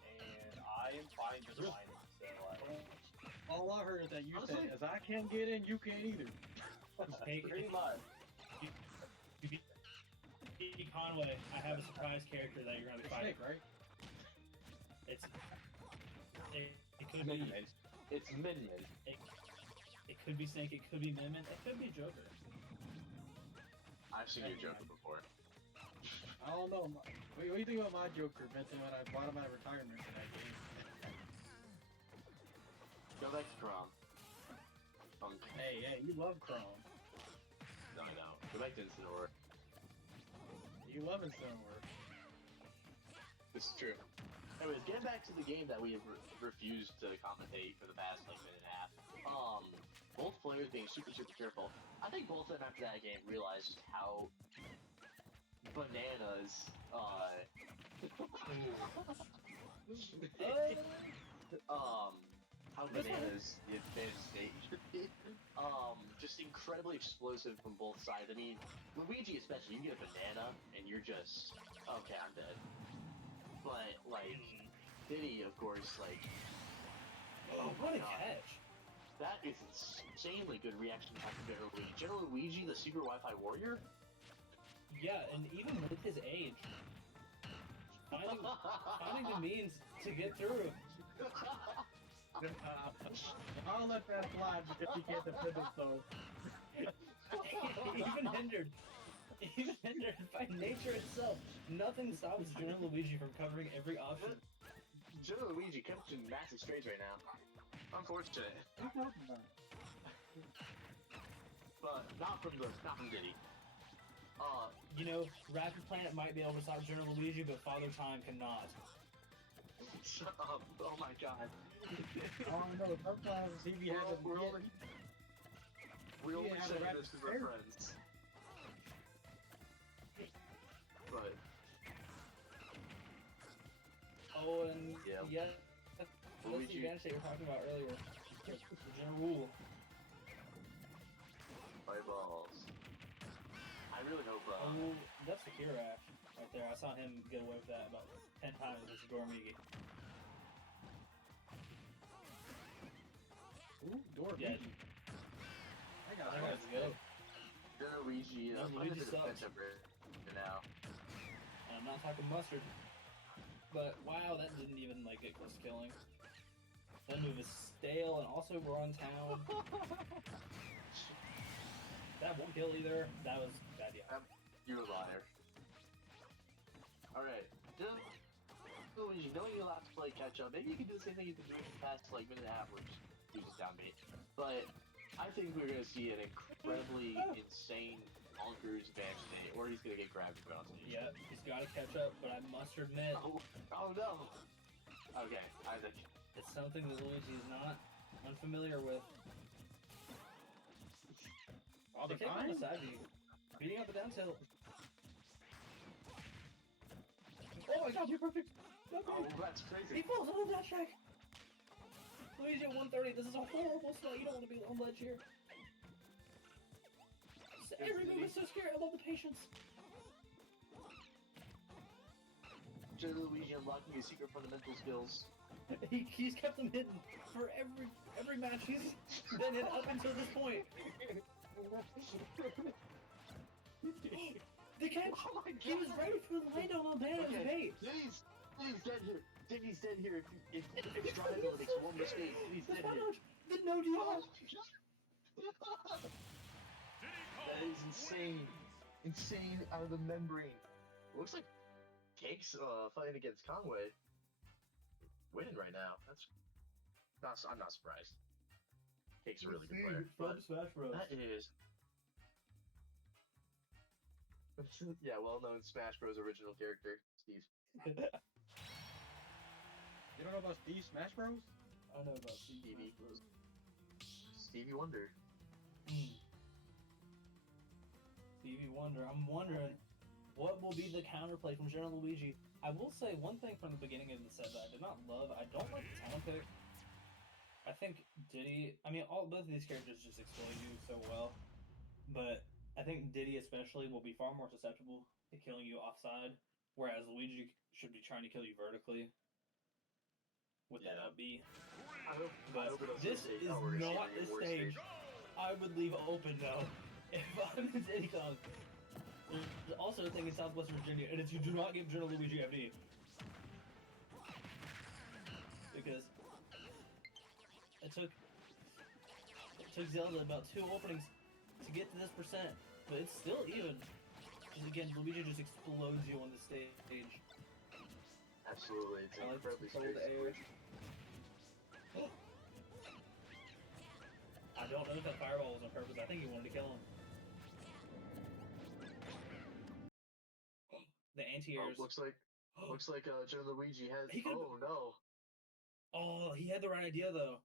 and I am fine just fine. So, All I heard is that you said, as I can't get in, you can't either. Hey, pretty much. Conway, I have a surprise character that you're gonna be It's fighting. Nick, right? It could be Min-Min. It's Min-Min. it could be Snake, it could be Min-Min, it could be Joker. I've seen your Joker before. I don't know. What do you think about my Joker, Vincent, when I bought him out of retirement for that game? Go back to Crom. Hey, you love Chrome. No, I don't. Go back to Incineroar. You love Incineroar. This is true. Anyways, getting back to the game that we have refused to commentate for the past minute and a half. Both players being super careful. I think both of them after that game realized just how bananas how bananas the advanced state should be. Just incredibly explosive from both sides. I mean, Luigi especially, you get a banana and you're just, okay, I'm dead. But, like, Diddy, of course, like, Oh, what a God. catch! That is insanely good reaction time from General Luigi. General Luigi, the Super Wi-Fi warrior? Yeah, and even with his age, finding the means to get through. I'll let that slide because he can't defend himself. even hindered by nature itself, nothing stops General Luigi from covering every option. General Luigi comes to massive straights right now. Unfortunate. But not from Diddy. You know, Rapid Planet might be able to stop General Luigi, but Father Time cannot. Shut up. Oh my god. I don't know, sometimes he be having We only Yeah, say the this because we're friends. But Oh, and Yeah. yeah, that's the Luigi. advantage that you were talking about earlier. The general rule. fireballs. I really hope Oh, that's the Kira right there. I saw him get away with that about 10 times with Dormigi. Ooh, door Yeah, I got that guy's good. General Luigi No, Luigi under the sucks. fence over now. And I'm not talking mustard. But wow, that didn't even like get close to killing. That move is stale, and also we're on town. That won't kill either. That was bad, yeah. You're a liar. Alright. Luigi, knowing you'll have to play catch up, maybe you can do the same thing you've been doing for the past like minute and a half. he just down me. But I think we're gonna see an incredibly insane bonkers advanced state, or he's gonna get grabbed and put on stage. Yeah, he's got to catch up, but I must admit, Oh no! Okay, Isaac. it's something that Luigi is not unfamiliar with. All the They take on the time? side view, beating up the down tilt. Oh my god, you're perfect! Oh, that's He crazy. falls on the dash track! Luigi at 130, this is a horrible spot, you don't want to be on ledge here. Every move is so scary, I love the patience. General Luigi unlocking his secret fundamental skills. He's kept them hidden for every match he's been in up until this point. The catch! Oh my He was right between the lane on bad as bait. Please get here. Please stand here if Strider makes one mistake. Please The stand fun here. launch, the no DL. That is insane. Insane out of the membrane. Looks like Cake's fighting against Conway. Winning right now. I'm not surprised. Cake's a really good player. From But Smash Bros. that is. Yeah, well-known Smash Bros. Original character, Steve. You don't know about Steve Smash Bros? I know about Stevie. Stevie Wonder. Stevie Wonder. I'm wondering what will be the counterplay from General Luigi. I will say one thing from the beginning of the set that I did not love. I don't like the talent pick. I think Diddy. I mean, both of these characters just exploit you so well, but I think Diddy especially will be far more susceptible to killing you offside, whereas Luigi should be trying to kill you vertically with that Yeah. up B. I hope But it doesn't this say- is oh, we're gonna see not it the in worst stage I would leave open though. If I'm in Diddy Kong. There's also a thing in Southwest Virginia, and it's you do not give General Luigi FD. Because it took Zelda about 2 openings to get to this percent, but it's still even. Because again, Luigi just explodes you on the stage. Absolutely, it's I like incredibly to control the air. I don't know if that fireball was on purpose. I think he wanted to kill him. The anti-airs. Looks like General Luigi has. He could've- Oh no! Oh, he had the right idea though.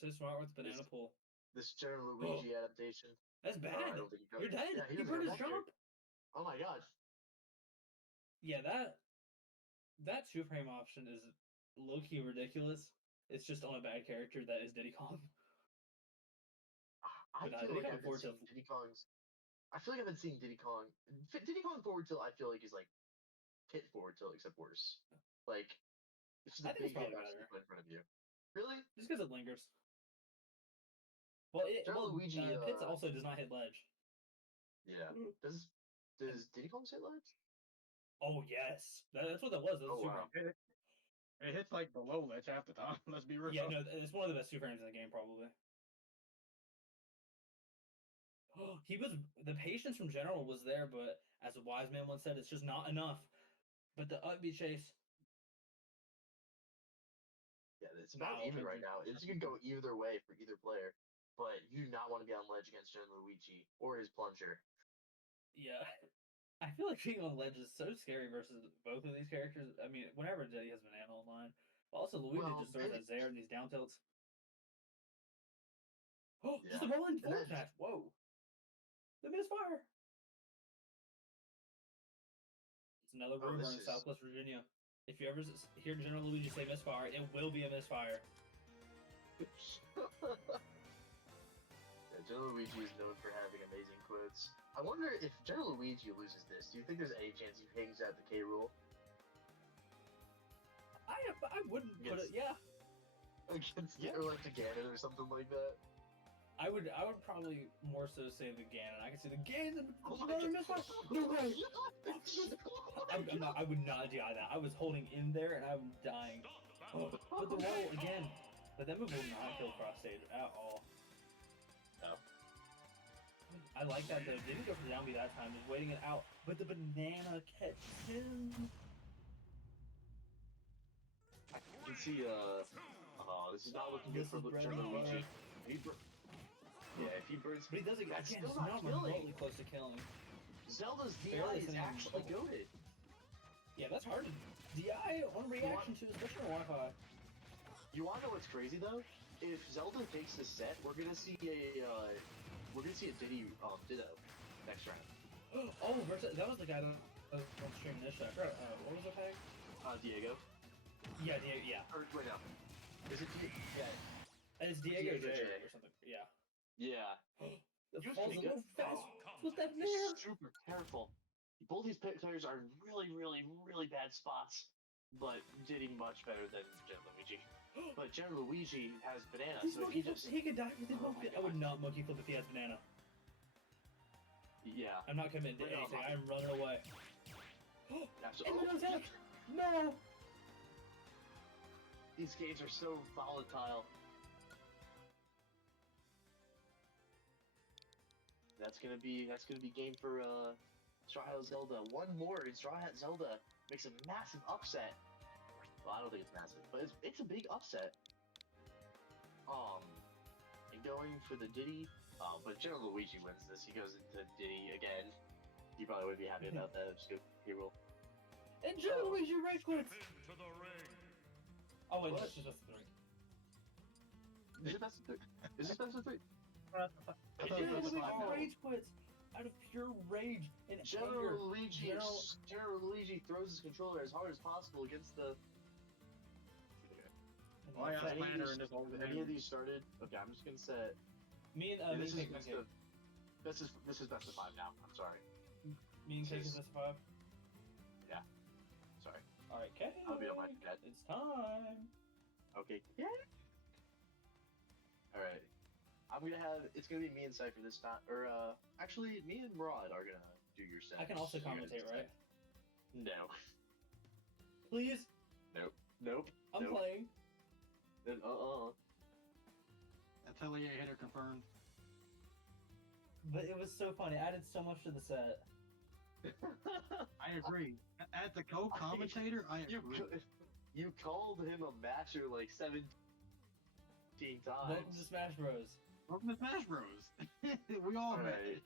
So smart with the banana pull. This General Luigi adaptation. That's No, bad. I don't think he You're dead. Yeah, he doesn't burned go his back there. jump. Oh my god! Yeah, that 2-frame option is low-key ridiculous. It's just on a bad character that is Diddy Kong. I But, feel Diddy like Kong I've been forward seeing tilt. Diddy Kong's. I feel like I've been seeing Diddy Kong. Diddy Kong forward tilt. I feel like is like hit forward tilt, except worse. Like it's just I a think it's big probably hitbox better. put in front of you. Really? Just because it lingers. Well, General Luigi, Pitts also does not hit ledge. Yeah. Does Diddy Kong hit ledge? Oh yes, that's what that was. That was Oh, a wow. 2-frame. It hits like below ledge half the time. Let's be real. Yeah, no, it's one of the best 2-frames in the game, probably. The patience from General was there, but as a wise man once said, it's just not enough. But the up B chase, Yeah, it's about No, even but right now. It could go either way for either player, but you do not want to be on ledge against General Luigi or his plunger. yeah. I feel like being on ledge is so scary versus both of these characters. I mean, whenever Diddy has banana online. But also, Luigi Well, just throws maybe- that Zaire in these down tilts. Oh, just Yeah. a roll in And forward that's- smash. Whoa. The misfire. It's another Oh, rumor this in is- Southwest Virginia. If you ever hear General Luigi say misfire, it will be a misfire. Yeah, General Luigi is known for having amazing quotes. I wonder if General Luigi loses this, do you think there's any chance he hangs out the K rule? I wouldn't put it. Yes. Yeah, Against Yeah. or like to Ganon or something like that? I would probably more so say the Ganon. I can see the Ganon. Oh my Another God. misfire. No way. I would not die that. I was holding in there and I'm dying. But the roll again. But that move will not kill cross stage at all. No. I like that though. Didn't go for the down B that time. Just waiting it out. But the banana catches him. You can see Oh, this is not looking good This for is bread and General butter. Luigi. If he burns. But he doesn't. That's Again, still it's not not killing. remotely close to killing. Zelda's DI Barely is sitting on actually double. good. Yeah, that's hard to DI on reaction to, especially on Wi-Fi. You wanna know what's crazy though? If Zelda takes this set, we're gonna see a Diddy Ditto next round. Oh, that was the guy that was on stream initially. I forgot. What was the tag? Diego. Yeah, Diego. Yeah, Or wait, no. Is it Diego? and it's Diego Diego J J. or something. Yeah. Yeah. The He was falls a pretty little good. fast with that He's nair. super careful. Both these players are really, really, really bad spots, but Diddy much better than General Luigi. But General Luigi has banana, He's so monkey he just flip. He could die with his Oh monkey. my I would God. not monkey flip if he has banana. yeah. I'm not committing to Wait, no, anything. I'm- I'm running away. Absolutely. And no attack. No. These games are so volatile. That's gonna be game for Straw Hat Zelda. One more and Straw Hat Zelda makes a massive upset. Well, I don't think it's massive, but it's a big upset. And going for the Diddy, but General Luigi wins this. He goes into Diddy again. He probably would be happy about that. Just go hero. And General Luigi rage quits. Into the ring. Oh wait, What? that's just the ring. Is it best of three? Is this best of three? I thought it General was Luigi five. rage quits out of pure rage and anger. General Luigi, General- General Luigi throws his controller as hard as possible against the. Oh, yeah, Have any of Splatter these- in this old have any of these started? Okay, I'm just gonna set. Me and Yeah, me this and is Cake best okay. of. This is best of 5 now. I'm sorry. Me and Cake this is best of 5. Sorry. All right, Cake. I'll be on my net. It's time. Okay. Yeah. All right. I'm gonna have. It's gonna be me and Cypher this time, or actually, me and Rod are gonna do your set. I can also You guys commentate, decide. right? No. Please. Nope. I'm nope. playing. Then Atelier hitter confirmed. But it was so funny. I added so much to the set. I agree. As the co-commentator, I You agree. you called him a masher like 17 times. Welcome to Smash Bros. Welcome to Smash Bros. We all met. Alright.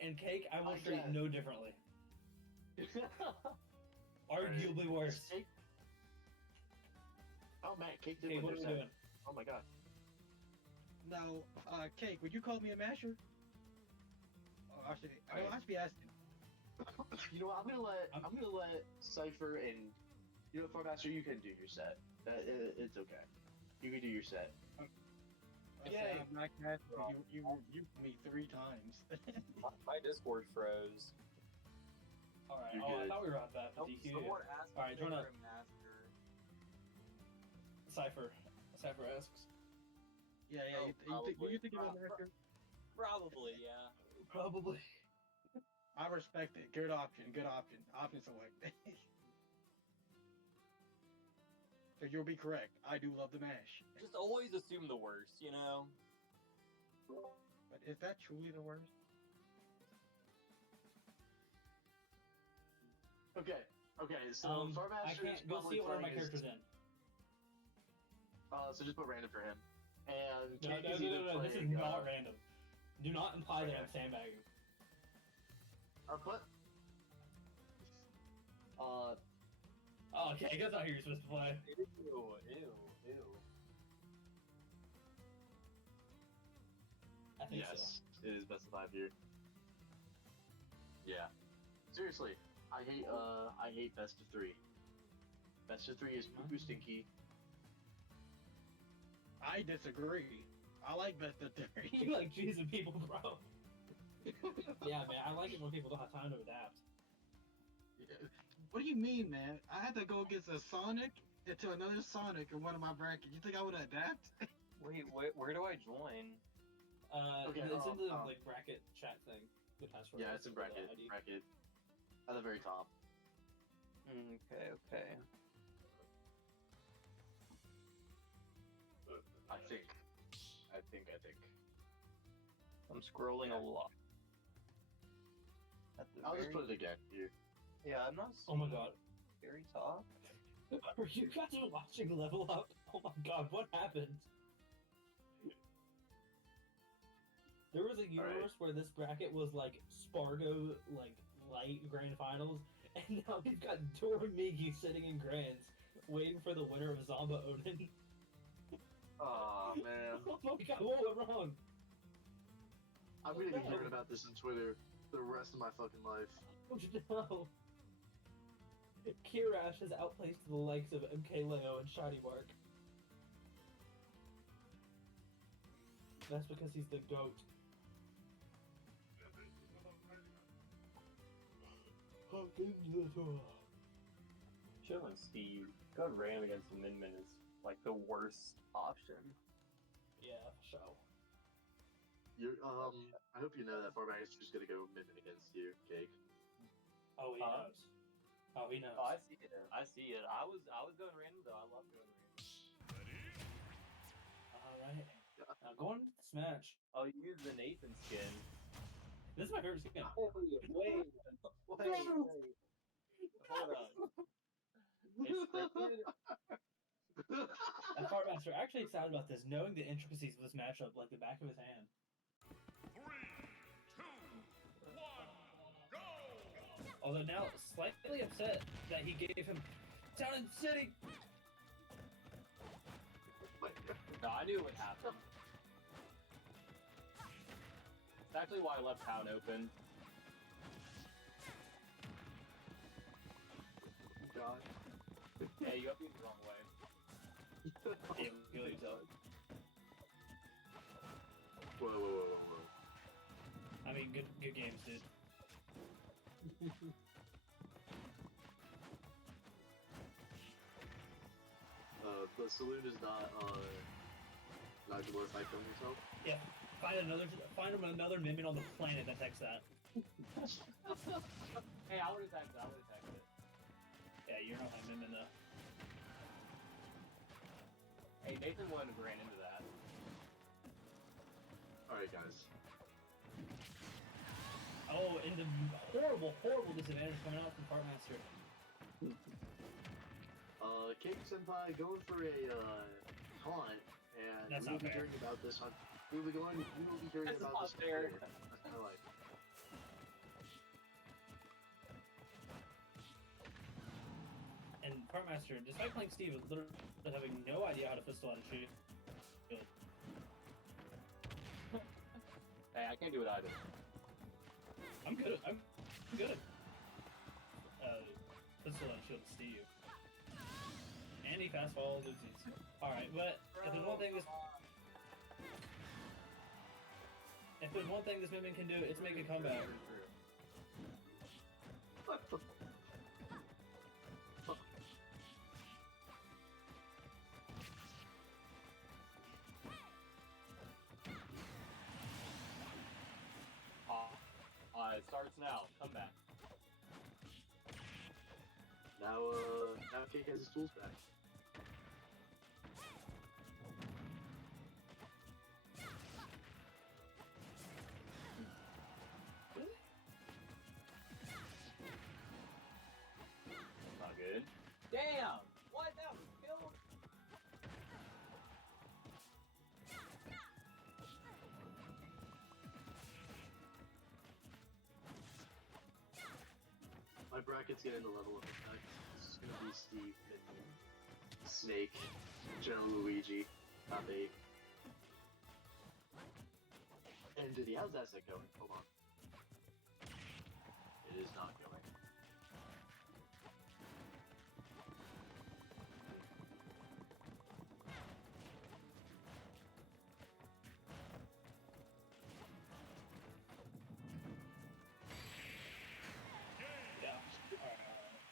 And Cake, I will I treat get- no differently. Arguably worse. Cake. Oh man, Cake did Cake, win what are their we set. doing? Oh my god. Now, Cake, would you call me a masher? Oh, I should be asking. You know what? I'm gonna let Cypher and you know Farmaster, you can do your set. It's okay. You can do your set. Yay. I'm not casting. You me 3 times. My Discord froze. Alright, You're oh, I good. thought we were at that for DQ. Someone asked Alright, if join they up. were a master. Cypher asks. Yeah, Oh, you think you're a masher? Probably, yeah. Probably. I respect it. Good option. Option select. So you'll be correct. I do love the mash. Just always assume the worst, you know? But is that truly the worst? Okay. So Farmaster I can't is go probably see what order my playing his- character's in. So just put random for him. And No, Cake is either this is playing, not random. Do not imply that okay. I'm sandbagging. Or put. Oh, okay, I guess not who you're supposed to play. Ew. I think so. Yes, it is best of 5 here. Yeah. Seriously, I hate best of 3. Best of 3 is poo stinky. I disagree. I like best of 3. You like cheesing people, bro. Yeah, man, I like it when people don't have time to adapt. What do you mean, man? I had to go against a Sonic into another Sonic in one of my brackets. You think I would adapt? Wait, where do I join? Okay, It's in the um, like bracket chat thing. The password. Yeah, it's in bracket. Bracket. At the very top. Okay. I think. I'm scrolling a lot. At the I'll just very- put it again here. Yeah, I'm not Oh my seeing god. very top. Are you guys watching Level Up? Oh my god, what happened? There was a universe where this bracket was like Spargo, like light grand finals, and now we've got Dormigi sitting in grands, waiting for the winner of Zamba Odin. Aw, man. Oh my god, what went wrong? I'm gonna be hearing about this on Twitter the rest of my fucking life. Oh no. Kirash has outplaced the likes of MK Leo and Shiny Mark. That's because he's the GOAT. Chillin' Steve. Going Ram against Min Min is like the worst option. Yeah, for sure. You're, I hope you know that Farback is just gonna go mimic against you, Cake. Oh, he knows. Oh, he knows. Oh, I see it. I see it. I was going random though. I love going random. Alright. Now going into this match. Oh, you use the Nathan skin. This is my favorite skin. Wait. Hold on. It's scripted. And Fartmaster actually excited about this, knowing the intricacies of this matchup like the back of his hand. 3, 2, 1, go! Although now slightly upset that he gave him Town and City. No, I knew it would happen. It's actually why I left town open. God. Hey, you got me the wrong way. Yeah, kill yourself. Whoa. I mean, good games, dude. The saloon is not glorified killing himself. Yeah, find him another minion on the planet that takes that. Hey, I would attack it. Yeah, you're not my minion though. Hey, Nathan wouldn't have ran into that. Alright, guys. Oh, and the horrible disadvantage coming out from Fartmaster. Cake Senpai going for a taunt, and That's we will not be fair. hearing about this on. We will be hearing That's about not this. fair. Later. That's kind of like. And Fartmaster, despite playing Steve, is literally having no idea how to pistol out a shield. Hey, I can't do it either. I'm good at pistol out a shield with Steve. And he fast falls oopsies. Alright, but if there's one thing this minion can do, it's make a comeback. It starts now. Come back. Now Cake has his tools back. Not good. Damn! What? That was killed? My bracket's getting the level of effect. This is gonna be Steve, Minion, Snake, General Luigi, top 8. And Diddy, how's that set going? Hold on. It is not going.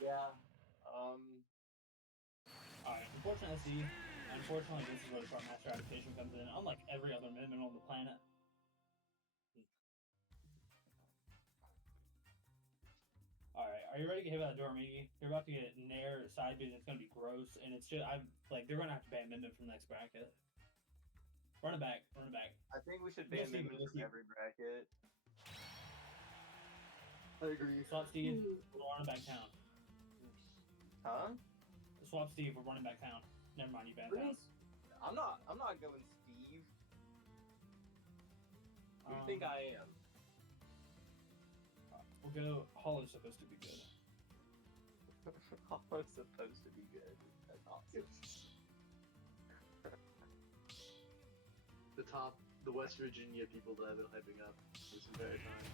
Yeah. Alright, unfortunately this is where the Fartmaster adaptation comes in, unlike every other minion on the planet. Alright, are you ready to get hit by the Dormigi? You're about to get Nair side beat and it's gonna be gross, and it's just, they're gonna have to ban Minion from the next bracket. Run it back. I think we should ban You'll see, Min you'll from see. every bracket. I agree. Swap Steve, run it back town. Huh? swap Steve. We're running back town. Never mind, you banned town. I'm not going Steve. Who do you think I am? We'll go. Hollow's supposed to be good. Hollow's supposed to be good. That's awesome. The West Virginia people that I've been hyping up this entire time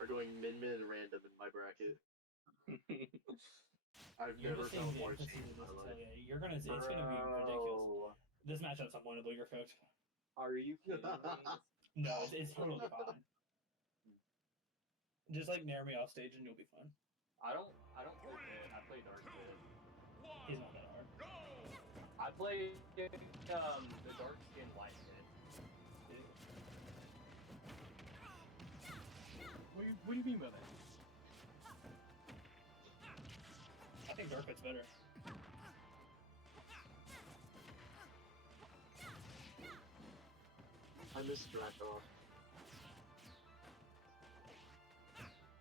are going min and random in my bracket. I've You're never just saying felt the more emphasis shame of in my this life. Atelier. You're gonna. It's gonna be ridiculous. Bro, This matchup's unwinnable. You're cooked. are you kidding me? No, it's totally fine. Just like nair me off stage and you'll be fine. I don't play pit. I play dark pit. He's not that hard. I play the dark skin white pit. What do you mean by that? I think dark pit's better. I missed draft off.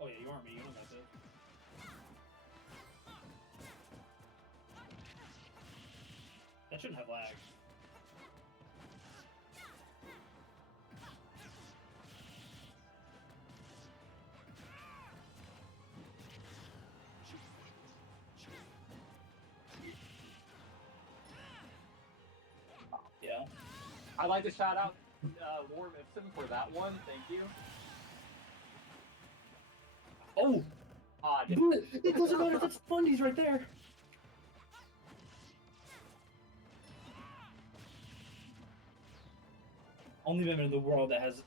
Oh yeah, you are me. You know that's it. That shouldn't have lag. Yeah. I'd like to shout out Warm Ipsum for that one. Thank you. Oh! Ah, It doesn't matter. That's fundies right there. Only women in the world that has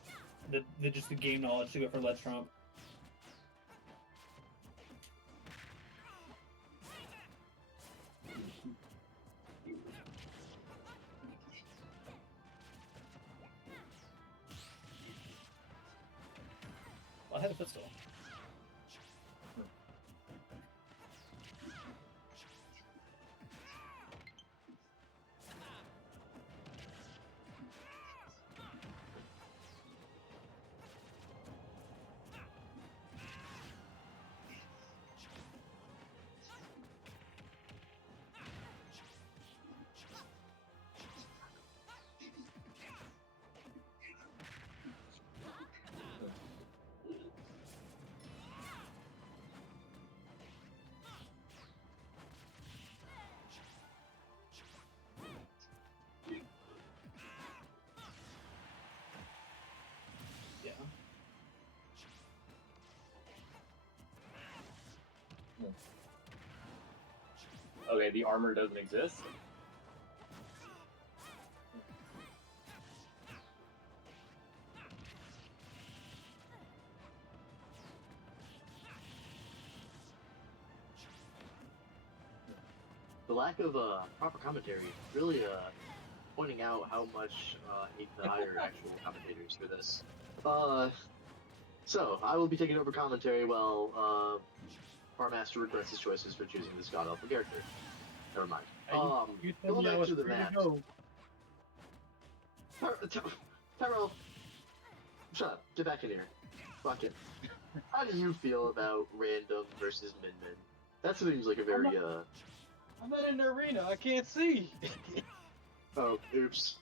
the just the game knowledge to go for Let's Trump. Well, I had a pistol. Yeah. Okay, the armor doesn't exist. The lack of proper commentary really pointing out how much I need to hire actual commentators for this. So I will be taking over commentary while Farmaster regrets his choices for choosing this god awful character. Never mind. You told Going me I back was to the free to match. go. Tyrell, shut up. Get back in here. Fuck it. How do you feel about random versus Min? That seems like a very I'm not in the arena. I can't see. Oh, oops.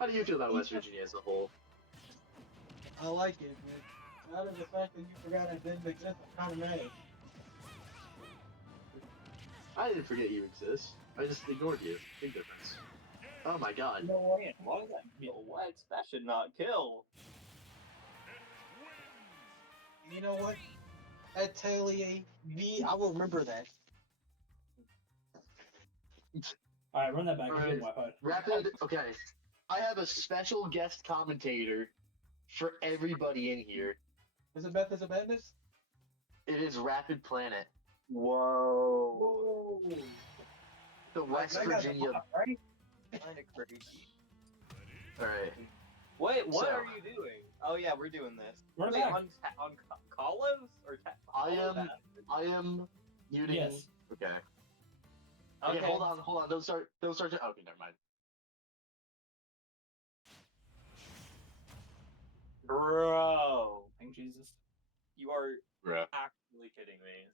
How do you feel about West Virginia as a whole? I like it, man. Out of the fact that you forgot it didn't exist, I'm kind of mad. I didn't forget you exist. I just ignored you. Big difference. Oh my god. No way. Why does that feel? What? That should not kill. You know what? AtelierV, I will remember that. Alright, run that back. Alright. Good Wi-Fi. Rapid, okay. I have a special guest commentator for everybody in here. Is it Beth? Is it Madness? It is Rapid Planet. Whoa. The West I got the Virginia. bot, right? Kind of crazy. Alright. Wait, what So- are you doing? Oh yeah, we're doing this. Run it Wait, back. on columns or I am muting. Yes. Okay. Okay. Okay, hold on. Don't start. Okay, never mind. Bro, Thank Jesus. you are Bruh. actually kidding me.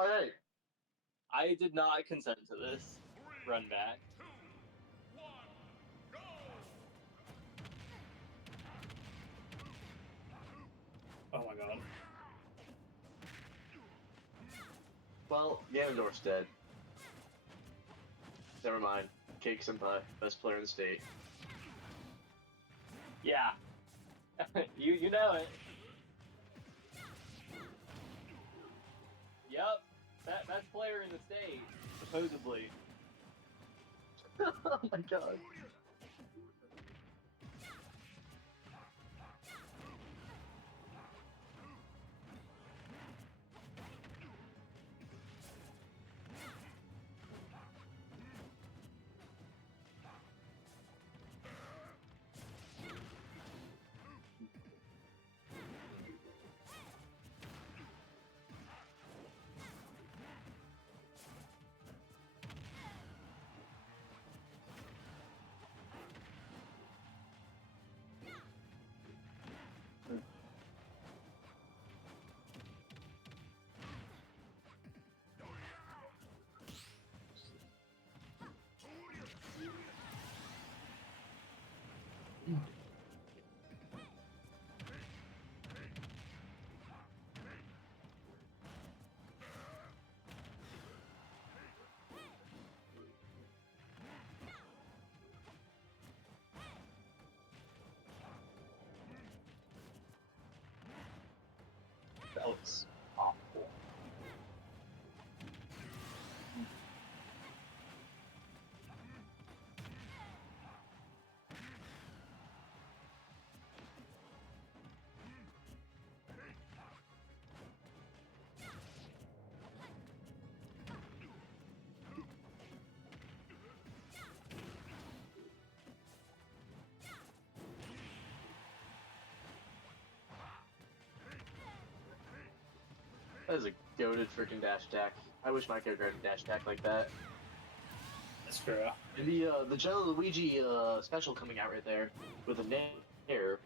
All right. I did not consent to this. Run back. 2, 1, go! Oh my god. Well, Ganondorf's dead. Never mind. Cake Senpai, best player in the state. Yeah. you know it. Yep. Best player in the state, supposedly. Oh my god. That was awful. That is a goated freaking dash attack. I wish my character had a dash attack like that. That's true. And the Jello Luigi special coming out right there with a nair.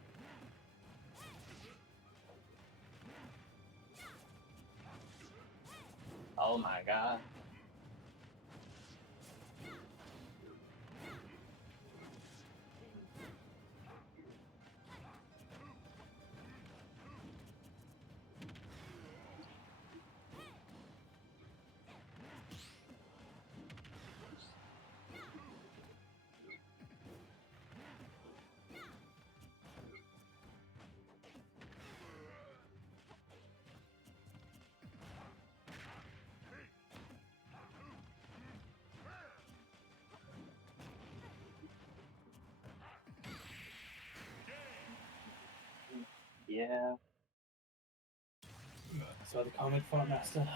Oh my god. Yeah. So the comment for Master.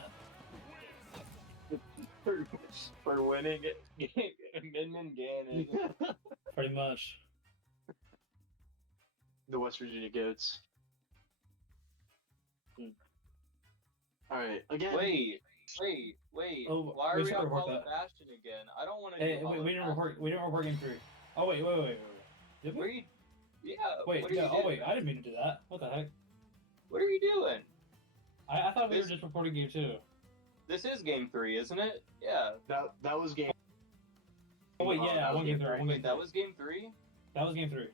For winning Min Min Ganon. Pretty much. The West Virginia goats. Alright, again. Wait. Oh, Why are we we should on report Hollow that. Bastion again? I don't want to Hey, do Hollow we didn't Bastion. report. We didn't report game 3. Oh wait. Did we? Where are you? Yeah. Wait, what are you no. Oh doing? wait, I didn't mean to do that. What the heck? What are you doing? I thought we were This- just reporting game 2. This is game 3, isn't it? Yeah. That was game. Oh wait, yeah, that was one game 3. three. One game Wait, that 3. was game 3? That was game 3.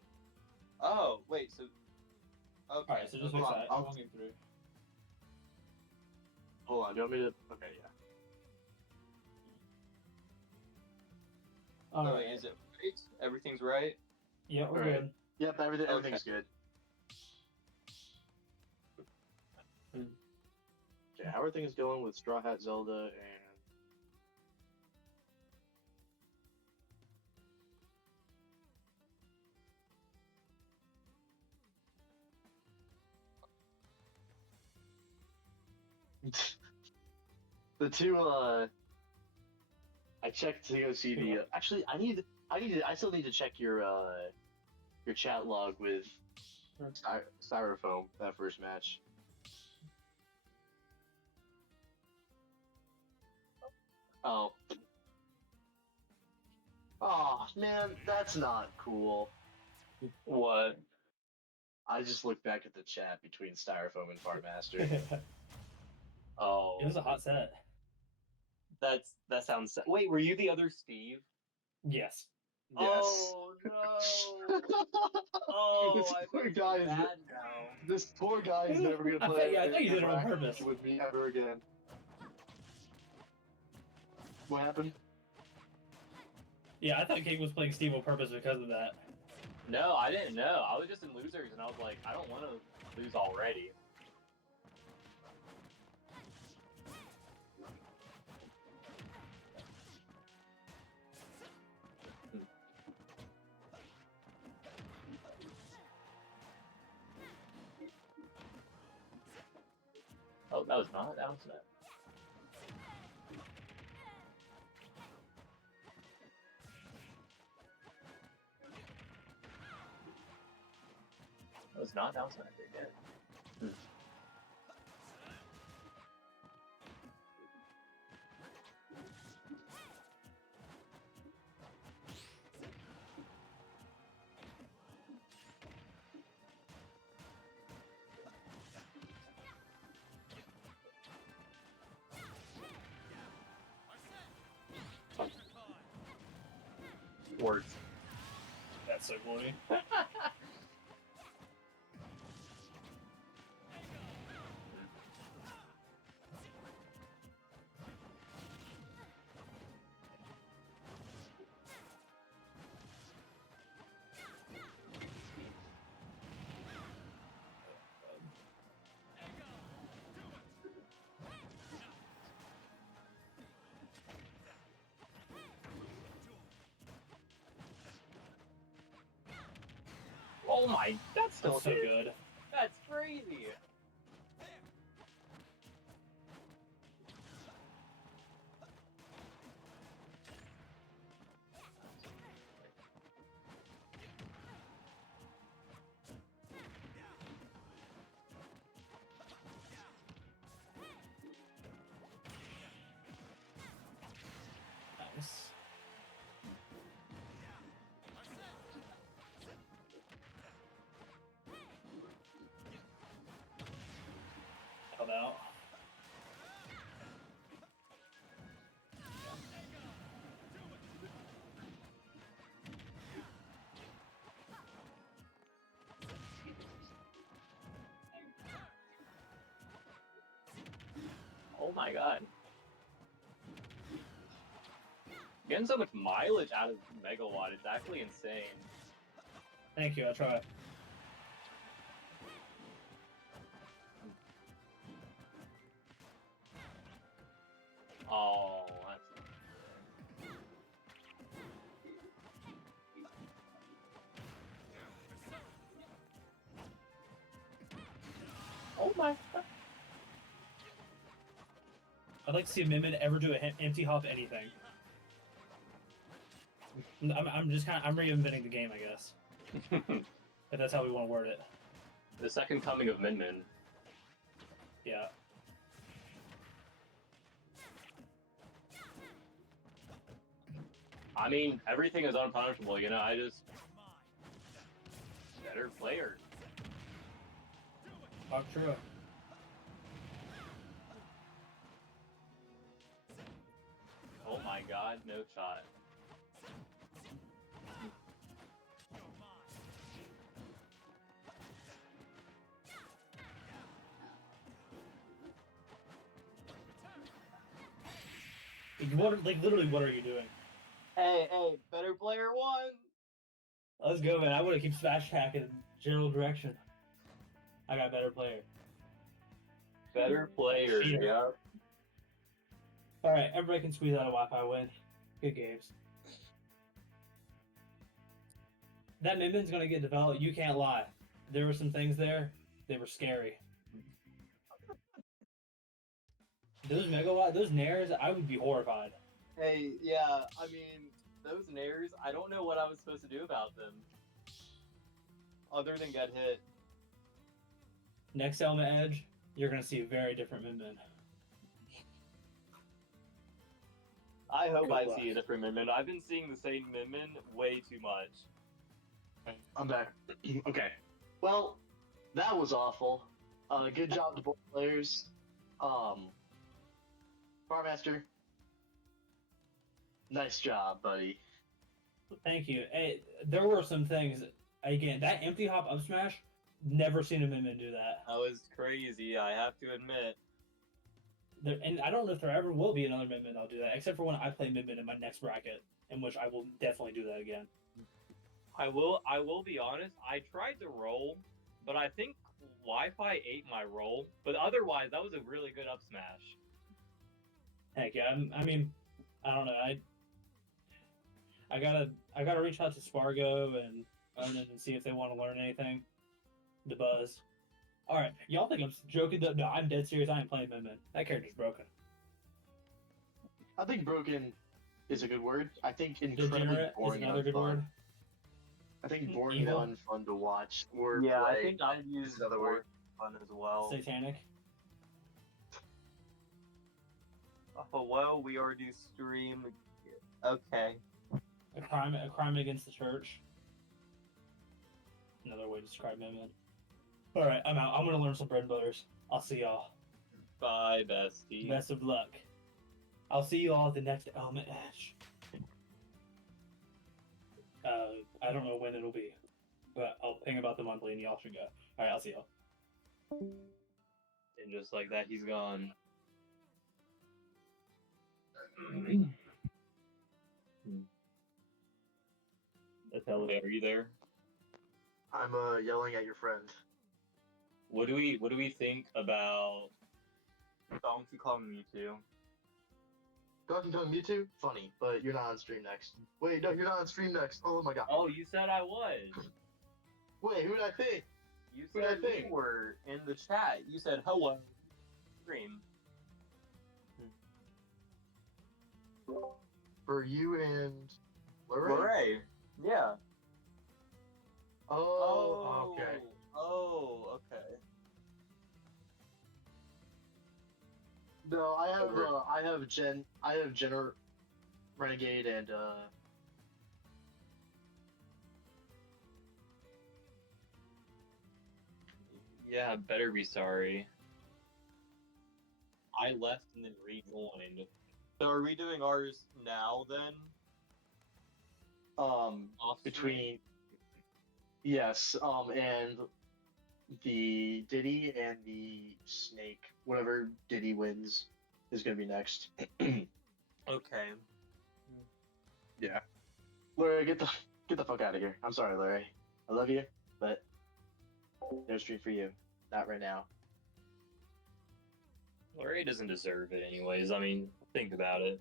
Oh, wait, so. Okay. Alright, so just Hold fix on, that. I'll- One game 3. Hold on, do you want me to? Okay, yeah. Oh, Alright. is it right? Everything's right? Yeah, we're Alright. good. Yep, everything's good. Okay, how are things going with Straw Hat Zelda and the two? I checked to go see the. Actually, I still need to check your chat log with Styrofoam that first match. Oh. Oh, man, that's not cool. What? I just looked back at the chat between Styrofoam and Fartmaster. It Oh. was a hot set. That sounds. Wait, were you the other Steve? Yes. Oh no! Oh, I Poor feel guy so is bad now. this poor guy is never gonna play Yeah, I thought you did it on bracket purpose. with me ever again. What happened? Yeah, I thought King was playing Steve on purpose because of that. No, I didn't know. I was just in losers, and I was like, I don't want to lose already. Oh, that was not down smash. That was not down smash again. Words. That's so funny. Oh my, that's still That's so hit. good. That's crazy. Nice. Held out. Oh my god. Getting so much mileage out of Megawatt, it's actually insane. Thank you, I try. Oh, that's... Oh my god. I'd like to see a Mimmin ever do an empty hop anything. I'm just kind of, I'm reinventing the game, I guess. If that's how we want to word it. The second coming of Min Min. Yeah. I mean, everything is unpunishable, you know, I just... Better player. Talk true. Oh my god, no shot. What, like, literally, what are you doing? Hey, better player one! Let's go, man. I would have keep smash hacking general direction. I got a better player. Better player, Cheater. yeah. Alright, everybody can squeeze out a Wi-Fi win. Good games. That Minmin's gonna get developed, you can't lie. There were some things there, they were scary. Those Megawatt, those Nairs, I would be horrified. Hey, yeah, I mean, those nairs, I don't know what I was supposed to do about them. Other than get hit. Next Elma Edge, you're gonna see a very different Minmin. I hope Good I luck. see a different Min Min. I've been seeing the same Min Min way too much. I'm back. Okay. Well, that was awful. Good job to both players. Farmaster, Nice job, buddy. Thank you. Hey, there were some things. Again, that empty hop up smash. Never seen a Min do that. That was crazy, I have to admit. And I don't know if there ever will be another Min that'll do that, except for when I play Min in my next bracket, in which I will definitely do that again. I will be honest, I tried to roll, but I think Wi-Fi ate my roll. But otherwise, that was a really good up smash. Heck yeah! I mean, I don't know. I gotta reach out to Spargo and Onan and see if they want to learn anything. The Buzz. All right, y'all think I'm joking? No, I'm dead serious. I ain't playing Min. That character's broken. I think broken is a good word. I think incredibly Degenerate is boring and another good unfun. word. I think boring Evil? and unfun to watch or Yeah, play. I think I'd use another word. fun as well. Satanic. Oh, well, we already stream. Okay. A crime against the church. Another way to describe Min. All right, I'm out. I'm gonna learn some bread and butters. I'll see y'all. Bye, bestie. Best of luck. I'll see you all at the next Element Ash. I don't know when it'll be, but I'll ping about the monthly and y'all should go. All right, I'll see y'all. And just like that, he's gone. Atelier, are you there? I'm yelling at your friend. What do we think about Donkey Kong Mewtwo? Donkey Kong Mewtwo? Funny, but you're not on stream next. Wait, no, you're not on stream next. Oh my god. Oh, you said I was. Wait, who did I pick? You Who did I said pick? you were in the chat. You said hello. Stream. For you and Luray? Hooray! Yeah. Oh, okay. Oh, okay. No, I have Jenner, Renegade, and Yeah, better be sorry. I left and then rejoined. So are we doing ours now then? between yes, and the Diddy and the Snake, whatever Diddy wins is gonna be next. Okay. Yeah. Larry, get the fuck out of here. I'm sorry, Larry. I love you, but no stream for you. Not right now. Larry doesn't deserve it anyways. I mean, think about it.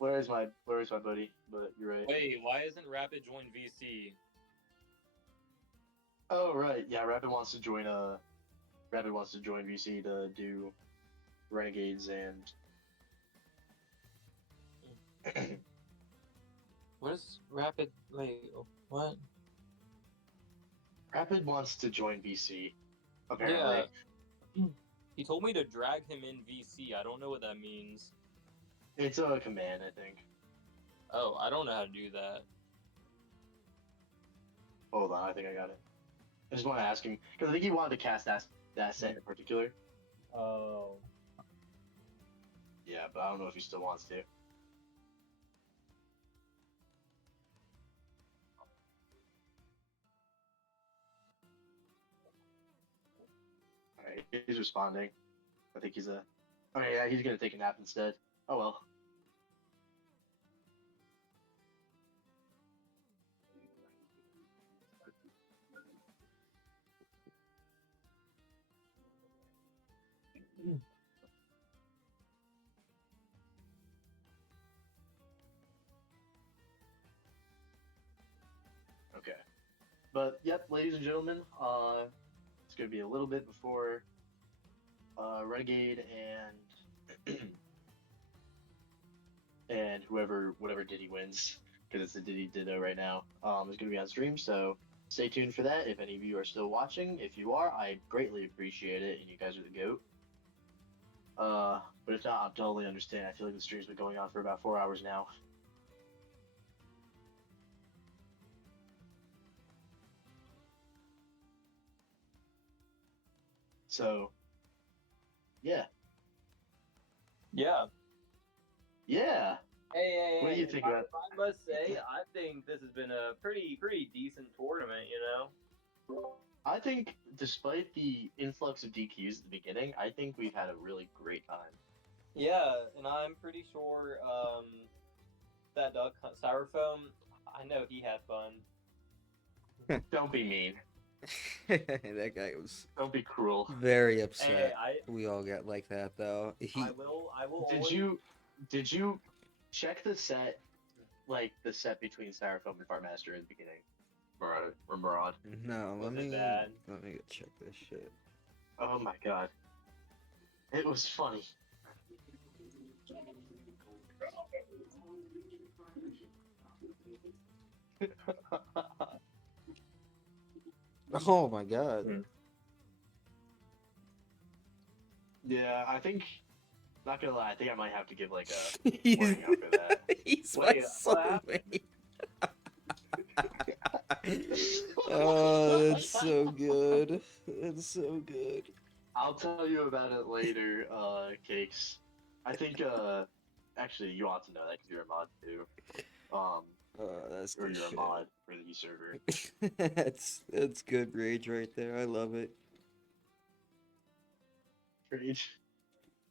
Larry's my buddy, but you're right. Wait, why isn't Rapid joined VC? Oh right, yeah. Rapid wants to join VC to do Renegades and What is Rapid? Wait, what? Rapid wants to join VC. Apparently. Yeah. He told me to drag him in VC. I don't know what that means. It's a command, I think. Oh, I don't know how to do that. Hold on, I think I got it. I just want to ask him because I think he wanted to cast that set in particular. Oh. Yeah, but I don't know if he still wants to. Alright, he's responding. I think he's a. Okay, yeah, he's gonna take a nap instead. Oh well. Okay. But yep, ladies and gentlemen, it's gonna be a little bit before Renegade and and whatever Diddy wins, because it's the Diddy Ditto right now, is gonna be on stream. So stay tuned for that. If any of you are still watching, if you are, I greatly appreciate it, and you guys are the goat. But if not, I totally understand. I feel like the stream's been going on for about 4 hours now. So, yeah. Yeah. Yeah. Hey, What do you think I, about- I must say, I think this has been a pretty decent tournament. I think, despite the influx of DQs at the beginning, I think we've had a really great time. Yeah, and I'm pretty sure that duck styrofoam. I know he had fun. Don't be mean. That guy was Don't be cruel. very Hey, upset. We all got like that though. I will. Did always... you check the set, like the set between Styrofoam and Fartmaster in the beginning? Or Murad? No, Was it bad? let me go check this shit. Oh my god. It was funny. Oh my god. Yeah, I think. Not gonna lie, I think I might have to give like a He's, warning after that. he's my Wait, what soulmate. Oh, that's so good. That's so good. I'll tell you about it later, Cakes. I think, actually, you ought to know that because you're a mod too. That's Or good you're shit. a mod for the server. That's good rage right there. I love it. Rage.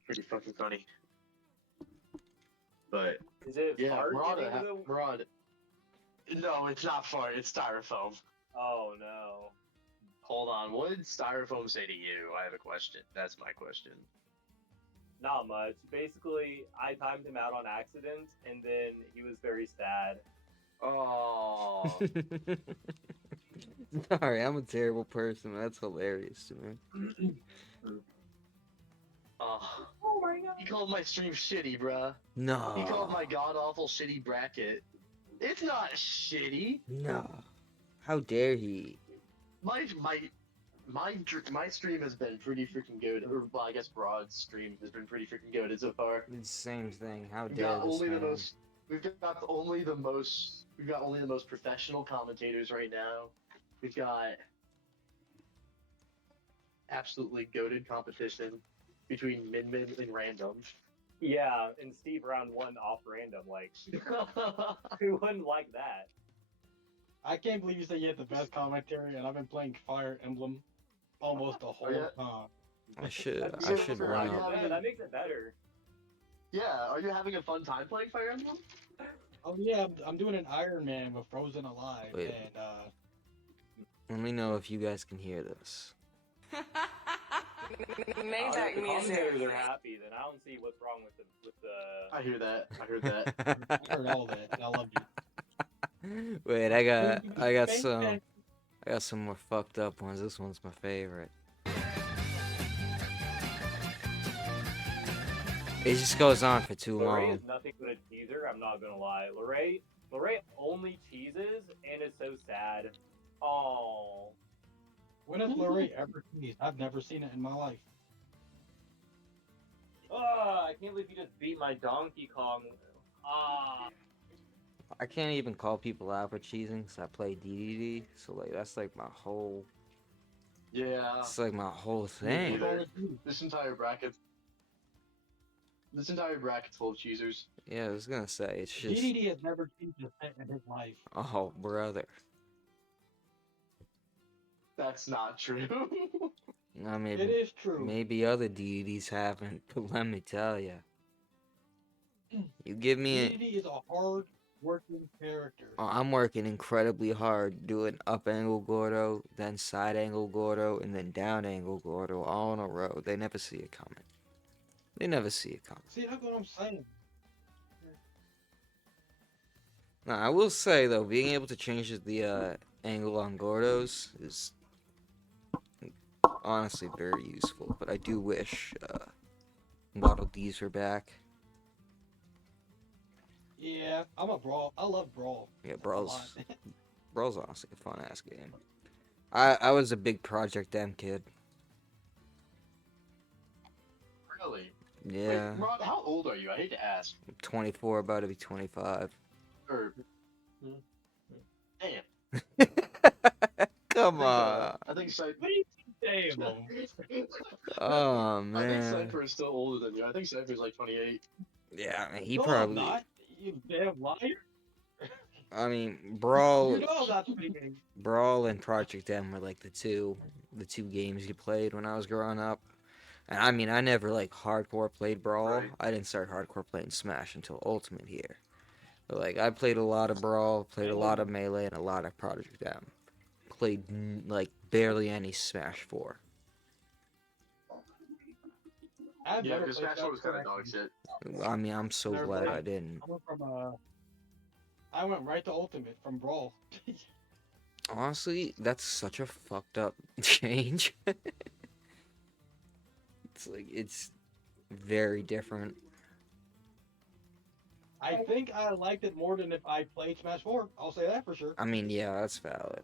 Pretty fucking funny. But, Is it yeah, fart Murad, giving the... Murad. No, it's not fart, it's Styrofoam. Oh no. Hold on, what did Styrofoam say to you? I have a question. That's my question. Not much. Basically, I timed him out on accident, and then he was very sad. Oh. Sorry, I'm a terrible person. That's hilarious to me. Oh my god. He called my stream shitty, bruh. No. He called my god awful shitty bracket. It's not shitty. No. How dare he? My stream has been pretty freaking good. Or, well, I guess Broad's stream has been pretty freaking good so far. It's the same thing. How We've dare got this only the man? most. We've got only the most professional commentators right now. We've got absolutely goated competition between Min and Random. Yeah, and Steve round one off random. Like, who wouldn't like that? I can't believe you said you had the best commentary, and I've been playing Fire Emblem almost the whole yeah? time. I should Yeah, run yeah. up. Yeah, that makes it better. Yeah, are you having a fun time playing Fire Emblem? Oh yeah, I'm doing an Iron Man with Frozen Alive, Wait. and Let me know if you guys can hear this. Maybach If music. commentators are happy, then I don't see what's wrong with the. I hear that. I heard that. I heard all that, and I love you. Wait, I got some more fucked up ones. This one's my favorite. It just goes on for too Lorray long. is nothing but a teaser. I'm not gonna lie. Lorray only cheeses, and it's so sad. Oh. When has Lorray ever teased? I've never seen it in my life. I can't believe you just beat my Donkey Kong. I can't even call people out for cheesing because I play DDD. So like that's like my whole. Yeah. It's like my whole thing. Either. This entire bracket's full of cheesers. Yeah, I was gonna say it's just. DDD has never teased a set in his life. Oh brother. That's not true. I mean, It is true. maybe other DDDs haven't, but let me tell you. You give me a. DDD is a hard working character. I'm working incredibly hard doing up angle Gordo, then side angle Gordo, and then down angle Gordo all in a row. They never see it coming. They never see it coming. See, that's what I'm saying. Now, I will say though, being able to change the angle on Gordos is honestly very useful. But I do wish Waddle Dees were back. Yeah, I'm a Brawl. I love Brawl. Yeah, a Brawl's lot. Brawl's honestly a fun ass game. I was a big Project M kid. Really? Yeah, Wait, Rod, how old are you? I hate to ask. I'm 24, about to be 25. Or, damn. Come on. I think Cypher. What are you saying? Oh I think man. Cypher is still older than you. I think Cypher's like 28. Yeah, I mean, he No, I'm probably. not. You damn liar. I mean, You Brawl, know I'm not speaking. Brawl and Project M were like the two games you played when I was growing up. And I mean, I never like hardcore played Brawl. Right. I didn't start hardcore playing Smash until Ultimate here. But like, I played a lot of Brawl, played a lot of Melee, and a lot of Project M. Played like barely any Smash 4. I've Yeah, never because played Smash 4 was kind of Smash. dog shit. I mean, I'm so Never glad played. I didn't. I went right to Ultimate from Brawl. Honestly, that's such a fucked up change. It's like, it's very different. I think I liked it more than if I played Smash 4. I'll say that for sure. I mean, yeah, that's valid.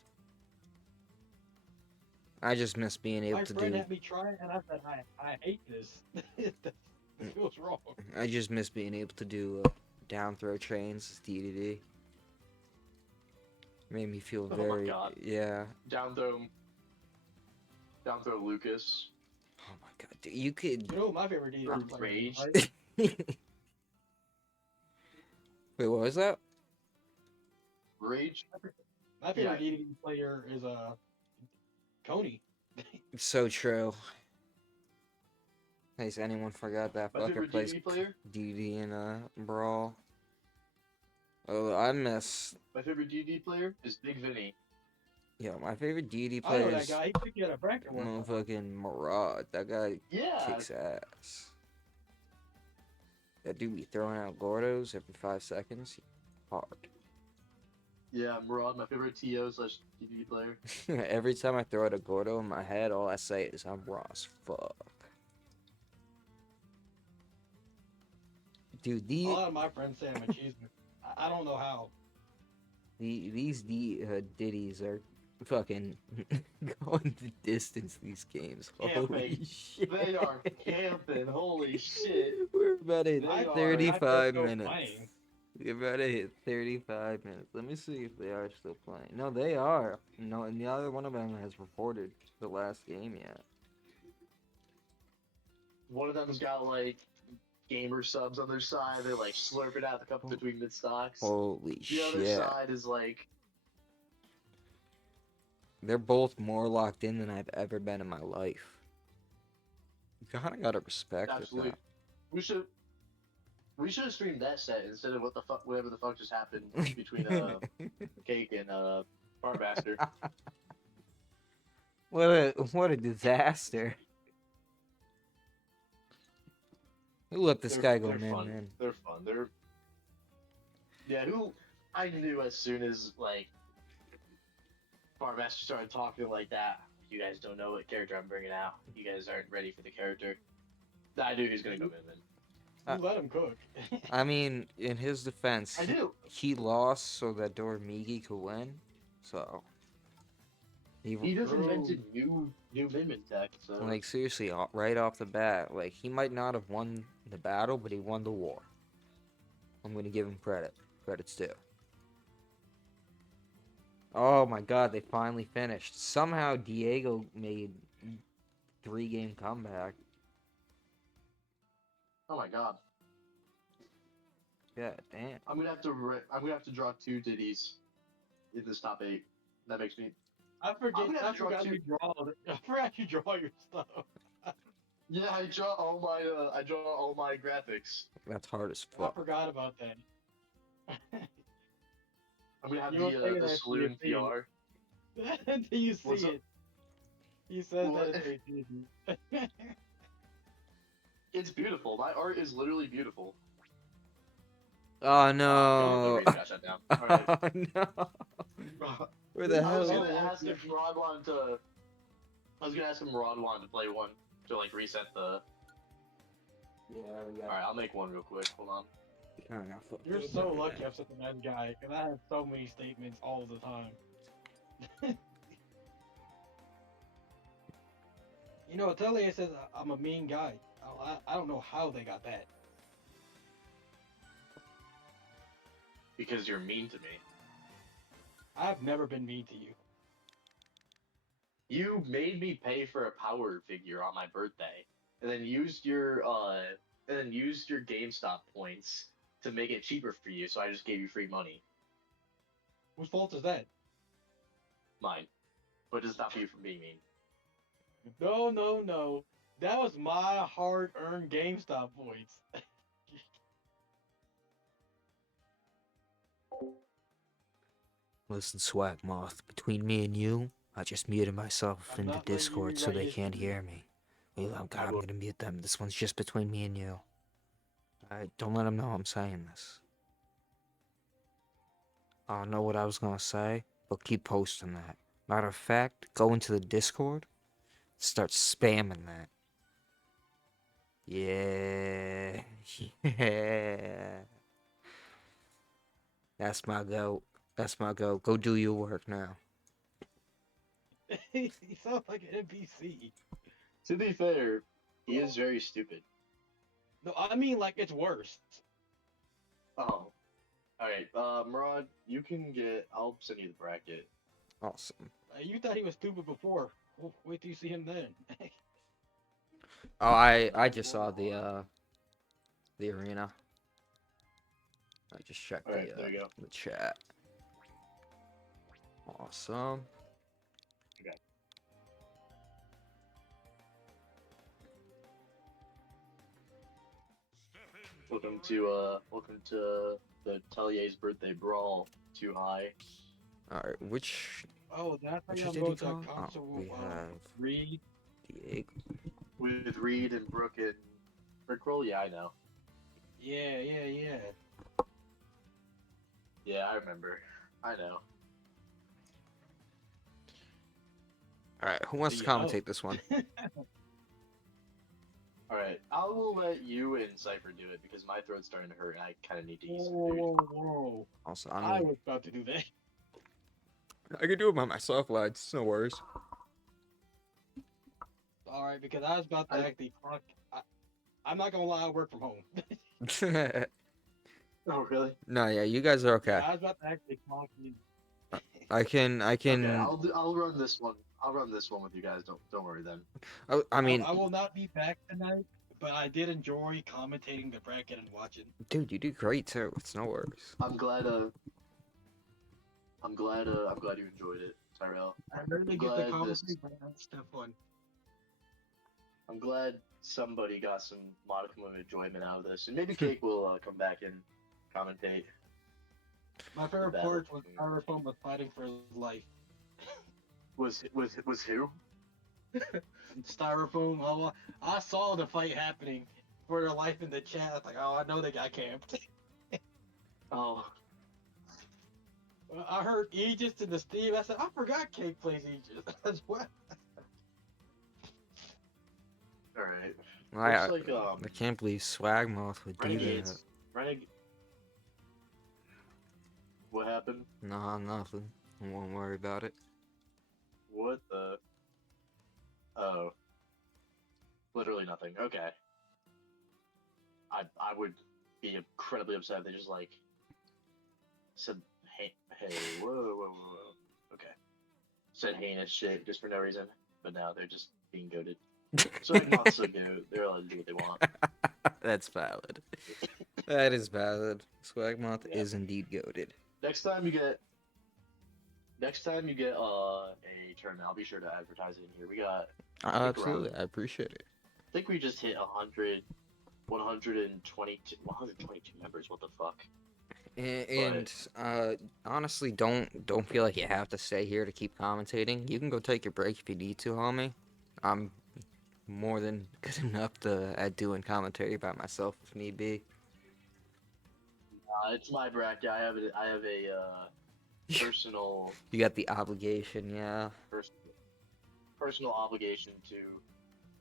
I just miss being able My to friend do. had me try it, and I said, I hate this. This feels wrong. I just miss being able to do down throw chains, DDD. Made me feel Oh my very. God. Yeah. Down throw Lucas. Oh my god, dude, you could. You know what my favorite DD Or player Rage. is, right? Wait, what was that? Rage. My favorite Yeah. DD player is Coney. So true. In case anyone forgot that My fucker favorite plays DD player. DD in Brawl. Oh, I miss. My favorite DD player is Big Vinny. Yo, my favorite DD I know player that is guy. He took you out of bracket one time. motherfucking Murad. That guy Yeah. kicks ass. That dude be throwing out Gordos every 5 seconds. Hard. Yeah, Murad, my favorite TO slash DD player. Every time I throw out a Gordo in my head, all I say is I'm raw as fuck. Dude, A lot of my friends say I'm a cheeseman. I don't know how. these ditties are fucking going the distance. These games, holy Camping. shit! They are camping. Holy shit. We're about to hit They are. 35 Still minutes. playing. We're about to hit 35 minutes. Let me see if they are still playing. No, they are. No, and the other one of them has reported the last game yet. One of them's got like gamer subs on their side. They're like slurping out the cup between mid stocks. Holy The other shit! side is like, They're both more locked in than I've ever been in my life. You kinda gotta respect absolutely. it. We should have streamed that set instead of whatever the fuck just happened between Cake and Fartmaster. What a disaster! Who let this guy go, They're man? fun. Man, They're fun. Who I knew as soon as like Fartmaster started talking like that. You guys don't know what character I'm bringing out. You guys aren't ready for the character. I knew he was gonna come in. You let him cook. I mean, in his defense, I do. he lost so that Dormigi could win. So He just invented new minion tech. So like seriously, right off the bat, like he might not have won the battle, but he won the war. I'm gonna give him credit. Credit's due. Oh my god, they finally finished. Somehow Diego made 3-game comeback. oh my god, Yeah, damn. I'm gonna have to draw 2 ditties in this top 8. That makes me. I forgot you draw your stuff. Yeah, I draw all my graphics. That's hard as I fuck. forgot about that. I'm gonna have You don't say the that saloon to your PR. Until you see What's up? it. He says What? that it's easy. It's beautiful. My art is literally beautiful. Oh The no! read got shut down. Alright. Oh no! Where the I was hell? gonna ask if Rod wanted to. I was gonna ask him Rod wanted to play one to like reset the. Yeah, we got. Alright, I'll make one real quick. Hold on. You're so lucky I'm such a nice guy, because I have so many statements all the time. You know, Atelier says I'm a mean guy. I don't know how they got that. Because you're mean to me. I've never been mean to you. You made me pay for a power figure on my birthday, and then used your and then used your GameStop points to make it cheaper for you, so I just gave you free money. Whose fault is that? Mine. But it doesn't stop you from being mean. No, no, no. That was my hard-earned GameStop points. Listen, Swag Moth, between me and you, I just muted myself I'm in the not letting you Discord so rewrite they history. can't hear me. Well, I'm gonna mute them. This one's just between me and you. Alright, don't let them know I'm saying this. I don't know what I was gonna say, but keep posting that. Matter of fact, go into the Discord, start spamming that. Yeah. Yeah. That's my goat. That's my goat. Go do your work now. He sounds like an NPC. To be fair, he is very stupid. No, I mean like it's worse. Oh. Alright, Murad, you can get. I'll send you the bracket. Awesome. You thought he was stupid before. Wait till you see him then. Oh, I just saw the arena. I just checked Alright, there you go. the chat. Awesome. Okay. Welcome to the Telier's birthday brawl. Too high. Alright, which Oh, that's how Which y'all did go he to call? concert We with have Reed. Diego. With Reed and Brooke and Rickroll? Yeah, I know. Yeah, yeah, yeah. Yeah, I remember. I know. Alright, who wants to Yeah. commentate this one? Alright, I will let you and Cypher do it because my throat's starting to hurt and I kind of need to eat some Whoa, food. whoa, whoa. Also, I was about to do that. I could do it by myself, lads. It's no worries. Alright, because I was about to actually clock. I'm not gonna lie, I work from home. Oh, really? No, yeah, you guys are okay. I was about to actually clock in. I can. Okay, I'll run this one. I'll run this one with you guys. Don't worry then. I mean, I will not be back tonight, but I did enjoy commentating the bracket and watching. dude, you do great too. It's no worries. I'm glad you enjoyed it, Tyrell. I rarely I'm get the glad commentating, but that's still fun. I'm glad somebody got some modicum of enjoyment out of this, and maybe Cake will come back and commentate. My favorite Battle part was between- Styrofoam was fighting for his life. Was who? Styrofoam, oh, I saw the fight happening for their life in the chat. I was like, oh, I know they got camped. Oh, I heard Aegis in the Steve. I said, I forgot Cake plays Aegis as well. all right. I Looks like I can't believe Swag Moth would do that. Renegades. What happened? Nah, nothing. I won't worry about it. What the? Oh. Literally nothing. Okay. I would be incredibly upset if they just like said hey whoa whoa whoa whoa. Okay. Said heinous shit just for no reason, but now they're just being goaded. So not so good. They're allowed to do what they want. That's valid. That is valid. Swag Moth Yeah. is indeed goaded. Next time you get a tournament, I'll be sure to advertise it in here. We got Absolutely, I appreciate it. I think we just hit 122 members. What the fuck? And honestly, don't feel like you have to stay here to keep commentating. You can go take your break if you need to, homie. I'm more than good enough at doing commentary by myself if need be. It's my bracket. I have a personal You got the obligation, yeah. personal obligation to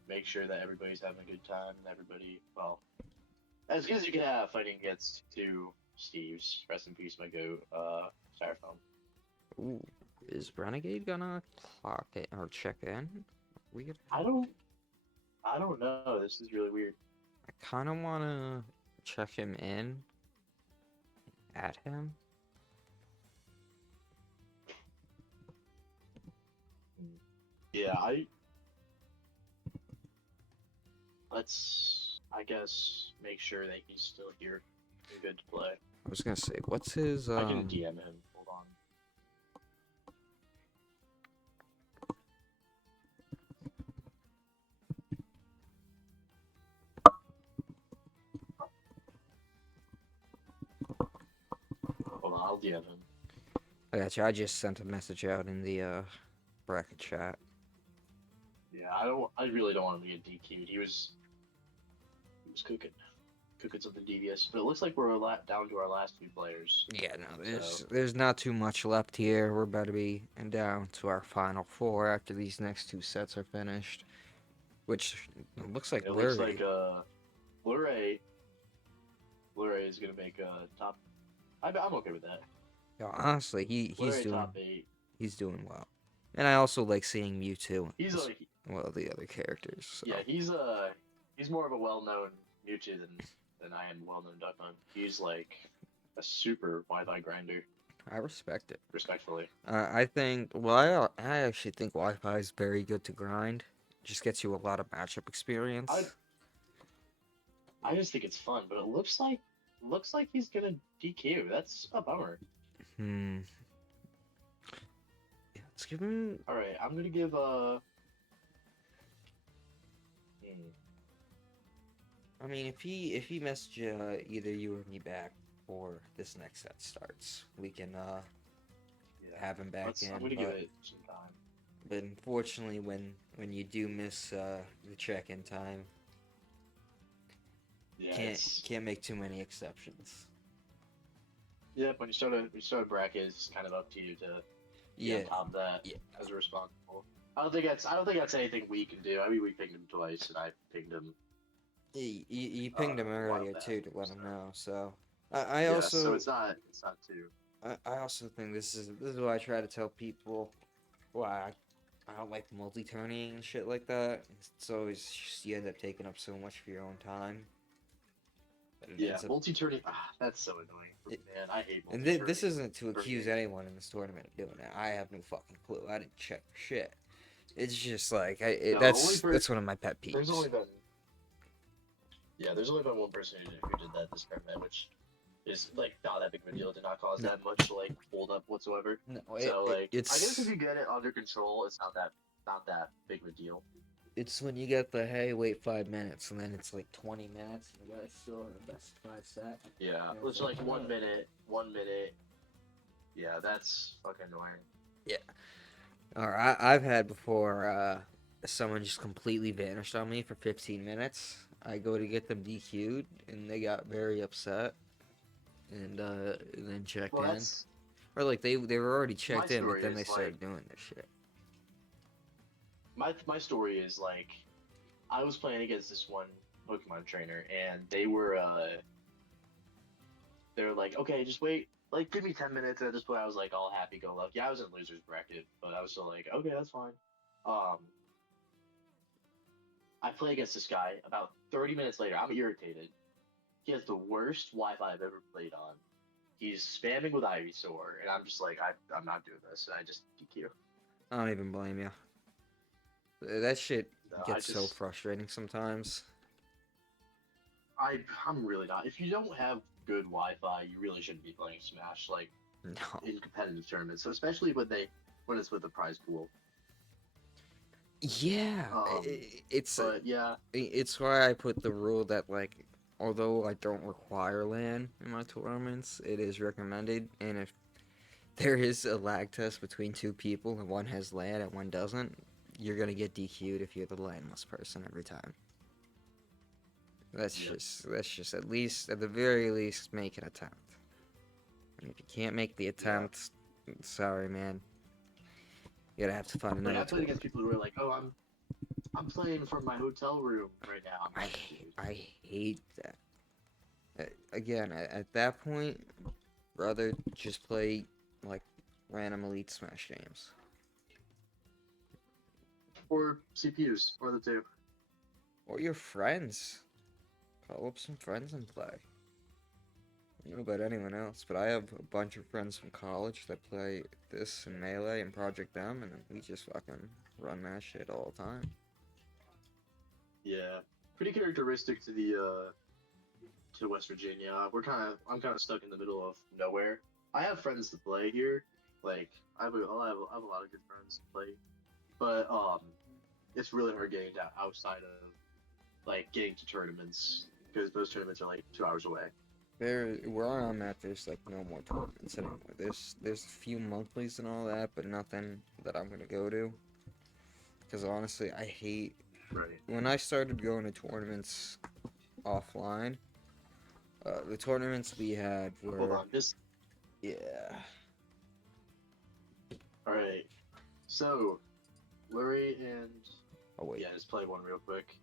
make sure that everybody's having a good time and everybody, well, as good as you can have fighting against two Steves. Rest in peace, my goat, Styrofoam. Ooh, is Renegade gonna clock it or check in? I don't know. This is really weird. I kind of want to check him in. At him. Yeah, I I guess, make sure that he's still here and good to play. I was gonna say, what's his I can DM him. Hold on. Hold on, I'll DM him. I got you. I just sent a message out in the bracket chat. Yeah, I really don't want him to get DQ'd. He was cooking something devious. But it looks like we're down to our last few players. Yeah, no, there's not too much left here. We're about to be down to our final 4 after these next 2 sets are finished. Which looks like looks like Blu-ray is gonna make a top. I'm okay with that. Yeah, honestly, he's Blu-ray doing top 8. he's doing well, and I also like seeing Mewtwo. He's like, well, the other characters. So. yeah, he's more of a well-known Mewtwo than I am well-known Duck Hunt. He's like a super Wi-Fi grinder. I respect it. Respectfully. I think. Well, I actually think Wi-Fi is very good to grind. Just gets you a lot of matchup experience. I just think it's fun, but it looks like he's gonna DQ. That's a bummer. Yeah, let's give him. All right, I'm gonna give I mean, if he messaged either you or me back before this next set starts, we can have him back in. I'm gonna give it some time. But unfortunately, when you do miss the check-in time, yeah, can't make too many exceptions. Yeah, when you start a bracket, it's kind of up to you to be on top of that as responsible. I don't think that's anything we can do. I mean, we pinged him twice, and I pinged him. You pinged him earlier too to let him know. So I also. So it's not too. I also think this is what I try to tell people. Why I don't like multi-turning and shit like that. It's always just, you end up taking up so much of your own time. Yeah, multi-turning. That's so annoying. Man, I hate multi-turning. And this isn't to accuse anyone in this tournament of doing that. I have no fucking clue. I didn't check for shit. It's just like that's one of my pet peeves. There's only been one person who did that this tournament, which is like not that big of a deal. It did not cause that much like hold up whatsoever. No, so it's. I guess if you get it under control, it's not that big of a deal. It's when you get the hey, wait 5 minutes, and then it's like 20 minutes, and you guys still in the best 5 set. Yeah, it's like 1 minute. Yeah, that's fucking annoying. Yeah. Alright, I've had before someone just completely vanished on me for 15 minutes. I go to get them DQ'd, and they got very upset, and then checked in. Or like they were already checked in, but then they started doing this shit. My story is like, I was playing against this one Pokemon trainer, and they were like, okay, just wait, like give me 10 minutes. And at this point, I was like all happy go lucky. I was in losers bracket, but I was still like, okay, that's fine. I play against this guy. About 30 minutes later, I'm irritated. He has the worst Wi-Fi I've ever played on. He's spamming with Ivysaur, and I'm just like, I'm not doing this. And I just DQ. I don't even blame you. That shit gets so frustrating sometimes. I'm really not. If you don't have good Wi-Fi, you really shouldn't be playing Smash in competitive tournaments. So especially when it's with the prize pool. Yeah, it's why I put the rule that like, although I don't require LAN in my tournaments, it is recommended, and if there is a lag test between 2 people and one has LAN and one doesn't, you're gonna get DQ'd if you're the LAN-less person every time. That's just at the very least make an attempt. And if you can't make the attempt, sorry man. You're gonna have to find another. I played against people who were like, "Oh, I'm playing from my hotel room right now." I hate that. Again, at that point, rather just play like random Elite Smash games. Or CPUs, or the two. Or your friends. Call up some friends and play. I don't know about anyone else, but I have a bunch of friends from college that play this and Melee and Project M, and we just fucking run that shit all the time. Yeah. pretty characteristic to the to West Virginia. I'm kind of stuck in the middle of nowhere. I have friends to play here. Like I have a lot of good friends to play, but it's really hard getting to outside of like getting to tournaments because those tournaments are like 2 hours away. Where I'm at, there's like no more tournaments anymore. There's a few monthlies and all that, but nothing that I'm gonna go to. Because honestly, I hate Right. when I started going to tournaments offline. The tournaments we had Hold were on, just yeah. all right. So, Lurie and Oh wait, yeah, just play one real quick.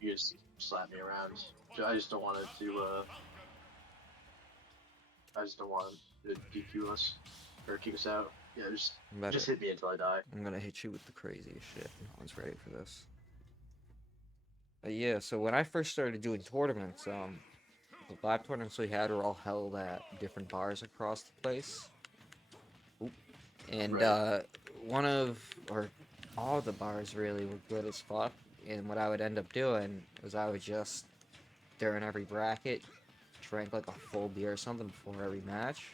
You just slap me around. I just don't want it to. I just don't want it to DQ us or kick us out. Yeah, just hit me until I die. I'm gonna hit you with the craziest shit. No one's ready for this. Yeah, so when I first started doing tournaments, the live tournaments we had were all held at different bars across the place. Oop. And Right. one of, or all the bars really were good as fuck. And what I would end up doing was I would just, during every bracket, drink like a full beer or something before every match.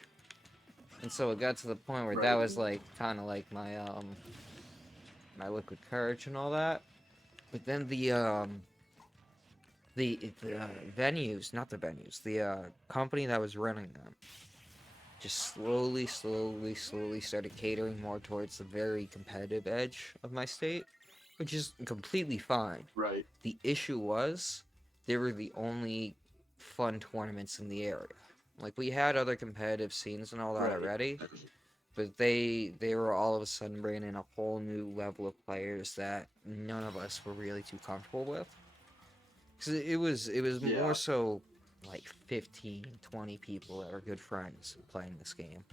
And so it got to the point where that Right. was like kind of like my liquid courage and all that. But then the venues, not the venues, the company that was running them, just slowly started catering more towards the very competitive edge of my state, which is completely fine. Right. The issue was they were the only fun tournaments in the area. Like we had other competitive scenes and all that Right. already, but they were all of a sudden bringing in a whole new level of players that none of us were really too comfortable with. Cause it was Yeah. more so like 15, 20 people that are good friends playing this game.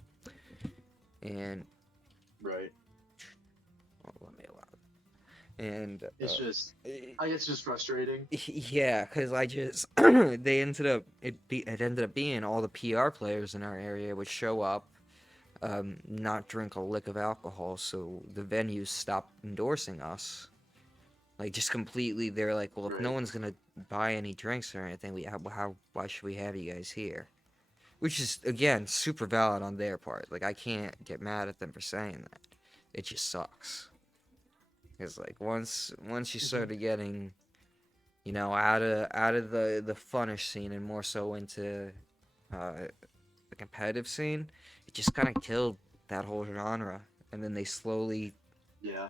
And Right. oh, let me allow it. And It's just, it's just frustrating. yeah, because I just they ended up it ended up being all the PR players in our area would show up, not drink a lick of alcohol, so the venues stopped endorsing us. Like just completely, they're like, well, if no Right. one's gonna buy any drinks or anything, why should we have you guys here? Which is again super valid on their part. Like I can't get mad at them for saying that. It just sucks. Cause like once you started getting, you know, out of the funnish scene and more so into the competitive scene, it just kind of killed that whole genre. And then they slowly Yeah.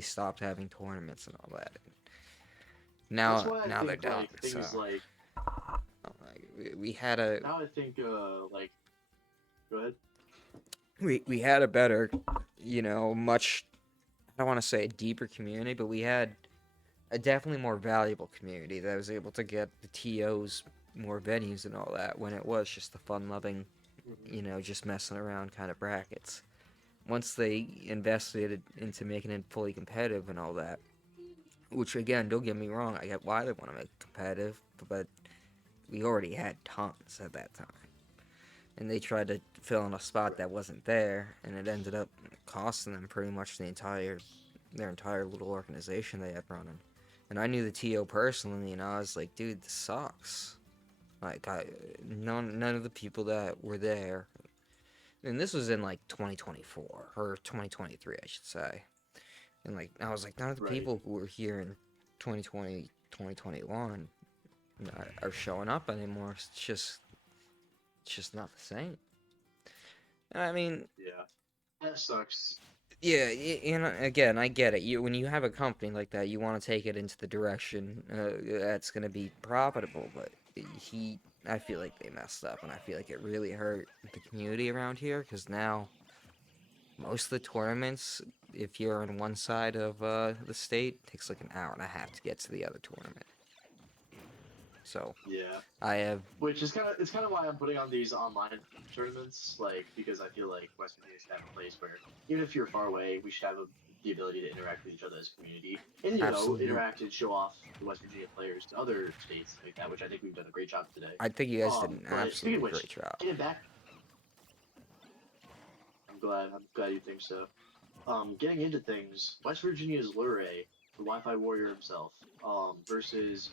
stopped having tournaments and all that. That's why I Now they're think done. like things So like we had a now I think like go ahead. we had a better, you know, much, I don't want to say a deeper community, but we had a definitely more valuable community that was able to get the TOs more venues and all that when it was just the fun-loving, you know, just messing around kind of brackets. Once they invested into making it fully competitive and all that, which again, don't get me wrong, I get why they want to make it competitive, but we already had tons at that time. And they tried to fill in a spot that wasn't there, and it ended up costing them pretty much their entire little organization they had running. And I knew the TO personally, and I was like, dude, this sucks. Like, none of the people that were there, and this was in like 2024 or 2023, I should say. And like, I was like, none of the Right. people who were here in 2020, 2021 are showing up anymore. It's just not the same. I mean, Yeah. That sucks. yeah, and again, I get it. When you have a company like that, you want to take it into the direction that's going to be profitable. But I feel like they messed up, and I feel like it really hurt the community around here because now most of the tournaments, if you're on one side of the state, takes like an hour and a half to get to the other tournament. So Yeah. I have Which is kind of why I'm putting on these online tournaments, like because I feel like West Virginia should have a place where even if you're far away, we should have the ability to interact with each other as a community, and you Absolutely. know, interact and show off the West Virginia players to other states like that, which I think we've done a great job today. I think you guys did an But speaking of absolutely which, great job. getting back, I'm glad you think so. Getting into things, West Virginia's Lurie, the Wi-Fi warrior himself, versus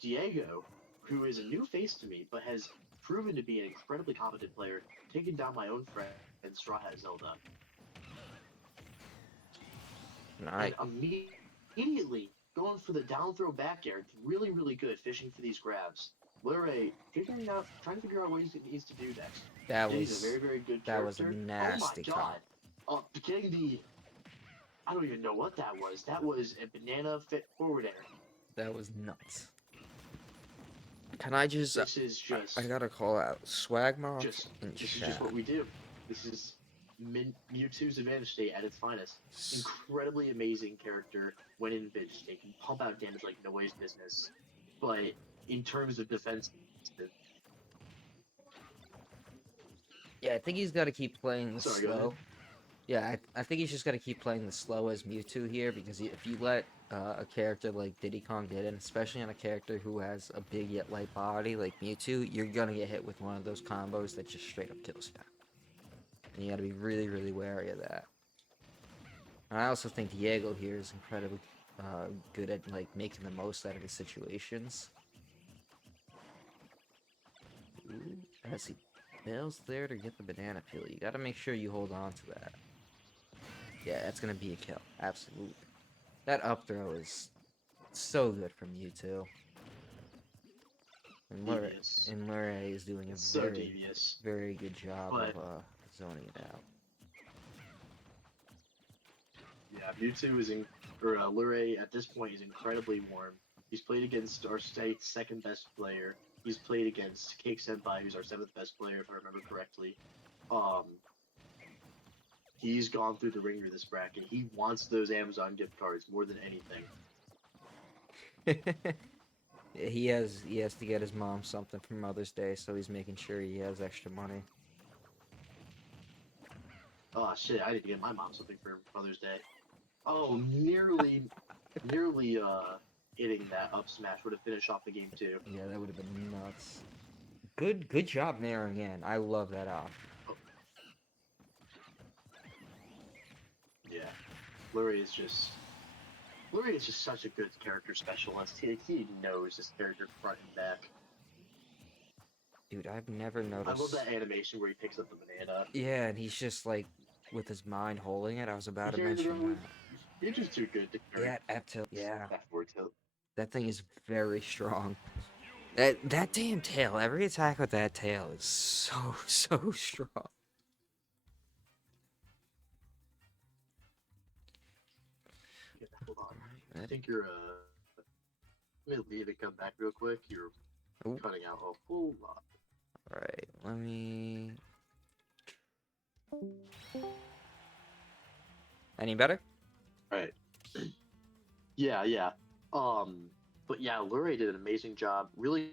Diego, who is a new face to me, but has proven to be an incredibly competent player, taking down my own friend, Straw Hat Zelda. Nice. And immediately going for the down throw back air. Really, really good fishing for these grabs. Luray trying to figure out what he needs to do next. That He's a was very, very good that was a character. nasty Oh my combo. god. Getting the... I don't even know what that was. That was a banana fit forward air. That was nuts. Can I just... This is just... I gotta call out Swagmoth and This is Shad. just what we do. This is Mewtwo's advantage state at its finest. Incredibly amazing character when in bitch state. Can pump out damage like nobody's business. But in terms of defense... Yeah, I think he's got to keep playing the Sorry, go slow. ahead. Yeah, I think he's just got to keep playing the slow as Mewtwo here, because if you let a character like Diddy Kong get in, especially on a character who has a big yet light body like Mewtwo, you're gonna get hit with one of those combos that just straight up kills you. And you gotta be really, really wary of that. And I also think Diego here is incredibly good at like making the most out of his situations. Ooh, as he fails there to get the banana peel, you gotta make sure you hold on to that. Yeah, that's gonna be a kill. Absolutely. That up throw is so good from Mewtwo. And Luray is doing a So very, devious. very good job But- of zoning it out. Yeah, Mewtwo is Luray at this point is incredibly warm. He's played against our state's second best player. He's played against Cake Senpai, who's our seventh best player, if I remember correctly. He's gone through the ringer this bracket. He wants those Amazon gift cards more than anything. Yeah, he has to get his mom something for Mother's Day, so he's making sure he has extra money. Oh shit, I need to get my mom something for Mother's Day. Oh, nearly hitting that up smash would have finished off the game too. Yeah, that would have been nuts. Good job narrowing in. I love that off. Yeah, Luray is just such a good character specialist. He knows his character front and back. Dude, I've never I love noticed. that animation where he picks up the banana. Yeah, and he's just like with his mind holding it. I was about He to carries it mention around. that. You're just too good to carry. Yeah, That forward tilt. that thing is very strong. That damn tail. Every attack with that tail is so strong. Yeah, hold on. I think you're let me leave and come back real quick. You're Ooh. cutting out a whole lot. Alright, let me... Any better? Right. Yeah. But yeah, Luray did an amazing job, really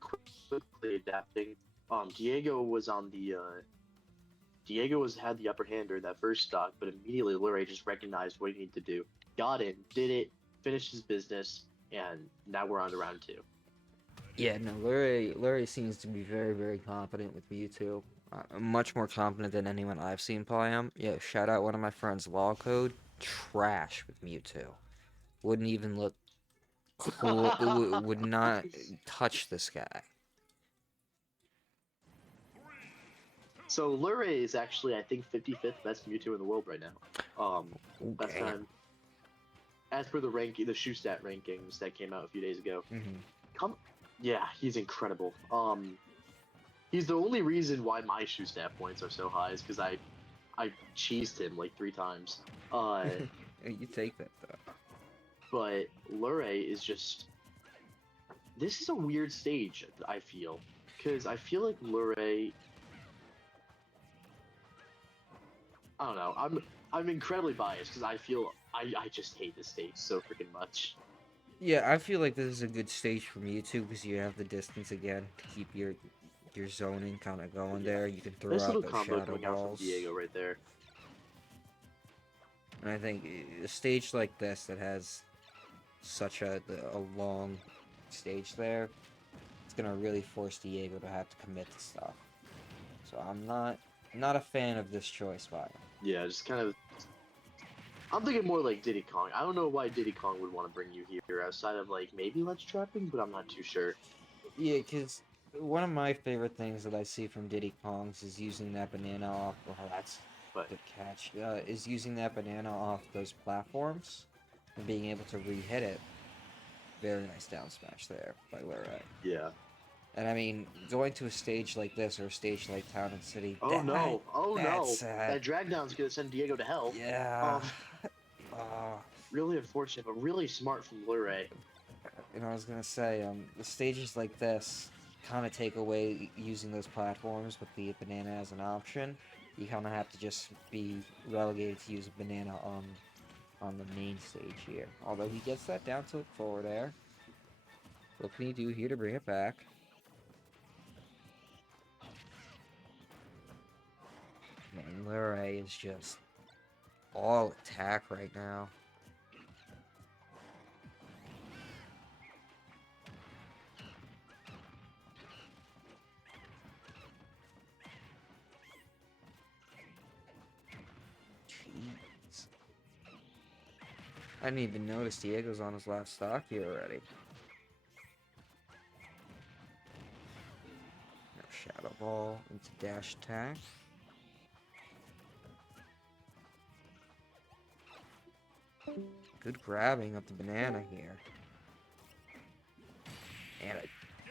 quickly adapting. Diego had the upper hand during that first stock, but immediately Luray just recognized what he needed to do. Got in, did it, finished his business, and now we're on to round 2. Yeah, no, Luray seems to be very, very confident with Mewtwo. Much more confident than anyone I've seen play him. Yeah, shout out one of my friends, Law Code. Trash with Mewtwo. Wouldn't even look cool. Would not touch this guy. So Luray is actually, I think, 55th best Mewtwo in the world right now. Best Damn. time. As per the shoe stat rankings that came out a few days ago. Yeah, he's incredible. He's the only reason why my shoe stat points are so high is because I cheesed him like 3 times. You take that though. But Luray is just... This is a weird stage, I feel. Because I feel like Luray... I don't know. I'm incredibly biased because I feel I just hate this stage so freaking much. Yeah, I feel like this is a good stage for Mewtwo because you have the distance again to keep your zoning kind of going there. You can throw Nice out little the combo shadow coming out from balls. Diego right there. And I think a stage like this that has such a long stage there, it's gonna really force Diego to have to commit to stuff. So I'm not a fan of this choice by him. Yeah, just kind of I'm thinking more like Diddy Kong. I don't know why Diddy Kong would want to bring you here outside of like maybe ledge trapping, but I'm not too sure. Yeah, because one of my favorite things that I see from Diddy Kong's is using that banana off. Oh, that's But the catch. Is using that banana off those platforms and being able to re-hit it. Very nice down smash there by Luray. yeah. And I mean, going to a stage like this or a stage like Town and City. Oh no! Oh no! That's That drag down's gonna send Diego to hell. yeah. Really unfortunate, but really smart from Luray. You know, I was gonna say, the stages like this kind of take away using those platforms with the banana as an option. You kind of have to just be relegated to use a banana on the main stage here. Although he gets that down tilt forward air. What can he do here to bring it back? Man, Luray is just all attack right now. Jeez. I didn't even notice Diego's on his last stock here already. Now Shadow Ball into dash attack. Good grabbing of the banana here. And a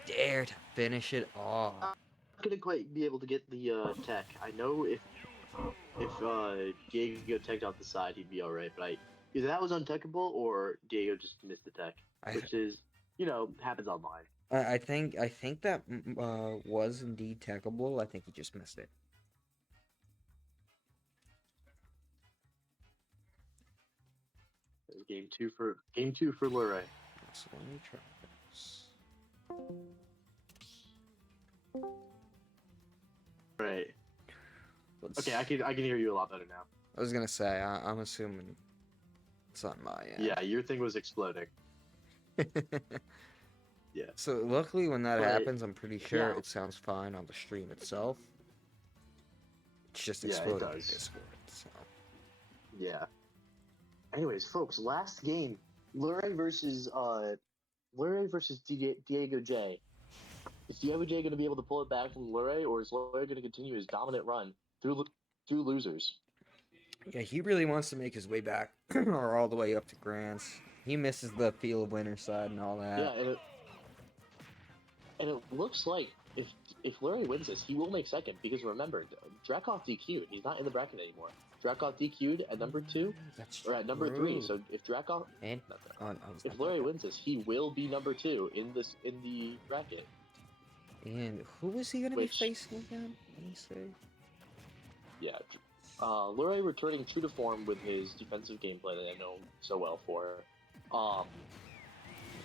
dare to finish it off. Not gonna quite be able to get the tech. I know if Diego teched out the side, he'd be all right. But either that was untechable or Diego just missed the tech, which is happens online. I think that was indeed techable. I think he just missed it. Game two for Luray. So let me try this. Right. Okay, I can hear you a lot better now. I was gonna say I'm assuming it's on my end. Yeah, your thing was exploding. Yeah. So luckily when that But, happens, I'm pretty sure yeah. it sounds fine on the stream itself. It's just Yeah, it exploding in does. Discord. So. Yeah. Anyways, folks, last game, Luray versus Diego J. Is Diego J going to be able to pull it back from Luray, or is Luray going to continue his dominant run through losers? Yeah, he really wants to make his way back or all the way up to Grants. He misses the Field of Winter side and all that. Yeah, and it looks like if Luray wins this, he will make second, because remember, Drakov DQ'd. He's not in the bracket anymore. Drakov DQ'd at number 2, or at number 3. So if Drakov and if Luray wins this, he will be number 2 in the bracket. And who is he going to be facing again? Let me see. Yeah, Luray returning true to form with his defensive gameplay that I know so well for.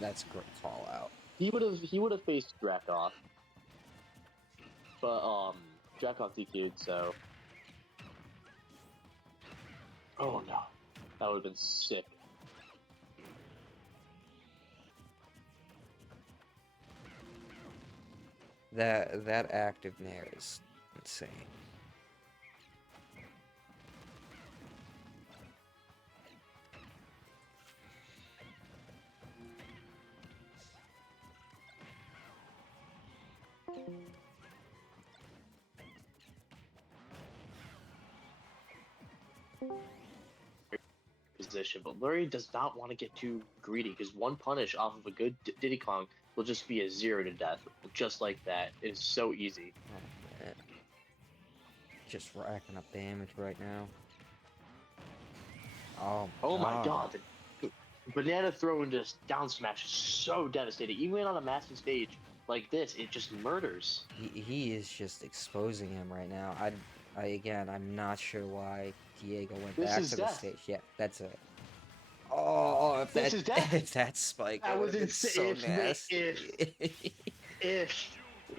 That's a great call out. He would have faced Drakov, but Drakov DQ'd, so. Oh no, that would have been sick. That active nair is insane. Position, but Luray does not want to get too greedy, because one punish off of a good Diddy Kong will just be a 0 to death, just like that. It's so easy. Oh, man. Just racking up damage right now. Oh my god. The banana throw and just down smash is so devastating. Even on a massive stage like this, it just murders. He is just exposing him right now. I'm not sure why Diego went back to the stage. Yeah, that's it. Oh, if that spike, that was insane. So nasty. If.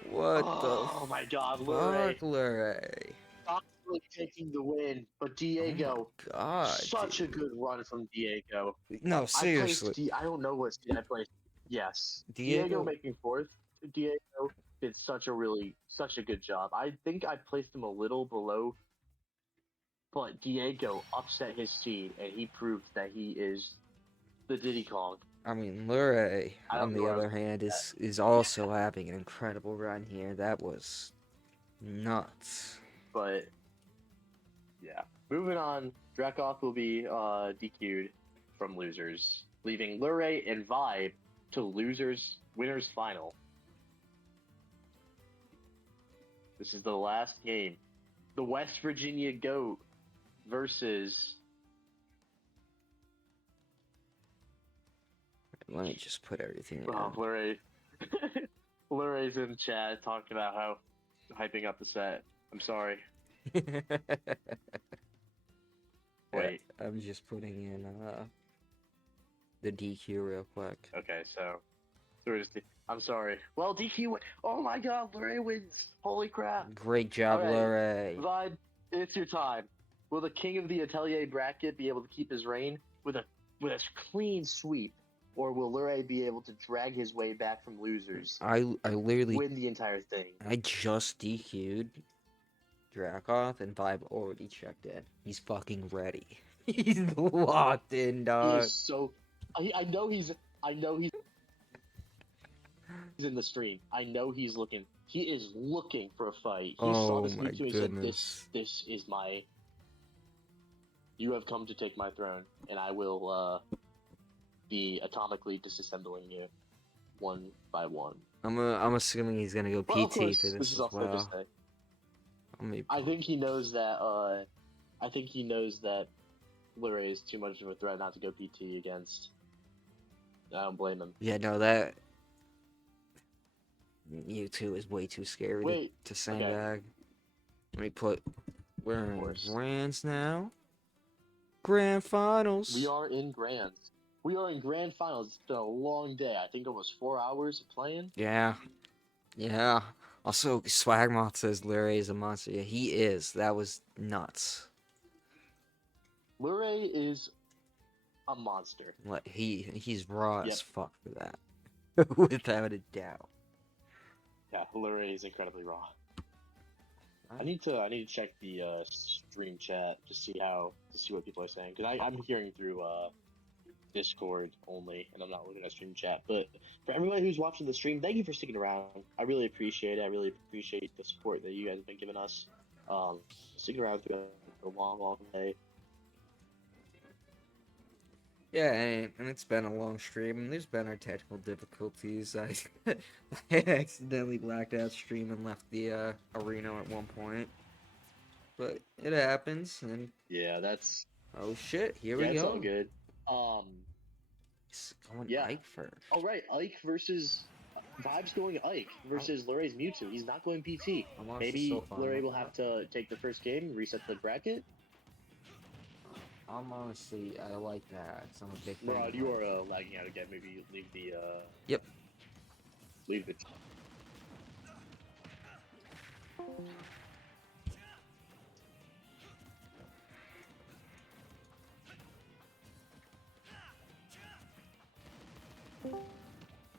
What Oh my god, Luray. Luray. Possibly taking the win, but Diego. Oh god. Such a good run from Diego. No, seriously. I don't know what seed I placed. Yes. Diego making 4th. Diego did such a good job. I think I placed him a little below but Diego upset his seed, and he proved that he is the Diddy Kong. I mean, Luray, I don't on know the where other I'm hand, at. is also having an incredible run here. That was nuts. But yeah, moving on. Drakov will be DQ'd from losers, leaving Luray and Vibe to losers winners final. This is the last game. The West Virginia GOAT versus. Let me just put everything in. Oh, Luray. Luray's in chat talking about how hyping up the set. I'm sorry. Wait. I'm just putting in the DQ real quick. Okay, so we're just. I'm sorry. Well, DQ. Oh my God, Luray wins. Holy crap. Great job, All right. Luray. Vibe, it's your time. Will the king of the Atelier bracket be able to keep his reign with a clean sweep, or will Luray be able to drag his way back from losers, I literally win the entire thing? I just DQ'd Drakov and Vibe already checked in. He's fucking ready. He's locked in, He dog. is so. I know he's in the stream. I know he's looking. He is looking for a fight. He saw Oh this my Mewtwo and said, goodness. "This is my. You have come to take my throne, and I will be atomically disassembling you, one by one." I'm assuming he's gonna go Well, of PT course, for this this is as all focus well. day. I I think he knows that. I think he knows that Luray is too much of a threat not to go PT against. I don't blame him. Yeah, no, that Mewtwo is way too scary Wait, to sandbag. Let me put. We're Of in course. Grands now. Grand finals. We are in Grands. We are in Grand Finals. It's been a long day. I think almost 4 hours of playing. Yeah. Yeah. Also, Swagmoth says Luray is a monster. Yeah, he is. That was nuts. Luray is a monster. Like he's raw Yep. as fuck for that. Without a doubt. Yeah, Luray is incredibly raw. I need to check the stream chat to see what people are saying, because I'm hearing through Discord only, and I'm not looking at stream chat. But for everybody who's watching the stream, thank you for sticking around. I really appreciate it. I really appreciate the support that you guys have been giving us. Sticking around through a long day. Yeah, and it's been a long stream, and there's been our technical difficulties. I accidentally blacked out stream and left the arena at one point. But it happens, and Yeah, that's oh shit, here yeah, we it's go. all good. He's going Yeah. Ike first. All right, Ike versus Vibe's going Ike versus Luray's Mewtwo. He's not going PT. I'm honestly Maybe so fine Luray with will that. have to take the first game, reset the bracket. I'm honestly, I like that. I'm a big fan. Murad, of you that. are lagging out again. Maybe leave the. Yep. Leave the.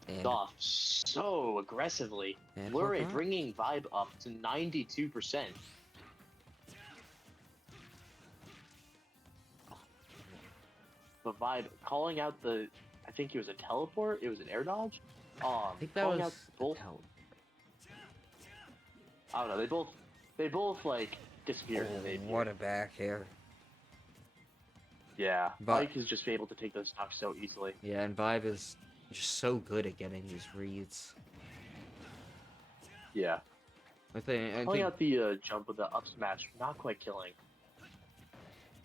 And, Off so aggressively. and Luray Hawkeye. bringing Vibe up to 92%. But Vibe calling out the. I think it was a teleport. It was an air dodge. I think that calling was out both. I don't know. They both like disappeared. and they What a back here. Yeah, But- Ike has just been able to take those stocks so easily. Yeah, and Vibe is just so good at getting these reads. Yeah, I think calling out the jump with the up smash, not quite killing.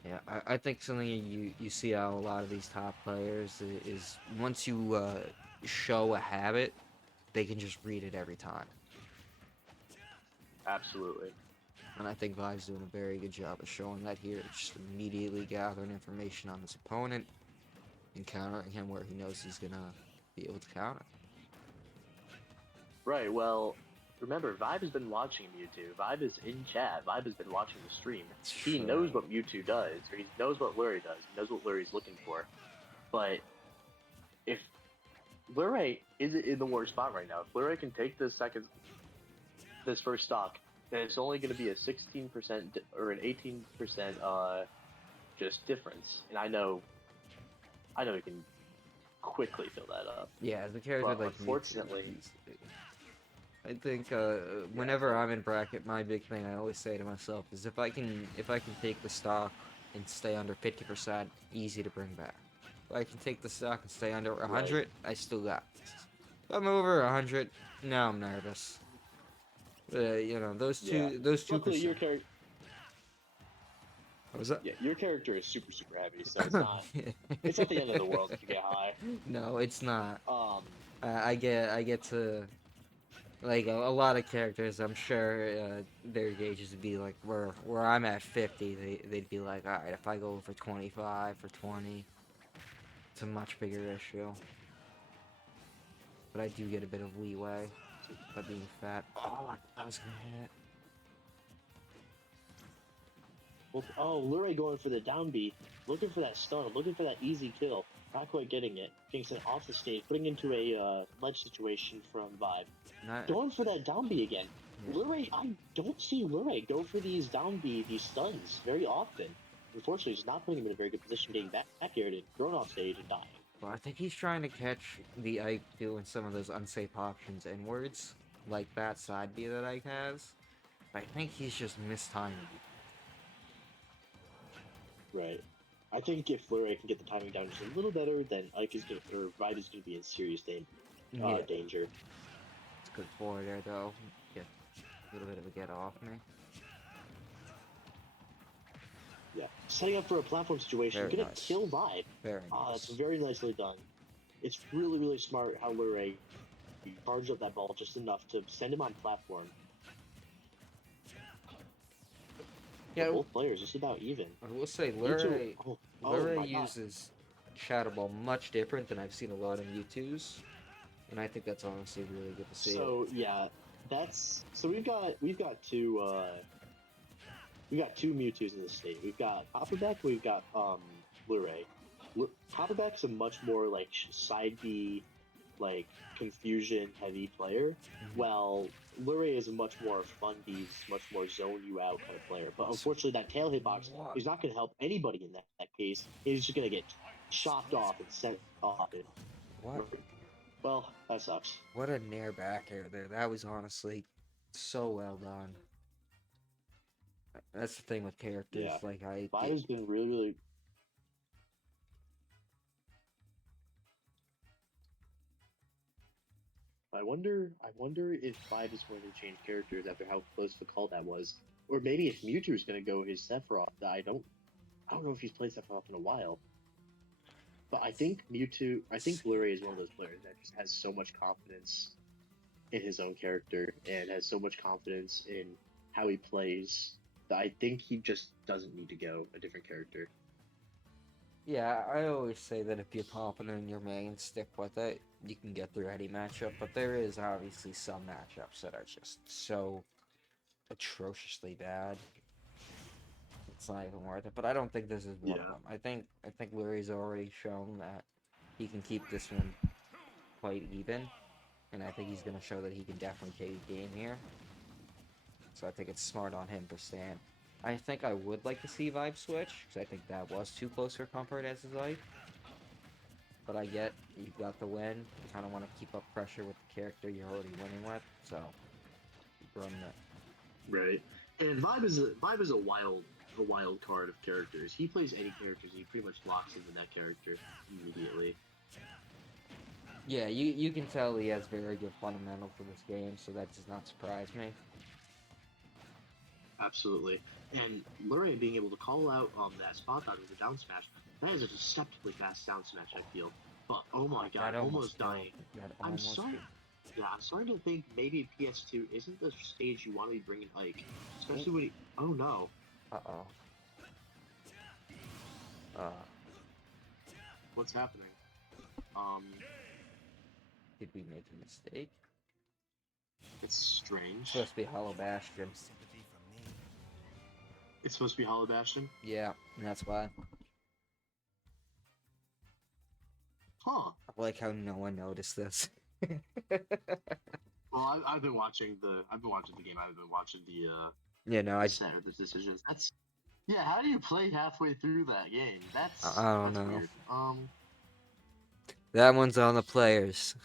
yeah, I think something you see out of a lot of these top players is once you show a habit, they can just read it every time. Absolutely. And I think Vibe's doing a very good job of showing that here. Just immediately gathering information on his opponent and countering him where he knows he's gonna be able to counter. Right. Well, remember, Vibe has been watching Mewtwo. Vibe is in chat. Vibe has been watching the stream. It's He true. knows what Mewtwo does, or he knows what Luray does. He knows what Luray's looking for. But if Luray is in the worst spot right now, if Luray can take this first stock and it's only going to be a 16% or an 18% just difference. And I know we can quickly fill that up. Yeah, the character But like unfortunately, Mewtwo, I think whenever I'm in bracket, my big thing I always say to myself is if I can take the stock and stay under 50%, easy to bring back. If I can take the stock and stay under 100, I still got this. If I'm over 100, now I'm nervous. You know, those two luckily your percent. character. What was that? Yeah, your character is super heavy, so it's not. It's not the end of the world if you get high. No, it's not. Um, I get to like a lot of characters. I'm sure their gauges would be like where I'm at 50. They'd be like, all right, if I go for 25 for 20, it's a much bigger issue. But I do get a bit of leeway by being fat. Oh, I was gonna hit. well, Luray going for the down B, looking for that stun, looking for that easy kill. Not quite getting it. Getting sent off the stage, putting into a ledge situation from Vibe. Going for that down B again. Yeah. Luray, I don't see Luray go for these down B, these stuns very often. Unfortunately, it's not putting him in a very good position getting back here and thrown off stage and dying. Well, I think he's trying to catch the Ike doing some of those unsafe options inwards, like that side B that Ike has. But I think he's just mistiming. Right. I think if Luray can get the timing down just a little better, then Ike is gonna, or Vibe is gonna be in serious danger. It's good forward there though. Get a little bit of a get off me. Yeah. Setting up for a platform situation, Very gonna nice. kill Vibe. Very nice. That's very nicely done. It's really smart how Luray charged up that ball just enough to send him on platform. Yeah, But both players just about even. I will say Mewtwo- Luray my God. uses Shadow Ball much different than I've seen a lot of Mewtwo's, and I think that's honestly really good to see. So yeah, we've got two Mewtwo's in the state. We've got Copperback, we've got Luray. Copperback's a much more like side B, like confusion heavy player, while Luray is a much more fun B, much more zone you out kind of player. But unfortunately, that tail hitbox is not going to help anybody in that case. He's just going to get chopped off and sent off it. What? Well, that sucks. What a nair back air there. That was honestly so well done. That's the thing with characters. Yeah. Like Vibe's been really. I wonder if Vibe is going to change characters after how close the call that was, or maybe if Mewtwo is going to go his Sephiroth. I don't know if he's played Sephiroth in a while. But I think Luray is one of those players that just has so much confidence in his own character and has so much confidence in how he plays that I think he just doesn't need to go a different character. Yeah, I always say that if you're confident in your main, stick with it. You can get through any matchup, but there is obviously some matchups that are just so atrociously bad. It's not even worth it. But I don't think this is one of them. I think Lurie's already shown that he can keep this one quite even, and I think he's going to show that he can definitely take the game here. So I think it's smart on him for staying. I think I would like to see Vibe switch, because I think that was too close for comfort as his life. But I get you've got the win. You kind of want to keep up pressure with the character you're already winning with, so run that. Right, and Vibe is a wild card of characters. He plays any characters, and he pretty much locks into that character immediately. Yeah, you can tell he has very good fundamentals for this game, so that does not surprise me. Absolutely. And Luray being able to call out that spot dodge with the down smash, that is a deceptively fast down smash, I feel. But, oh my god, almost dying. I'm starting to think maybe PS2 isn't the stage you want to be bringing Ike. Especially when he... Oh no. Uh-oh. What's happening? Did we make a mistake? It's strange. It's supposed to be Hollow Bastion. It's supposed to be Hollow Bastion? Yeah, and that's why. Huh. I like how no one noticed this. Well, Well, I've been watching the game. I've been watching the You know, I the decisions. That's yeah. How do you play halfway through that game? I don't know. Weird. That one's on the players.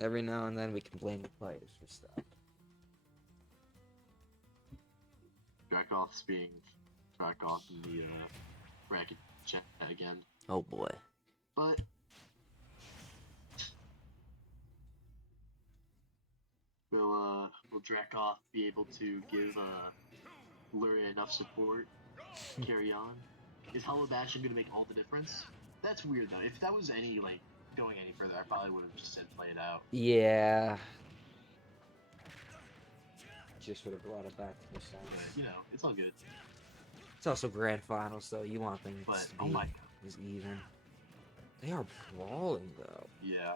Every now and then we can blame the players for stuff. Dracoth's being Dracoth in the bracket chat again. Oh boy. But will Dracoth be able to give Luria enough support? Carry on? Is Hollow Bastion gonna make all the difference? That's weird though. If that was any like going any further, I probably would have just said play it out. Yeah. Just would have brought it back to the side. But, you know, it's all good. It's also grand finals, though. You want things But to oh be my god. as even. They are brawling, though. Yeah.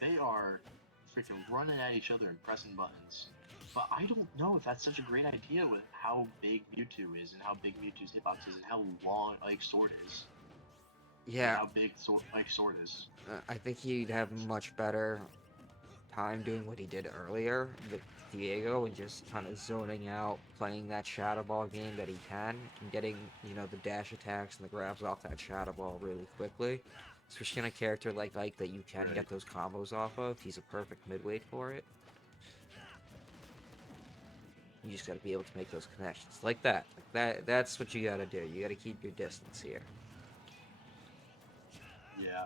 They are freaking running at each other and pressing buttons. But I don't know if that's such a great idea with how big Mewtwo is and how big Mewtwo's hitbox is and how long Sword is. Yeah. And how big Sword is. I think he'd have much better time doing what he did earlier with Diego and just kind of zoning out, playing that Shadow Ball game that he can, and getting, you know, the dash attacks and the grabs off that Shadow Ball really quickly. Especially on a character like Ike that you can get those combos off of. He's a perfect midweight for it. You just gotta be able to make those connections. Like that. That's what you gotta do. You gotta keep your distance here. Yeah.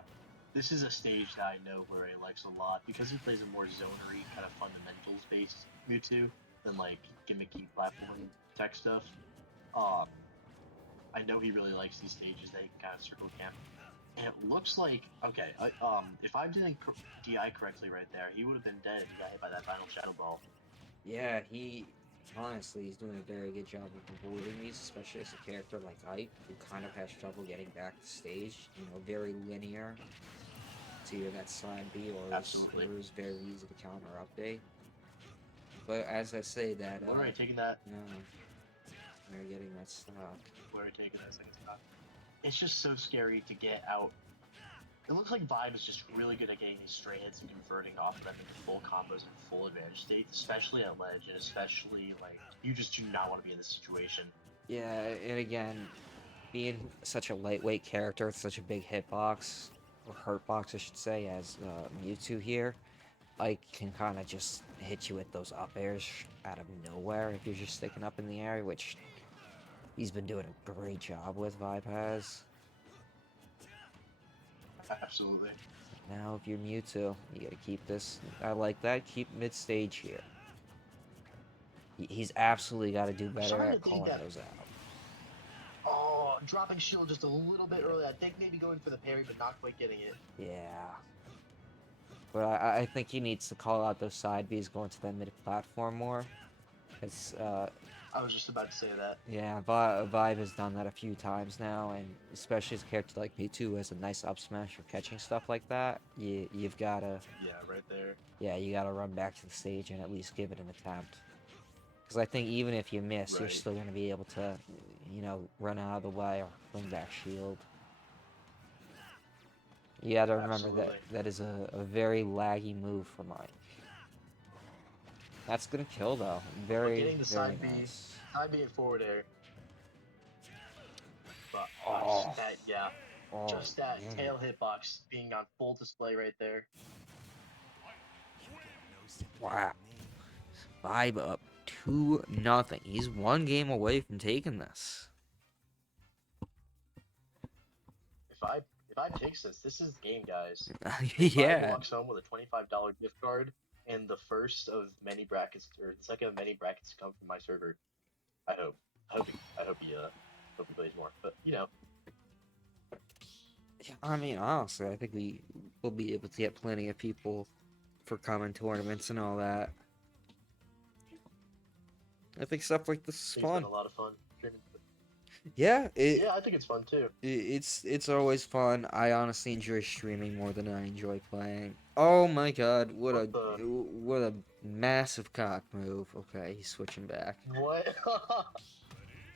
This is a stage that I know where he likes a lot because he plays a more zonery, kind of fundamentals based Mewtwo than like gimmicky platform tech stuff. I know he really likes these stages that he can kind of circle camp. And it looks like okay, if I didn't DI correctly right there, he would have been dead if he got hit by that final Shadow Ball. Yeah, honestly, he's doing a very good job of avoiding these, especially as a character like Ike, who kind of has trouble getting back to stage. You know, very linear. It's either that side B or it's very easy to counter update. But as I say that, What are you taking that? No, they're getting that stock. Where are you taking that second stock? It's just so scary to get out. It looks like Vibe is just really good at getting these stray hits and converting off of them into full combos and full advantage states, especially at ledge, and especially like you just do not want to be in this situation. Yeah, and again, being such a lightweight character with such a big hitbox, or hurtbox I should say, as Mewtwo here, Ike can kind of just hit you with those up airs out of nowhere if you're just sticking up in the air, which he's been doing a great job with, Vibe has. Absolutely. Now, if you're Mewtwo, you gotta keep this. I like that. Keep mid stage here. He's absolutely got to do better at calling those out. Oh, dropping shield just a little bit early. I think maybe going for the parry, but not quite getting it. Yeah. But I think he needs to call out those side Bs going to that mid platform more. It's I was just about to say that. Yeah, Vibe has done that a few times now, and especially as a character like Mewtwo who has a nice up smash for catching stuff like that, you've gotta... Yeah, right there. Yeah, you gotta run back to the stage and at least give it an attempt. Because I think even if you miss, you're still gonna be able to, you know, run out of the way or bring back shield. You gotta remember that is a very laggy move for Mike. That's gonna kill though. Very, getting the very side nice. Side B and forward air. But just that tail hitbox being on full display right there. Wow. Vibe up 2-0. He's one game away from taking this. If I takes this is the game, guys. Yeah. Vibe walks home with a $25 gift card and the first of many brackets, or the second of many brackets to come from my server. I hope he plays more. But you know. I mean, honestly, I think we will be able to get plenty of people for common tournaments and all that. I think stuff like this is fun. It's been a lot of fun. Yeah, I think it's fun too. It's always fun. I honestly enjoy streaming more than I enjoy playing. Oh my god, what a massive cock move. Okay, he's switching back. What?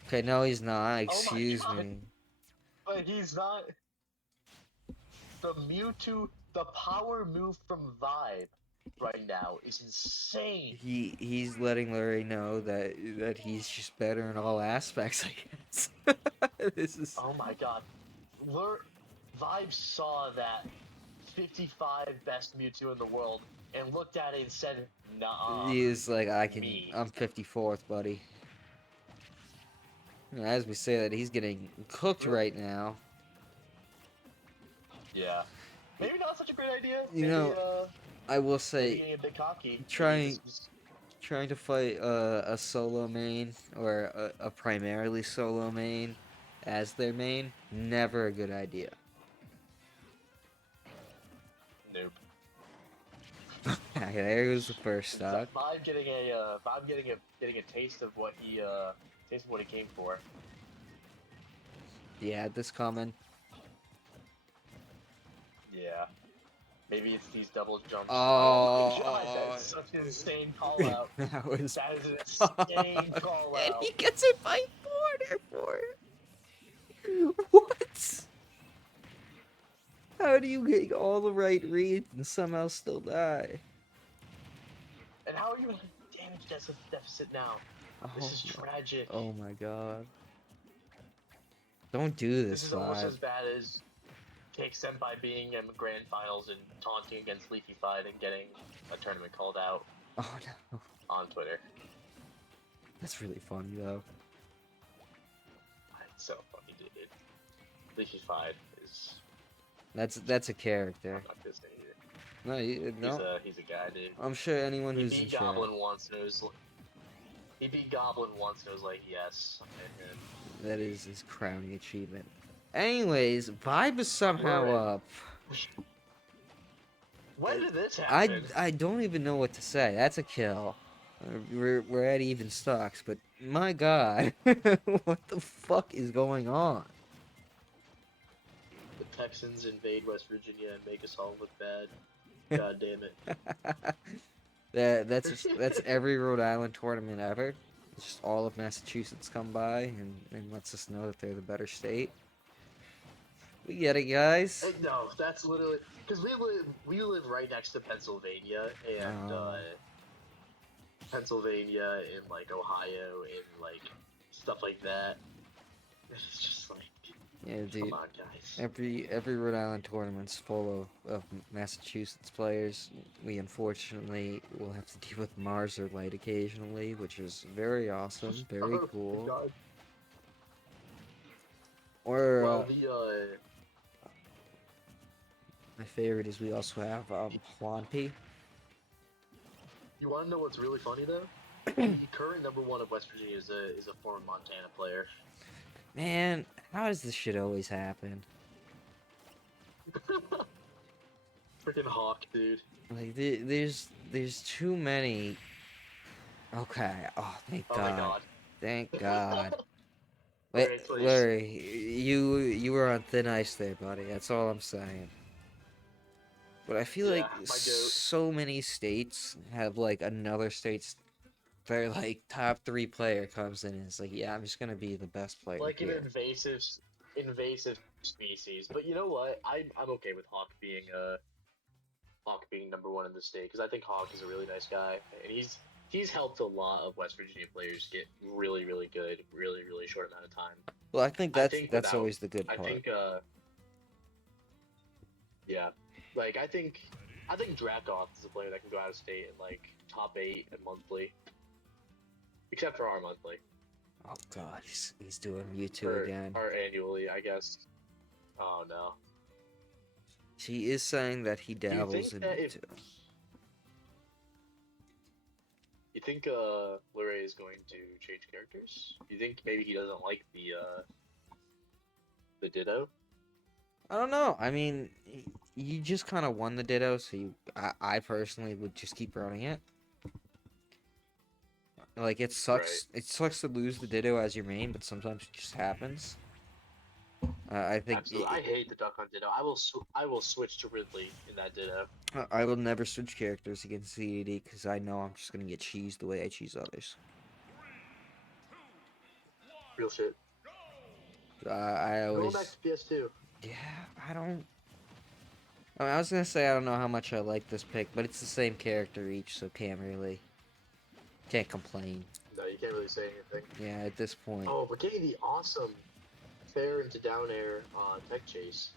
Okay, no, he's not. Excuse me. But he's not. The Mewtwo, the power move from Vibe right now is insane. He's letting Larry know that he's just better in all aspects, I guess. This is Oh my god. Vibe saw that 55 best Mewtwo in the world and looked at it and said, nah, he's like me. I'm 54th, buddy. As we say that, he's getting cooked right now. Yeah. Maybe not such a great idea. You Maybe, know, I will maybe say getting a bit cocky. Maybe trying this was- trying to fight a solo main or a primarily solo main as their main, never a good idea. Nope. Okay, there goes the first stock. Vibe getting a taste of what he came for. You had this coming. Yeah. Maybe it's these double jumps. Oh, my god, that's such an insane call out. that was. That is an insane call And out. he gets it by border for it. What? How do you get all the right reads and somehow still die? And how are you in a damage deficit now? This is tragic. Oh my god. Don't do This this, is almost Vibe. as bad as Cake Senpai being in grand finals and taunting against Leafy Fight and getting a tournament called out Oh no. on Twitter. That's really funny though. It's so funny, dude. Leafy Fight is That's a character. I'm not gonna say either. No. He's a guy, dude. I'm sure anyone He who's in beat chat. Goblin once and it was he beat Goblin once and it was like, yes, and That is his crowning achievement. Anyways, Vibe is somehow Alright. up. when did this happen? I don't even know what to say. That's a kill. We're at even stocks, but my god, what the fuck is going on? The Texans invade West Virginia and make us all look bad. God damn it. That's every Rhode Island tournament ever. It's just all of Massachusetts come by and lets us know that they're the better state. We get it, guys. No, that's literally because we live right next to Pennsylvania and Pennsylvania and like Ohio and like stuff like that. It's just like, Yeah, dude. come on, guys. Every Rhode Island tournament's full of Massachusetts players. We unfortunately will have to deal with Mars or Light occasionally, which is very awesome, very Oh, cool. God. Or Well, my favorite is we also have Juanpi. you want to know what's really funny though? The current #1 of West Virginia is a former Montana player. Man, how does this shit always happen? Freaking Hawk, dude. Like there's too many. Okay. Oh, thank Oh God. my God. Thank God. Larry, Wait, please. Larry, you were on thin ice there, buddy. That's all I'm saying. But I feel Yeah, like my goat. so many states have like another state's their like top 3 player comes in and is like, yeah, I'm just gonna be the best player Like an here. invasive species. But you know what? I'm okay with Hawk being #1 in the state because I think Hawk is a really nice guy and he's helped a lot of West Virginia players get really good, really short amount of time. Well, I think I that's think that's without- always the good I part. think yeah, like I think Dracoth is a player that can go out of state in like top 8 and monthly, except for our monthly Oh God, he's doing Mewtwo or again. or annually, I guess. Oh no. He is saying that he you dabbles in think that if- Mewtwo. You think Luray is going to change characters? You think maybe he doesn't like the Ditto? I don't know. I mean, you just kind of won the Ditto, so I personally would just keep running it. Like it sucks. It sucks to lose the Ditto as your main, but sometimes it just happens. I think Absolutely. I hate the Duck on Ditto. I will switch to Ridley in that Ditto. I will never switch characters against CAD because I know I'm just gonna get cheesed the way I cheese others. Real shit. I Going always back to PS2. yeah. I don't. I mean, I was gonna say I don't know how much I like this pick, but it's the same character each, so can't complain. No, you can't really say anything. Yeah, at this point. Oh, we're getting the awesome fair into down air tech chase.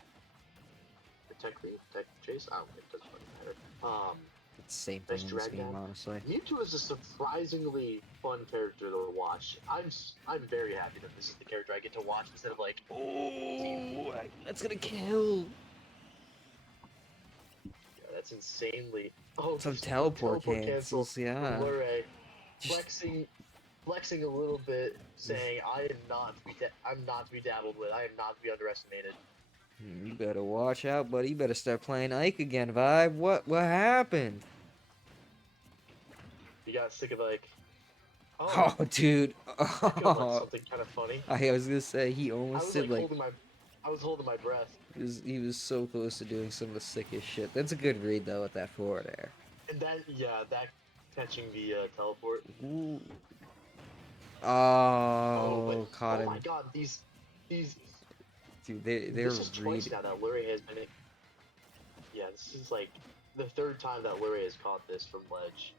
Or tech lead? Tech chase? I don't think it doesn't fucking matter. It's the same Best thing in this drag game, down. honestly. Mewtwo is a surprisingly fun character to watch. I'm very happy that this is the character I get to watch instead of like. Oh, that's gonna kill. Yeah, that's insanely. Oh, Some just teleport cancels, from yeah. Luray, Just- flexing a little bit, saying I'm not to be dabbled with. I am not to be underestimated. You better watch out, buddy. You better start playing Ike again, Vibe. What happened? You got sick of like. Oh, dude. Echo went something kind of funny. I was gonna say he I almost was did like holding my breath. he was so close to doing some of the sickest shit. That's a good read though with that forward air. And that catching the teleport. Ooh. Oh, but, Caught him. Oh my god, these Dude, they're this is twice reading. now that Luray has been. Yeah, this is like the third time that Luray has caught this from ledge.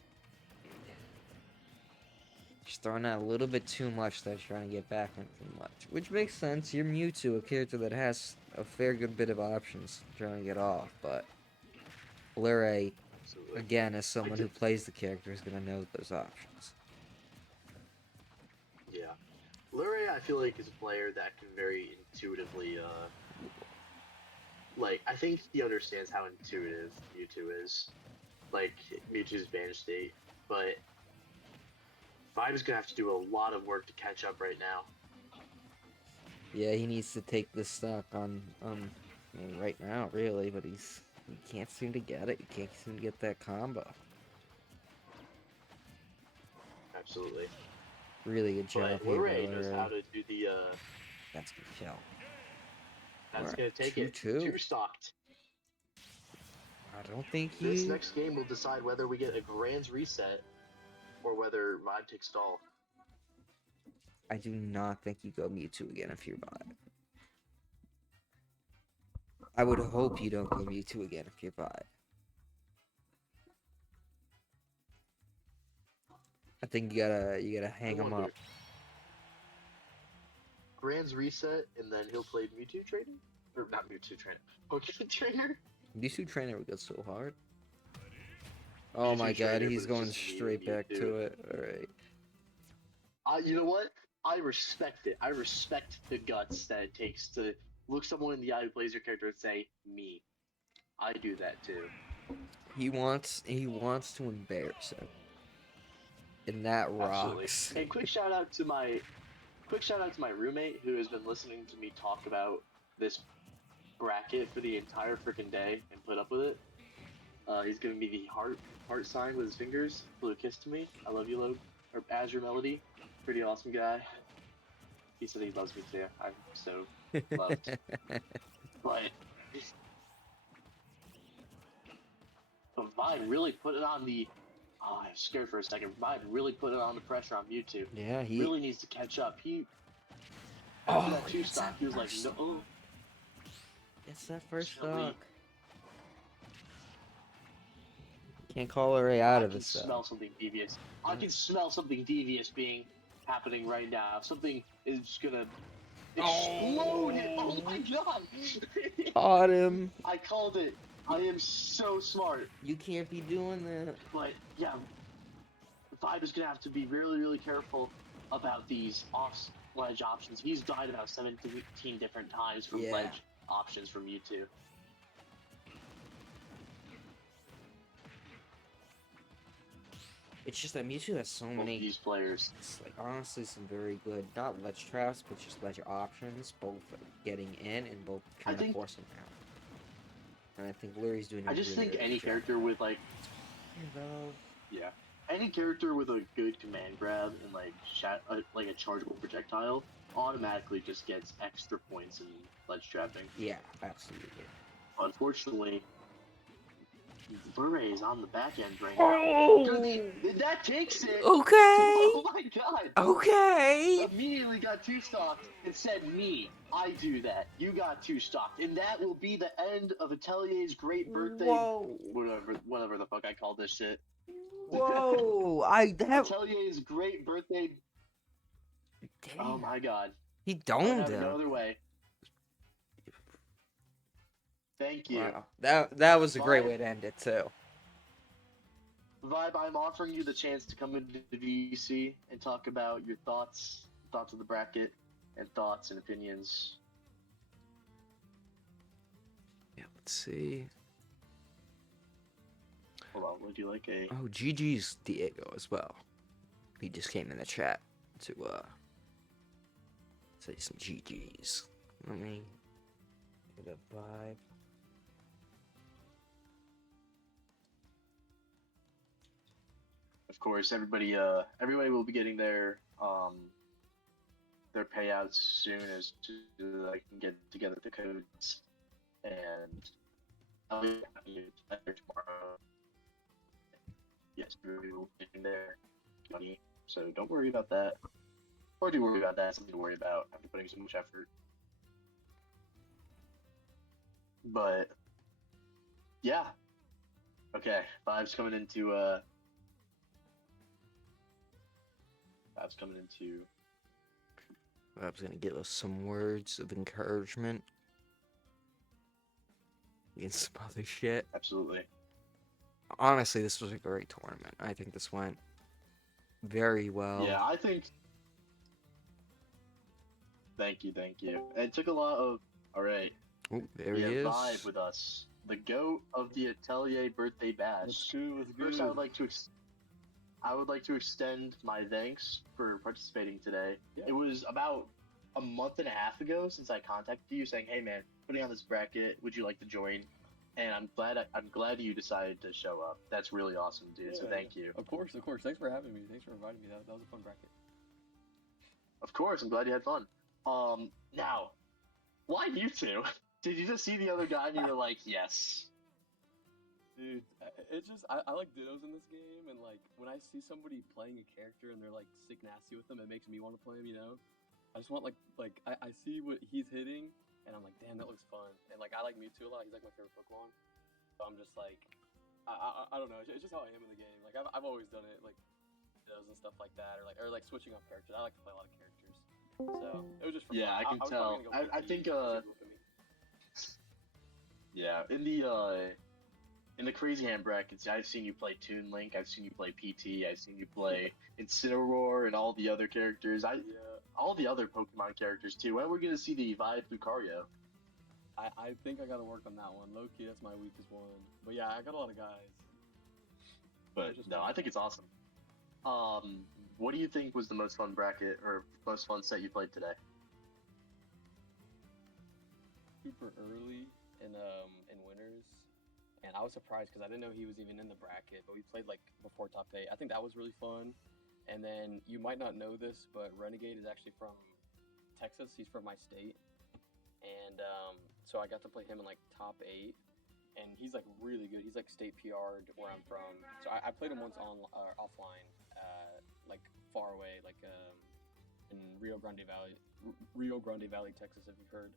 Just throwing out a little bit too much there, trying to get back on too much. Which makes sense. You're Mewtwo, a character that has a fair good bit of options trying to get off, but Luray, Absolutely. again, as someone who plays the character, is gonna know those options. Yeah. Luray, I feel like, is a player that can very intuitively, like, I think he understands how intuitive Mewtwo is. Like, Mewtwo's Vanish State, but Vibe is gonna have to do a lot of work to catch up right now. Yeah, he needs to take this stock on I mean, right now, really, but he can't seem to get it. He can't seem to get that combo. Absolutely. Really good job But here, Luray by knows Luray. how to do the, That's gonna kill. that's Alright, gonna take it. 2-2. Two-stocked. I don't think This he... next game will decide whether we get a Grands reset or whether Vibe takes stall. I do not think you go Mewtwo again if you're Vibe. I would hope you don't go Mewtwo again if you're Vibe. I think you gotta hang him up. Grands reset, and then he'll play Mewtwo Trainer? Or not Mewtwo Trainer. Pokemon Trainer? Mewtwo Trainer would go so hard. Oh my Mewtwo god, Trainer he's was going just straight mean back Mewtwo. to it. Alright. You know what? I respect it. I respect the guts that it takes to look someone in the eye who plays your character and say, me. I do that too. He wants to embarrass him. And that Absolutely. rocks. And quick shout out to my roommate who has been listening to me talk about this bracket for the entire freaking day and put up with it. He's giving me the heart sign with his fingers. Blew a kiss to me. I love you, Logan. Or Azure Melody. Pretty awesome guy. He said he loves me too. I'm so loved. But Vine really put it on the. Oh, I was scared for a second. Vine really put it on the pressure on Mewtwo. Yeah, he Really needs to catch up. After that two it's stock, that he was like, first no. It's that first Silly. stock. Can't call her way out I of can this smell stuff. something devious. I can smell something devious happening right now. Something is gonna explode. Oh my god! Caught him. I called it. I am so smart. You can't be doing that. But yeah, Vibe is gonna have to be really, really careful about these off-ledge options. He's died about 17 different times from Yeah. ledge options from Mewtwo. It's just that Mewtwo has so Both many, these players. it's like honestly some very good, not ledge traps, but just ledge options, both getting in and both trying to think- force him out. And I think Lurie's doing a I just really, think really any good job. character with like, Though. yeah, any character with a good command grab and like like a chargeable projectile automatically just gets extra points in ledge trapping. Yeah, absolutely. Unfortunately, Bure on the back end right Oh! now. That takes it. Okay. Oh my god. Okay. Immediately got two stocked and said, "Me, I do that. You got two stocked, and that will be the end of Atelier's great birthday. Whoa. Whatever the fuck I call this shit. Whoa. Atelier's great birthday. Damn. Oh my god. He I would domed have it no him. other way. Thank you. Wow. That was a great Vibe. way to end it too. Vibe, I'm offering you the chance to come into the VC and talk about your thoughts of the bracket, and thoughts and opinions. Yeah, let's see. Hold on, would you like a... Oh, GG's Diego as well. He just came in the chat to say some GG's. Let me get a vibe. Of course, everybody will be getting their payouts soon as I can get together the codes, and I'll be happy to tomorrow. Yes, everybody will be getting their money, so don't worry about that. Or do worry about that, something to worry about after putting so much effort. But yeah. Okay, Vibes coming into Bob's gonna give us some words of encouragement against some other shit. absolutely. Honestly, this was a great tournament. I think this went very well. Yeah, I think. Thank you. It took a lot of. All right. Oh, there We he have is. Vibe with us, the goat of the Atelier birthday bash. First, I would like to extend my thanks for participating today. Yeah. It was about a month and a half ago since I contacted you saying, "Hey man, putting on this bracket, would you like to join?" And I'm glad you decided to show up. That's really awesome, dude. So thank you. Of course. Thanks for having me. Thanks for inviting me. That was a fun bracket. Of course, I'm glad you had fun. Now, why you two? Did you just see the other guy and you were like, yes? Dude, it's just I like dittos in this game, and like when I see somebody playing a character and they're like sick nasty with them, it makes me want to play him. You know, I just want I see what he's hitting, and I'm like, damn, that looks fun. And like I like Mewtwo a lot. He's like my favorite Pokemon. So I'm just like, I don't know. It's just how I am in the game. Like I've always done it, like dittos and stuff like that, or like switching up characters. I like to play a lot of characters. So it was just for Yeah, fun. I can was tell. probably gonna go I 50, think if you look at me. yeah, in the Crazy Hand brackets, I've seen you play Toon Link, I've seen you play PT, I've seen you play Incineroar and all the other characters. All the other Pokemon characters too. When are we gonna see the Vibe Lucario? I think I gotta work on that one. Low key, that's my weakest one. But yeah, I got a lot of guys. But no, I think it's awesome. What do you think was the most fun bracket or most fun set you played today? Super early in winners, and I was surprised because I didn't know he was even in the bracket. But we played like before top 8. I think that was really fun. And then you might not know this, but Renegade is actually from Texas. He's from my state, and so I got to play him in like top 8, and he's like really good. He's like state PR'd where I'm from. So I played him once offline, like far away, like in Rio Grande Valley, Texas, if you've heard.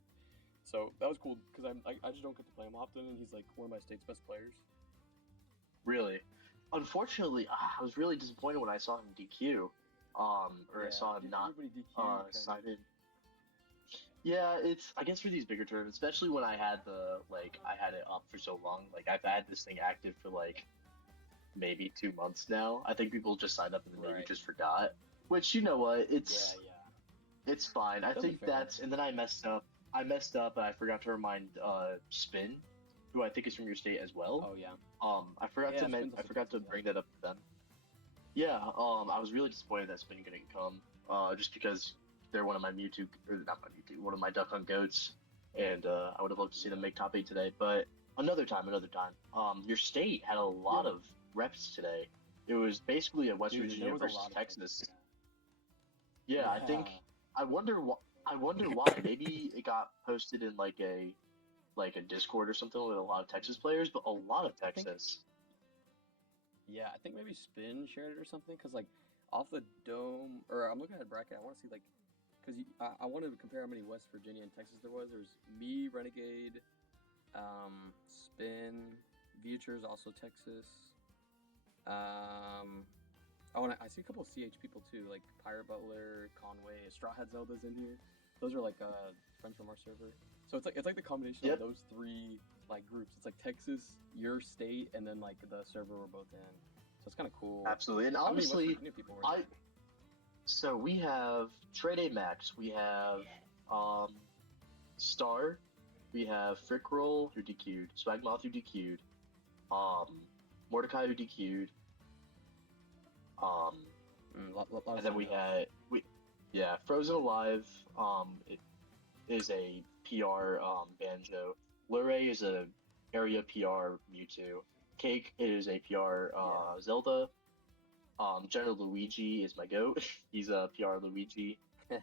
So that was cool because I just don't get to play him often, and he's like one of my state's best players. Really? Unfortunately, I was really disappointed when I saw him DQ. I saw him not cited. Yeah, it's I guess for these bigger tournaments, especially when I had it up for so long. Like I've had this thing active for like maybe 2 months now. I think people just signed up and maybe Right. just forgot. Which, you know what, it's fine. I That'd be think fair. that's and then I messed up and I forgot to remind Spin, who I think is from your state as well. Oh yeah. I forgot Yeah, to Spin's I also forgot to Texas, bring that up to them. Yeah, I was really disappointed that Spin couldn't come. Just because they're one of my one of my Duck Hunt goats, and I would have loved to see them make top 8 today. But another time. Your state had a lot of reps today. It was basically a West Dude, Virginia there was a versus lot of Texas. them. Yeah, I think. I wonder why. Maybe it got posted in like a like a Discord or something with a lot of Texas players, but a lot of Texas. Yeah, I think maybe Spin shared it or something. Cause like off the dome, or I'm looking at a bracket. I want to see like, cause I want to compare how many West Virginia and Texas there was. There's me, Renegade, Spin, Futures, also Texas. I see a couple of CH people too, like Pirate Butler, Conway, Straw Hat Zelda's in here. Those are like friends from our server. So it's like the combination Yep. of those three like groups. It's like Texas, your state, and then like the server we're both in. So it's kind of cool. Absolutely, and How many West honestly, Virginia people were there? so we have Trade A Max, we have Star, we have Frickroll who DQ'd, Swagmoth who DQ'd, Mordecai who DQ'd, Lot and then we had Frozen Alive it is a PR Banjo, Luray is a area PR Mewtwo, Cake is a PR Zelda. General Luigi is my goat. He's a PR Luigi.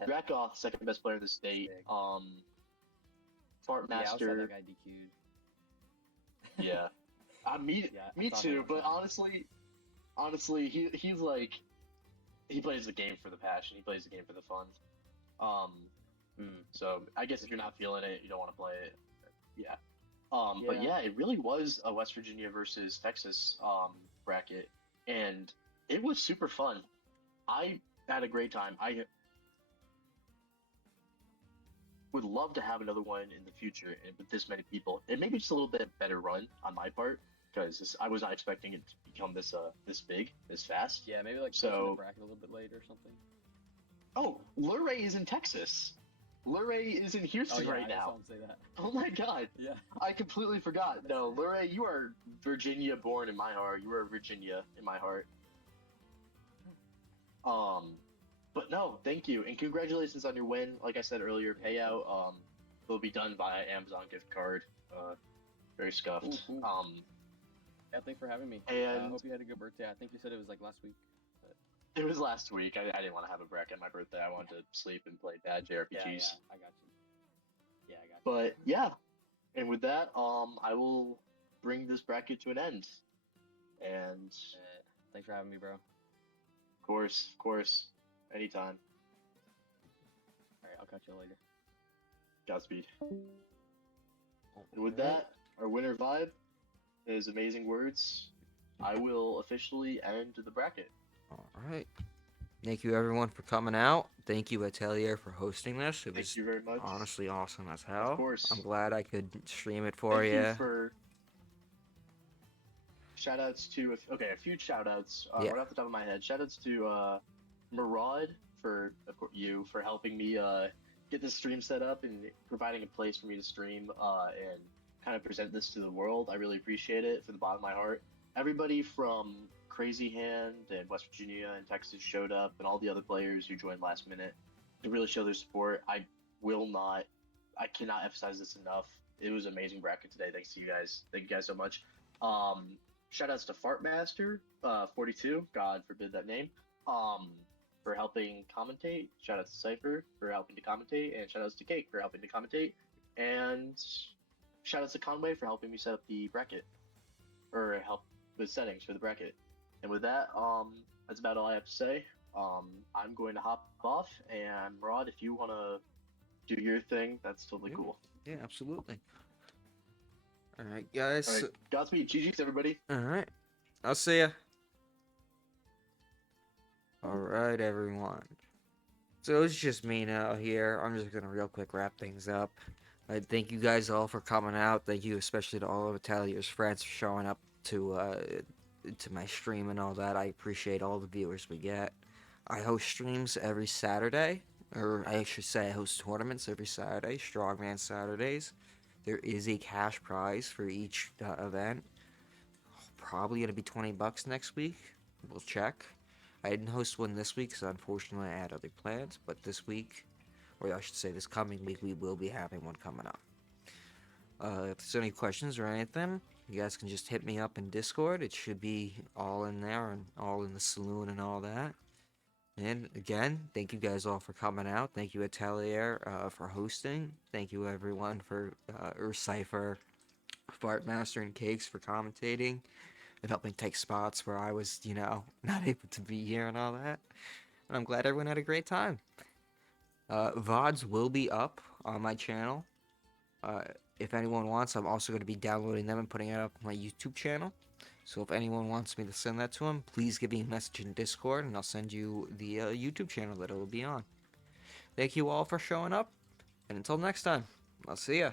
Dracoth, second best player in the state. Sick. Yeah, I saw Fartmaster. that guy DQ'd. Yeah. Me Yeah, I saw too. him, But I saw him. honestly, he's like, he plays the game for the passion. He plays the game for the fun. So I guess if you're not feeling it, you don't want to play it. Yeah. But yeah, it really was a West Virginia versus Texas bracket, and it was super fun. I had a great time. I would love to have another one in the future and with this many people. It may be just a little bit better run on my part because I was not expecting it to become this big, this fast. Yeah, maybe like So- pushing the bracket a little bit later or something. Oh, Luray is in Texas. Luray is in Houston right I saw now. him say that. Oh my god. Yeah. I completely forgot. No, Luray, you are Virginia born in my heart. You are Virginia in my heart. But no, thank you, and congratulations on your win. Like I said earlier, payout will be done via Amazon gift card. Very scuffed. Ooh. Yeah, thanks for having me. I And hope you had a good birthday. I think you said it was like last week. it was last week. I didn't want to have a bracket on my birthday. I wanted to sleep and play bad JRPGs. Yeah, I got you. Yeah, I got you. But yeah, and with that, I will bring this bracket to an end. And Thanks for having me, bro. of course, anytime. Alright, I'll catch you later. Godspeed. And with that, our winner vibe is amazing words. I will officially end the bracket. All right. Thank you everyone for coming out. Thank you Atelier for hosting this. It Thank was you very much. honestly awesome as hell. Of course. I'm glad I could stream it for Thank you. you for shoutouts to a few shoutouts Yeah. right off the top of my head. Shoutouts to Murad for you for helping me get this stream set up and providing a place for me to stream and kind of present this to the world. I really appreciate it from the bottom of my heart. Everybody from Crazy Hand and West Virginia and Texas showed up, and all the other players who joined last minute to really show their support. I cannot emphasize this enough. It was an amazing bracket today. Thanks to you guys. Thank you guys so much. Shoutouts to Fartmaster 42. God forbid that name. For helping commentate. Shoutouts to Cypher for helping to commentate, and shoutouts to Cake for helping to commentate, and shoutouts to Conway for helping me set up the bracket, or help with settings for the bracket. And with that, that's about all I have to say. I'm going to hop off, and Rod, if you want to do your thing, that's totally cool. Yeah, absolutely. All right, guys. All right, Godspeed, GG's everybody. All right. I'll see ya. All right, everyone. So it's just me now here. I'm just gonna real quick wrap things up. I thank you guys all for coming out. Thank you especially to all of Atelier's friends for showing up to my stream and all that. I appreciate all the viewers we get. I host streams every Saturday, or I should say I host tournaments every Saturday, Strongman Saturdays. There is a cash prize for each event. Probably gonna be $20 next week. We'll check. I didn't host one this week because unfortunately I had other plans, but this week, or I should say this coming week, we will be having one coming up. If there's any questions or anything, you guys can just hit me up in Discord. It should be all in there and all in the saloon and all that. And again, thank you guys all for coming out. Thank you, Atelier, for hosting. Thank you, everyone, for Cypher, Fartmaster, and Cakes for commentating and helping take spots where I was, not able to be here and all that. And I'm glad everyone had a great time. VODs will be up on my channel. If anyone wants, I'm also going to be downloading them and putting it up on my YouTube channel. So if anyone wants me to send that to them, please give me a message in Discord, and I'll send you the YouTube channel that it will be on. Thank you all for showing up, and until next time, I'll see ya.